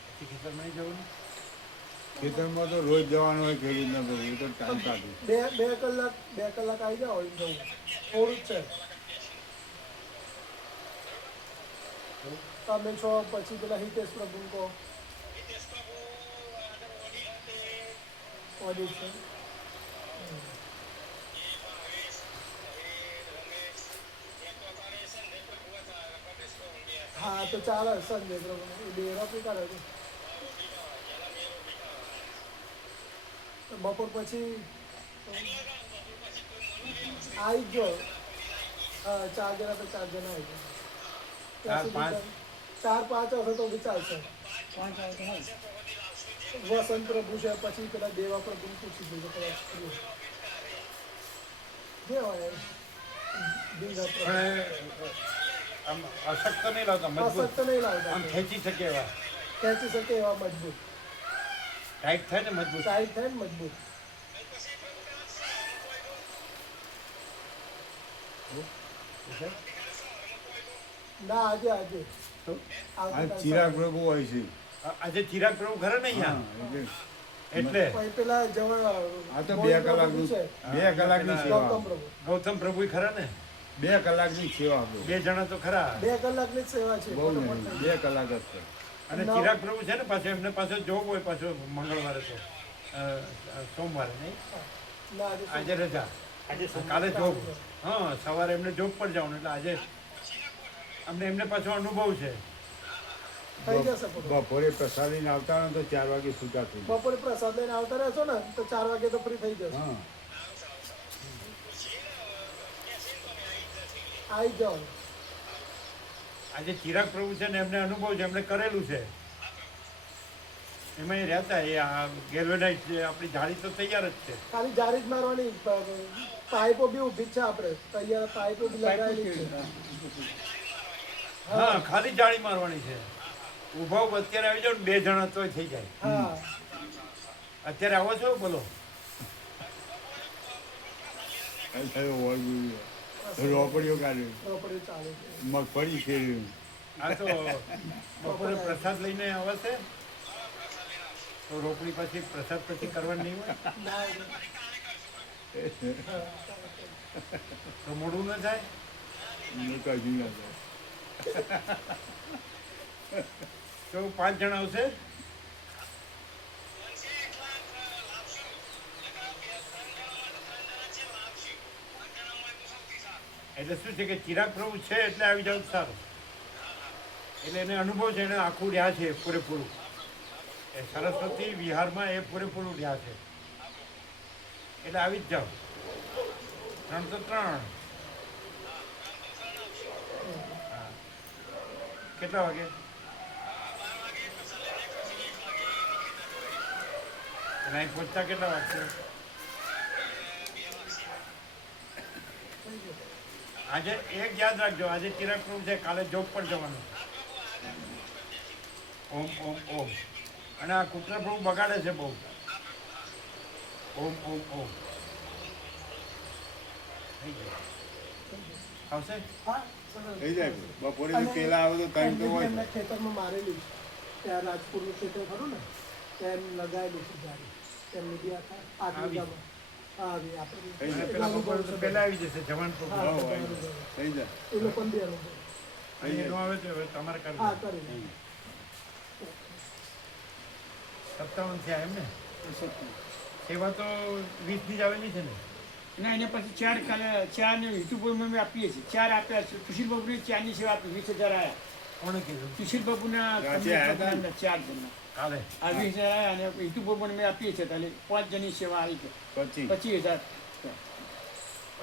પછી ખેતરમાં નહીં જવું ને ખેતરમાં તો રોજ જવાનું હોય ખેડૂતને તો એ તો ટાઈમ કાઢું બે કલાક આવી જાઓ એમ જવું થોડું જ છે તમે છો પછી પેલા હિતેશ પ્રભુ કહો ઓડિટ છે હા તો ચાલે સંજય પ્રભુ એ ડેરા પી કાઢે છે બપોર પછી આવી જ જાઓ હા 4 જણા તો 4 જણા આવી જાઓ 4-5 હશે તો બી ચાલશે વસંત પ્રભુ છે પછી પેલા દેવા પ્રભુ પૂછી દેજો કદાચ જે હોય દીઘા પ્રભુ પણ આમ અશક્ત નહીં લાવતા મજબૂત અસક્ત નહીં લાવતા આમ ખેંચી શકે એવા ખેંચી શકે એવા મજબૂત ટાઈટ થાય ને મજબૂત ટાઈટ થાય ને મજબૂત ના આજે શું? આ ચિરાગ પ્રભુ હોય છે આજે ચિરાગ પ્રભુ ઘરે નહીં હા, અહીંયા એટલે એટલે પેલા જવળ આ તો 2 કલાકની છે 2 કલાકની સેવા ગૌતમ પ્રભુ ગૌતમ પ્રભુ ખરા ને 2 કલાકની સેવા આપો 2 જણા તો ખરા 2 કલાકની જ સેવા છે બહુ ફટાફટ નહીં થઈ 2 કલાક જ છે અને ચિરાગ પ્રભુ છે ને પાછો એમને પાછો જોબ હોય પાછો મંગળવારે તો સોમવારે નહીં જાય. ના આજે આજે રજા આજે કાલે જોબ હા સવારે એમને જોબ પર જવાનું એટલે આજે અમને એમને પાછો અનુભવ છે થઈ જશે બધું. બપોરે પ્રસાદ લઈને આવતા હોય ને તો 4 વાગે છૂટા થઈ જાય. બપોરે પ્રસાદ લઈને આવતા રહેશો ને તો 4 વાગે તો ફ્રી થઈ જશે હા આવી જાઓ આજે ચિરાગ પ્રભુ છે ને એમને અનુભવ છે એમને કરેલું છે એમાં એ રહેતા એ આ ગેલ્વેનાઇઝ જે આપણી જાળી તો તૈયાર જ છે. ખાલી જારી જ મારવાની પાઇપો બી ઊભી જ છે આપણે તૈયાર પાઇપો બી લગાવેલી છે હા, ખાલી જાળી મારવાની છે. ઊભા ઊભા અત્યારે આવી જાવ ને 2 જણા તોય થઈ જાય. હા અત્યારે આવો છો બોલો. રોપડીઓ કાઢે, પ્રોપર્ટી ચાલે છે મગફળી છે. આ તો બપોરે પ્રસાદ લઈને આવે છે તો રોપડી પછી પ્રસાદ પછી કરવાની નહીં હોય ના તો મોડું ન થાય. કશું ના થાય. તો 5 જણા આવશે. એટલે શું છે કે ચિરાગ પ્રભુ છે એટલે આવી જાવ સારું. એટલે એને અનુભવ છે, એને આખું રહ્યા છે પૂરેપૂરું. એ સરસ્વતી વિહારમાં એ પૂરેપૂરું રહ્યા છે એટલે આવી જ જાઓ. 3 તો 3. હા, કેટલા વાગે? અને અહીં પહોંચતા કેટલા વાગશે? આજે એક યાદ રાખજો, આજે ચિરાગ પ્રભુ છે, કાલે જોબ પર જવાનું. ઓમ ઓમ ઓમ. અને આ કુતરા પ્રભુ બગાડે છે બહુ. ઓમ ઓમ ઓમ. થઈ જાય. આવશે? હા સરસ થઈ જાય. બપોરે જો પેલા આવે તો ટાઈમ તો હોય. એમના ખેતરમાં મારેલી છે ત્યાં રાજપુરનું ખેતર ખરું ને ત્યાં એમ લગાવેલી છે જારી એમની બી આગળ ગામમાં આવી આપણે અને પેલા બપોરે તો પહેલા આવી જશે જવાન પ્રભુ. હા, હા, થઈ જાય. એ લોકો બી અનુભવ અહીં ન આવે તો હવે તમારે હા કરવું. કરી 57 થયા એમ ને? સેવા તો 20 ની જ આવેલી છે ને? ના એને પછી 4 કાલે 4 ને હિતુપુરમાં અમે આપીએ છીએ 4 આપ્યા છે. સુશીલ બાબુને 4 ની સેવા આપી 20,000 આવ્યા. કોણે કીધું? સુશીલ બાબુના રાજે આવ્યા હતા ને? 4 જણના કાલે આ 20,000 આવ્યા અને હિતુપુરમાં અમે આપીએ છીએ એટલે 5 જણની સેવા આવી છે. 25.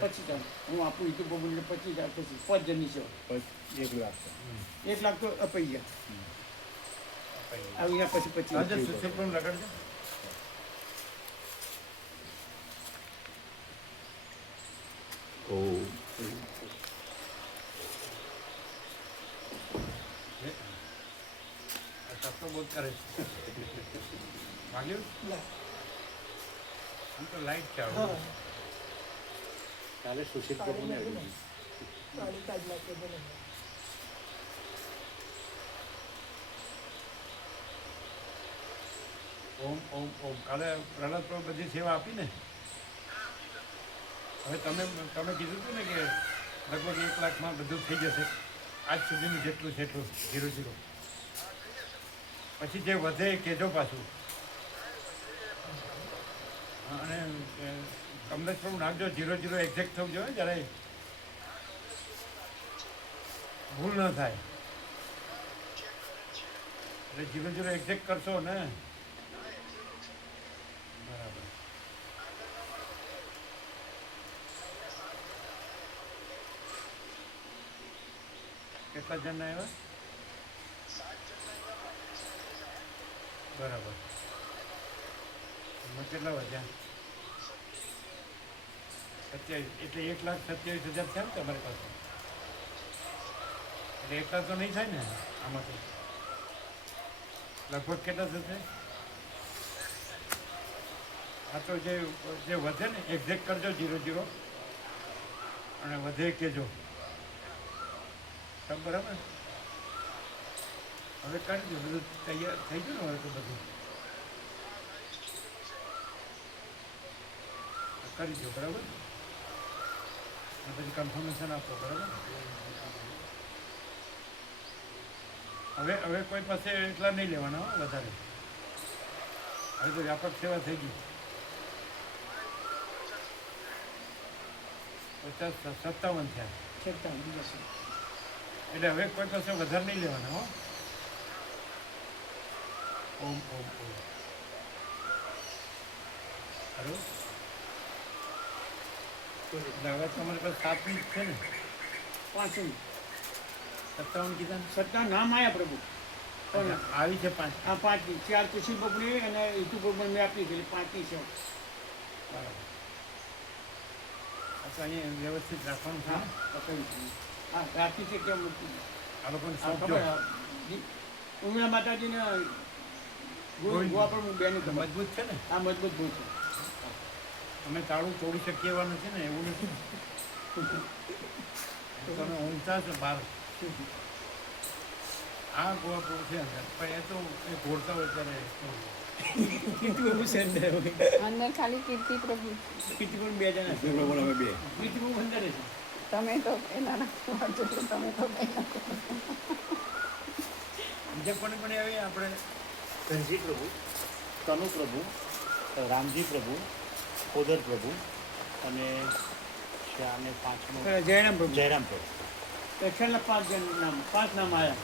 25,000 હું આપું હિતુપુરને 25,000 થશે 5 જણની સેવા. 1 લાખ. 1 લાખ તો અપાઈ ગયા. આવી પછી 25 આજે સુશીલ પ્રભુ લગાડજો. સપનો બહુ કરે છે. વાગ્યું? આમ તો લાઈટ ચાલુ. હા કાલે સુશીલ પ્રભુને આવી પાણી કાઢી નાખે બોલો ઓમ ઓમ ઓમ. કાલે પ્રહલાદ પ્રભુ બધી સેવા આપી ને? હવે તમે કીધું હતું ને કે લગભગ 1 લાખમાં બધું થઈ જશે. આજ સુધીનું જેટલું છે એટલું 0-0. પછી જે વધે એ કહેજો પાછું. અને કમલેશ પ્રભુ નાખજો 0-0 એક્ઝેક્ટ થવું જોઈએ જ્યારે ભૂલ ન થાય. એટલે 0-0 એક્ઝેક્ટ કરશો ને? બરાબર. કેટલા જણ આવ્યા? બરાબર. એમાં કેટલા વધ્યા? 27. એટલે 1,27,000 થયા ને તમારી પાસે? એટલે એટલા તો નહીં થાય ને આમાંથી? લગભગ કેટલા થશે? આ તો જે વધે ને એક્ઝેક્ટ કરજો 0-0 અને વધે કહેજો. સબ બરાબર? હવે કરી દો બધું તૈયાર થઈ ગયું ને હવે તો બધું કરી દો બરાબર. અને પછી કન્ફર્મેશન આપો બરાબર. હવે કોઈ પાસે એટલા નહીં લેવાના હો વધારે. હવે તો વ્યાપક સેવા થઈ ગઈ. 57 થયા. એટલે હવે કોઈ પાસે વધારે નહીં લેવાના હો. ઓમ ઓમ ઓમ. હલો. એટલે હવે તમારી પાસે 7 મિનિટ છે ને? 5 57 કીધા ને? સત્તા નામ આયા પ્રભુ પણ આવી છે 5. આ 5ની 4 કૃષિ પ્રભુની અને ઈતુ પ્રભુ મેં આપી છે 5ની છે આ તો અહીંયા વ્યવસ્થિત રાખવાનું છે હા પકડી છે હા રાખી છે કેમ મૂકી આ લોકોને હા સોંપજો. ખબર ઉમિયા માતાજીને ગોવા પર હું બેની ખબર મજબૂત છે ને, આ મજબૂત બહુ છે અમે તાળું તોડી શકીએ એવા નથી ને, એવું નથી. તમે ઊંઘતા છો બહાર. આ ગોવા પ્રભુ છે અંદર, પણ એ તો એ ઘોડતા હોય ત્યારે ઈતુ પ્રભુ છે અંદર અંદર ખાલી કીર્તિ પ્રભુ ઈતુ પ્રભુ 2 જણા છે ઈતુ પ્રભુ અંદર છે તમે તો એના નાખો તમે તો બીજા કોને કોને આવી આપણે ધનજી પ્રભુ, કનુ પ્રભુ, રામજી પ્રભુ, કોદર પ્રભુ અને છે આને પાંચમો જયરામ પ્રભુ જયરામ પ્રભુ. છેલ્લા 5 નામ આવ્યા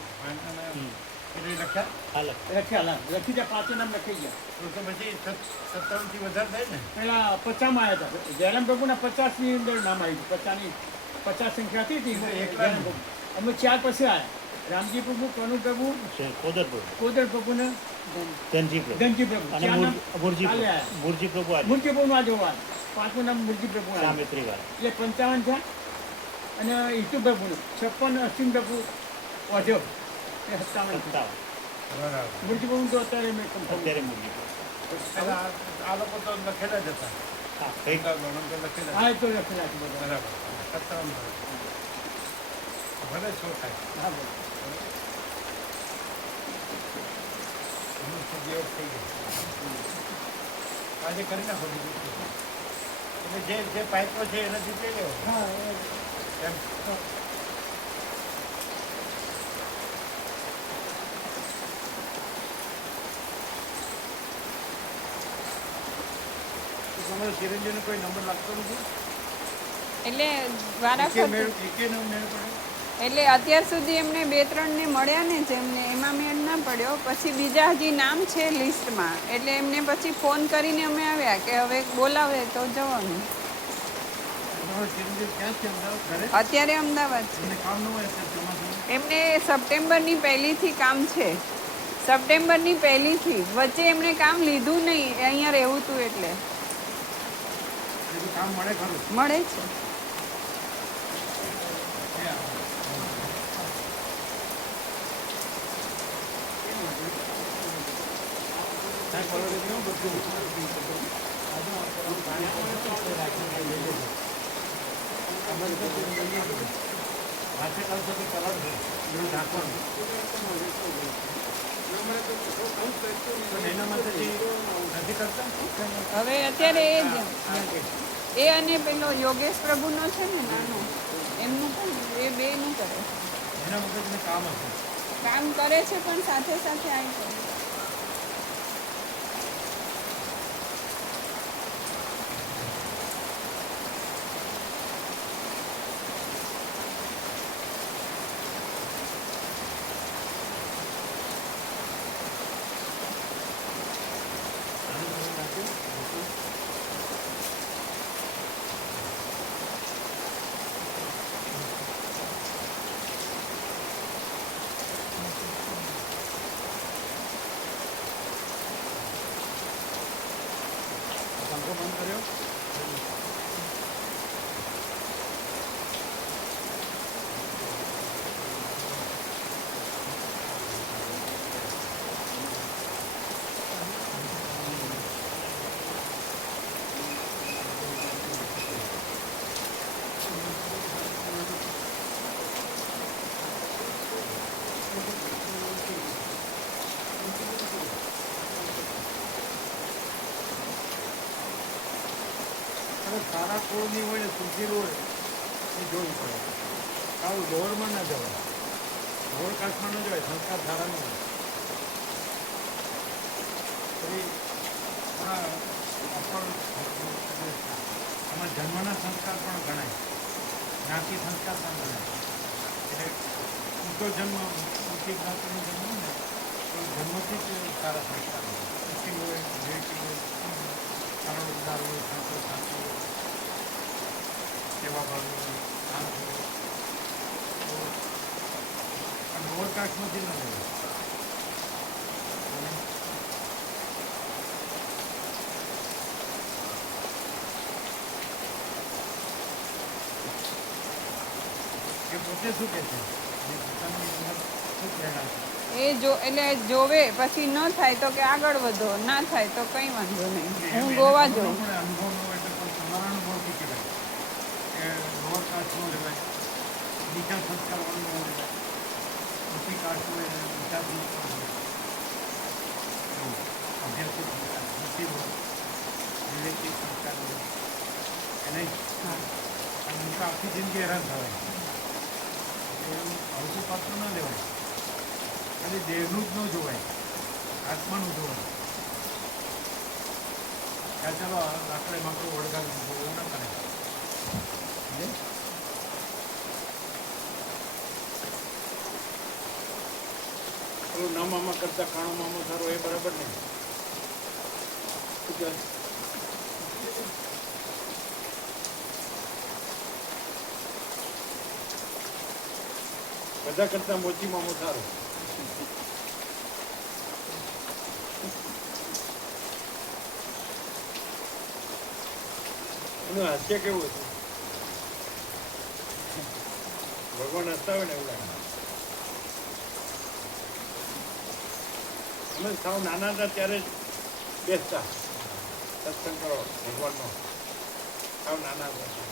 એટલે લખ્યા અલગ લખ્યા લખી ગયા 5 નામ લખી ગયા તો પછી 57 થી વધારે થાય ને. પેલા 50માં આવ્યા હતા જયરામ પ્રભુના 50ની અંદર નામ આવ્યું 50 સંખ્યા હતી એકલા જયરામ પ્રભુ અમે 4 પછી આવ્યા રામજી પ્રભુ કનુ પ્રભુ છે કોદર પ્રભુ, કોદર પ્રભુને ધનજી પ્રભુ ધનજી પ્રભુ અને 4 નામ મુરજી કાલે પ્રભુ. આવ્યા. મુરજી પ્રભુ આજે મૂર્તિ પ્રભુનું આજે હોવા 5મું નામ મૂર્તિ પ્રભુ આવ્યું. સામેત્રી વાળા. એટલે 55 થયા અને ઈતુ પ્રભુનું 56 અશ્વિન પ્રભુ વધ્યો એ 57 થયા. સત્તાવન. બરાબર. મૂર્તિ પ્રભુ તો અત્યારે મેં confirm અત્યારે મુરજી પ્રભુ. પેલા આ લોકો તો લખેલા જ હતા. હા કઈ ગણો તો લખેલા જ. હા એ તો લખેલા છે બધા બરાબર. 57 ભલે 100 થાય. હા બોલો. એનું સદયોગ થઈ ગયો. આજે કરી નાખો બીજું શું. એટલે જે પાઇપો છે એનાથી લઈ લેવો હા એમ. તમારો ચિરંજીવનો કોઈ નંબર લાગતો નથી? એટલે વારાફરતી એકેનો મેળ પડે? એટલે અત્યાર સુધી એમને 2-3 ને મળ્યા ને જેમને એમાં મેળ ના પડ્યો પછી બીજા હજી નામ છે લિસ્ટમાં એટલે એમને પછી ફોન કરીને અમે આવ્યા કે હવે બોલાવે તો જવાનું તમારો ચિરંજીવ ક્યાં છે? અમદાવાદ ઘરે? અત્યારે અમદાવાદ છે એમને કામ ન હોય અત્યારે ચોમાસામાં? એમને સપ્ટેમ્બરની પહેલીથી કામ છે સપ્ટેમ્બરની પહેલીથી વચ્ચે એમણે કામ લીધું નહીં અહીંયા રહેવું હતું એટલે એટલે કામ મળે ખરું? મળે છે હવે અત્યારે એ અને પેલો યોગેશ પ્રભુનો છે ને નાનો એમનું પણ એ બેનું કરે એના મગજમાં કામ હશે. કામ કરે છે પણ સાથે સાથે આવી કરે પંખો બંધ કર્યો? અને સારા કુળની હોય ને શુદ્ધિ હોય એ જોવું પડે. આવું ઢોરમાં ના જવાય, ઢોર કાચમાં ન જવાય, સંસ્કાર સારા ન હોય. પછી આમાં જન્મના સંસ્કાર પણ ગણાય, જ્ઞાતિ સંસ્કાર પણ ગણાય. એટલે ઊંચો જન્મ, ઊંચી જ્ઞાતિનો જન્મ ને તો જન્મથી જ સારા સંસ્કાર હોય. ઊંચી હોય, વિવેકી હોય, સરળ ઉદાર હોય, સંતો સાચો હોય, સેવા ભાવ હોય, શાંત હોય. તો પણ ઓવરકાસ્ટમાંથી ન હોય. કે પોતે શું કહે છે અને પોતાની અંદર શું પ્રેરણા છે? એ જો એટલે જોવે પછી ન થાય તો કે આગળ વધો, ના થાય તો કંઈ વાંધો નહીં, હું ગોવા જાઉં. અનુભવ ન હોય તો પણ તમારા અનુભવથી કહેવાય કે લોઅર કાસ્ટનો લેવાય, નીચા સંસ્કારવાળું ન લેવાય, ઊંચી કાસ્ટનો ઊંચા સંસ્કાર હોય, અભ્યાસિક સંસ્કાર, નસીબ હોય, વિવેકિક સંસ્કાર હોય એને અને તો આખી જિંદગી હેરાન થવાય. એવું હલકું પાત્ર ન લેવાય, ખાલી દેહનું જ ન જોવાય, આત્માનું જોવાય. ત્યાં ચાલો લાકડે માકડું વળગાવી દીધું એવું ના કરે. પેલું ના મામા કરતા કાણો મામો સારો એ બરાબર નહીં. શું કહેવાય? બધા કરતા મોચી મામો સારો. એનું હાસ્ય કેવું હતું? ભગવાન હસતા હોય ને એવું લાગે. અમે સાવ નાના હતા ત્યારે જ બેસતા સત્સંગ કરો ભગવાનનો. સાવ નાના હતા.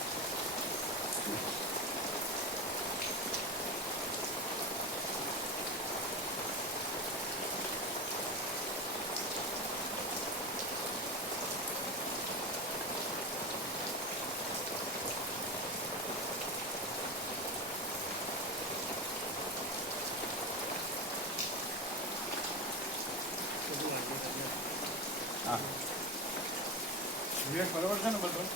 વિવેક બરોબર છે ને બધું?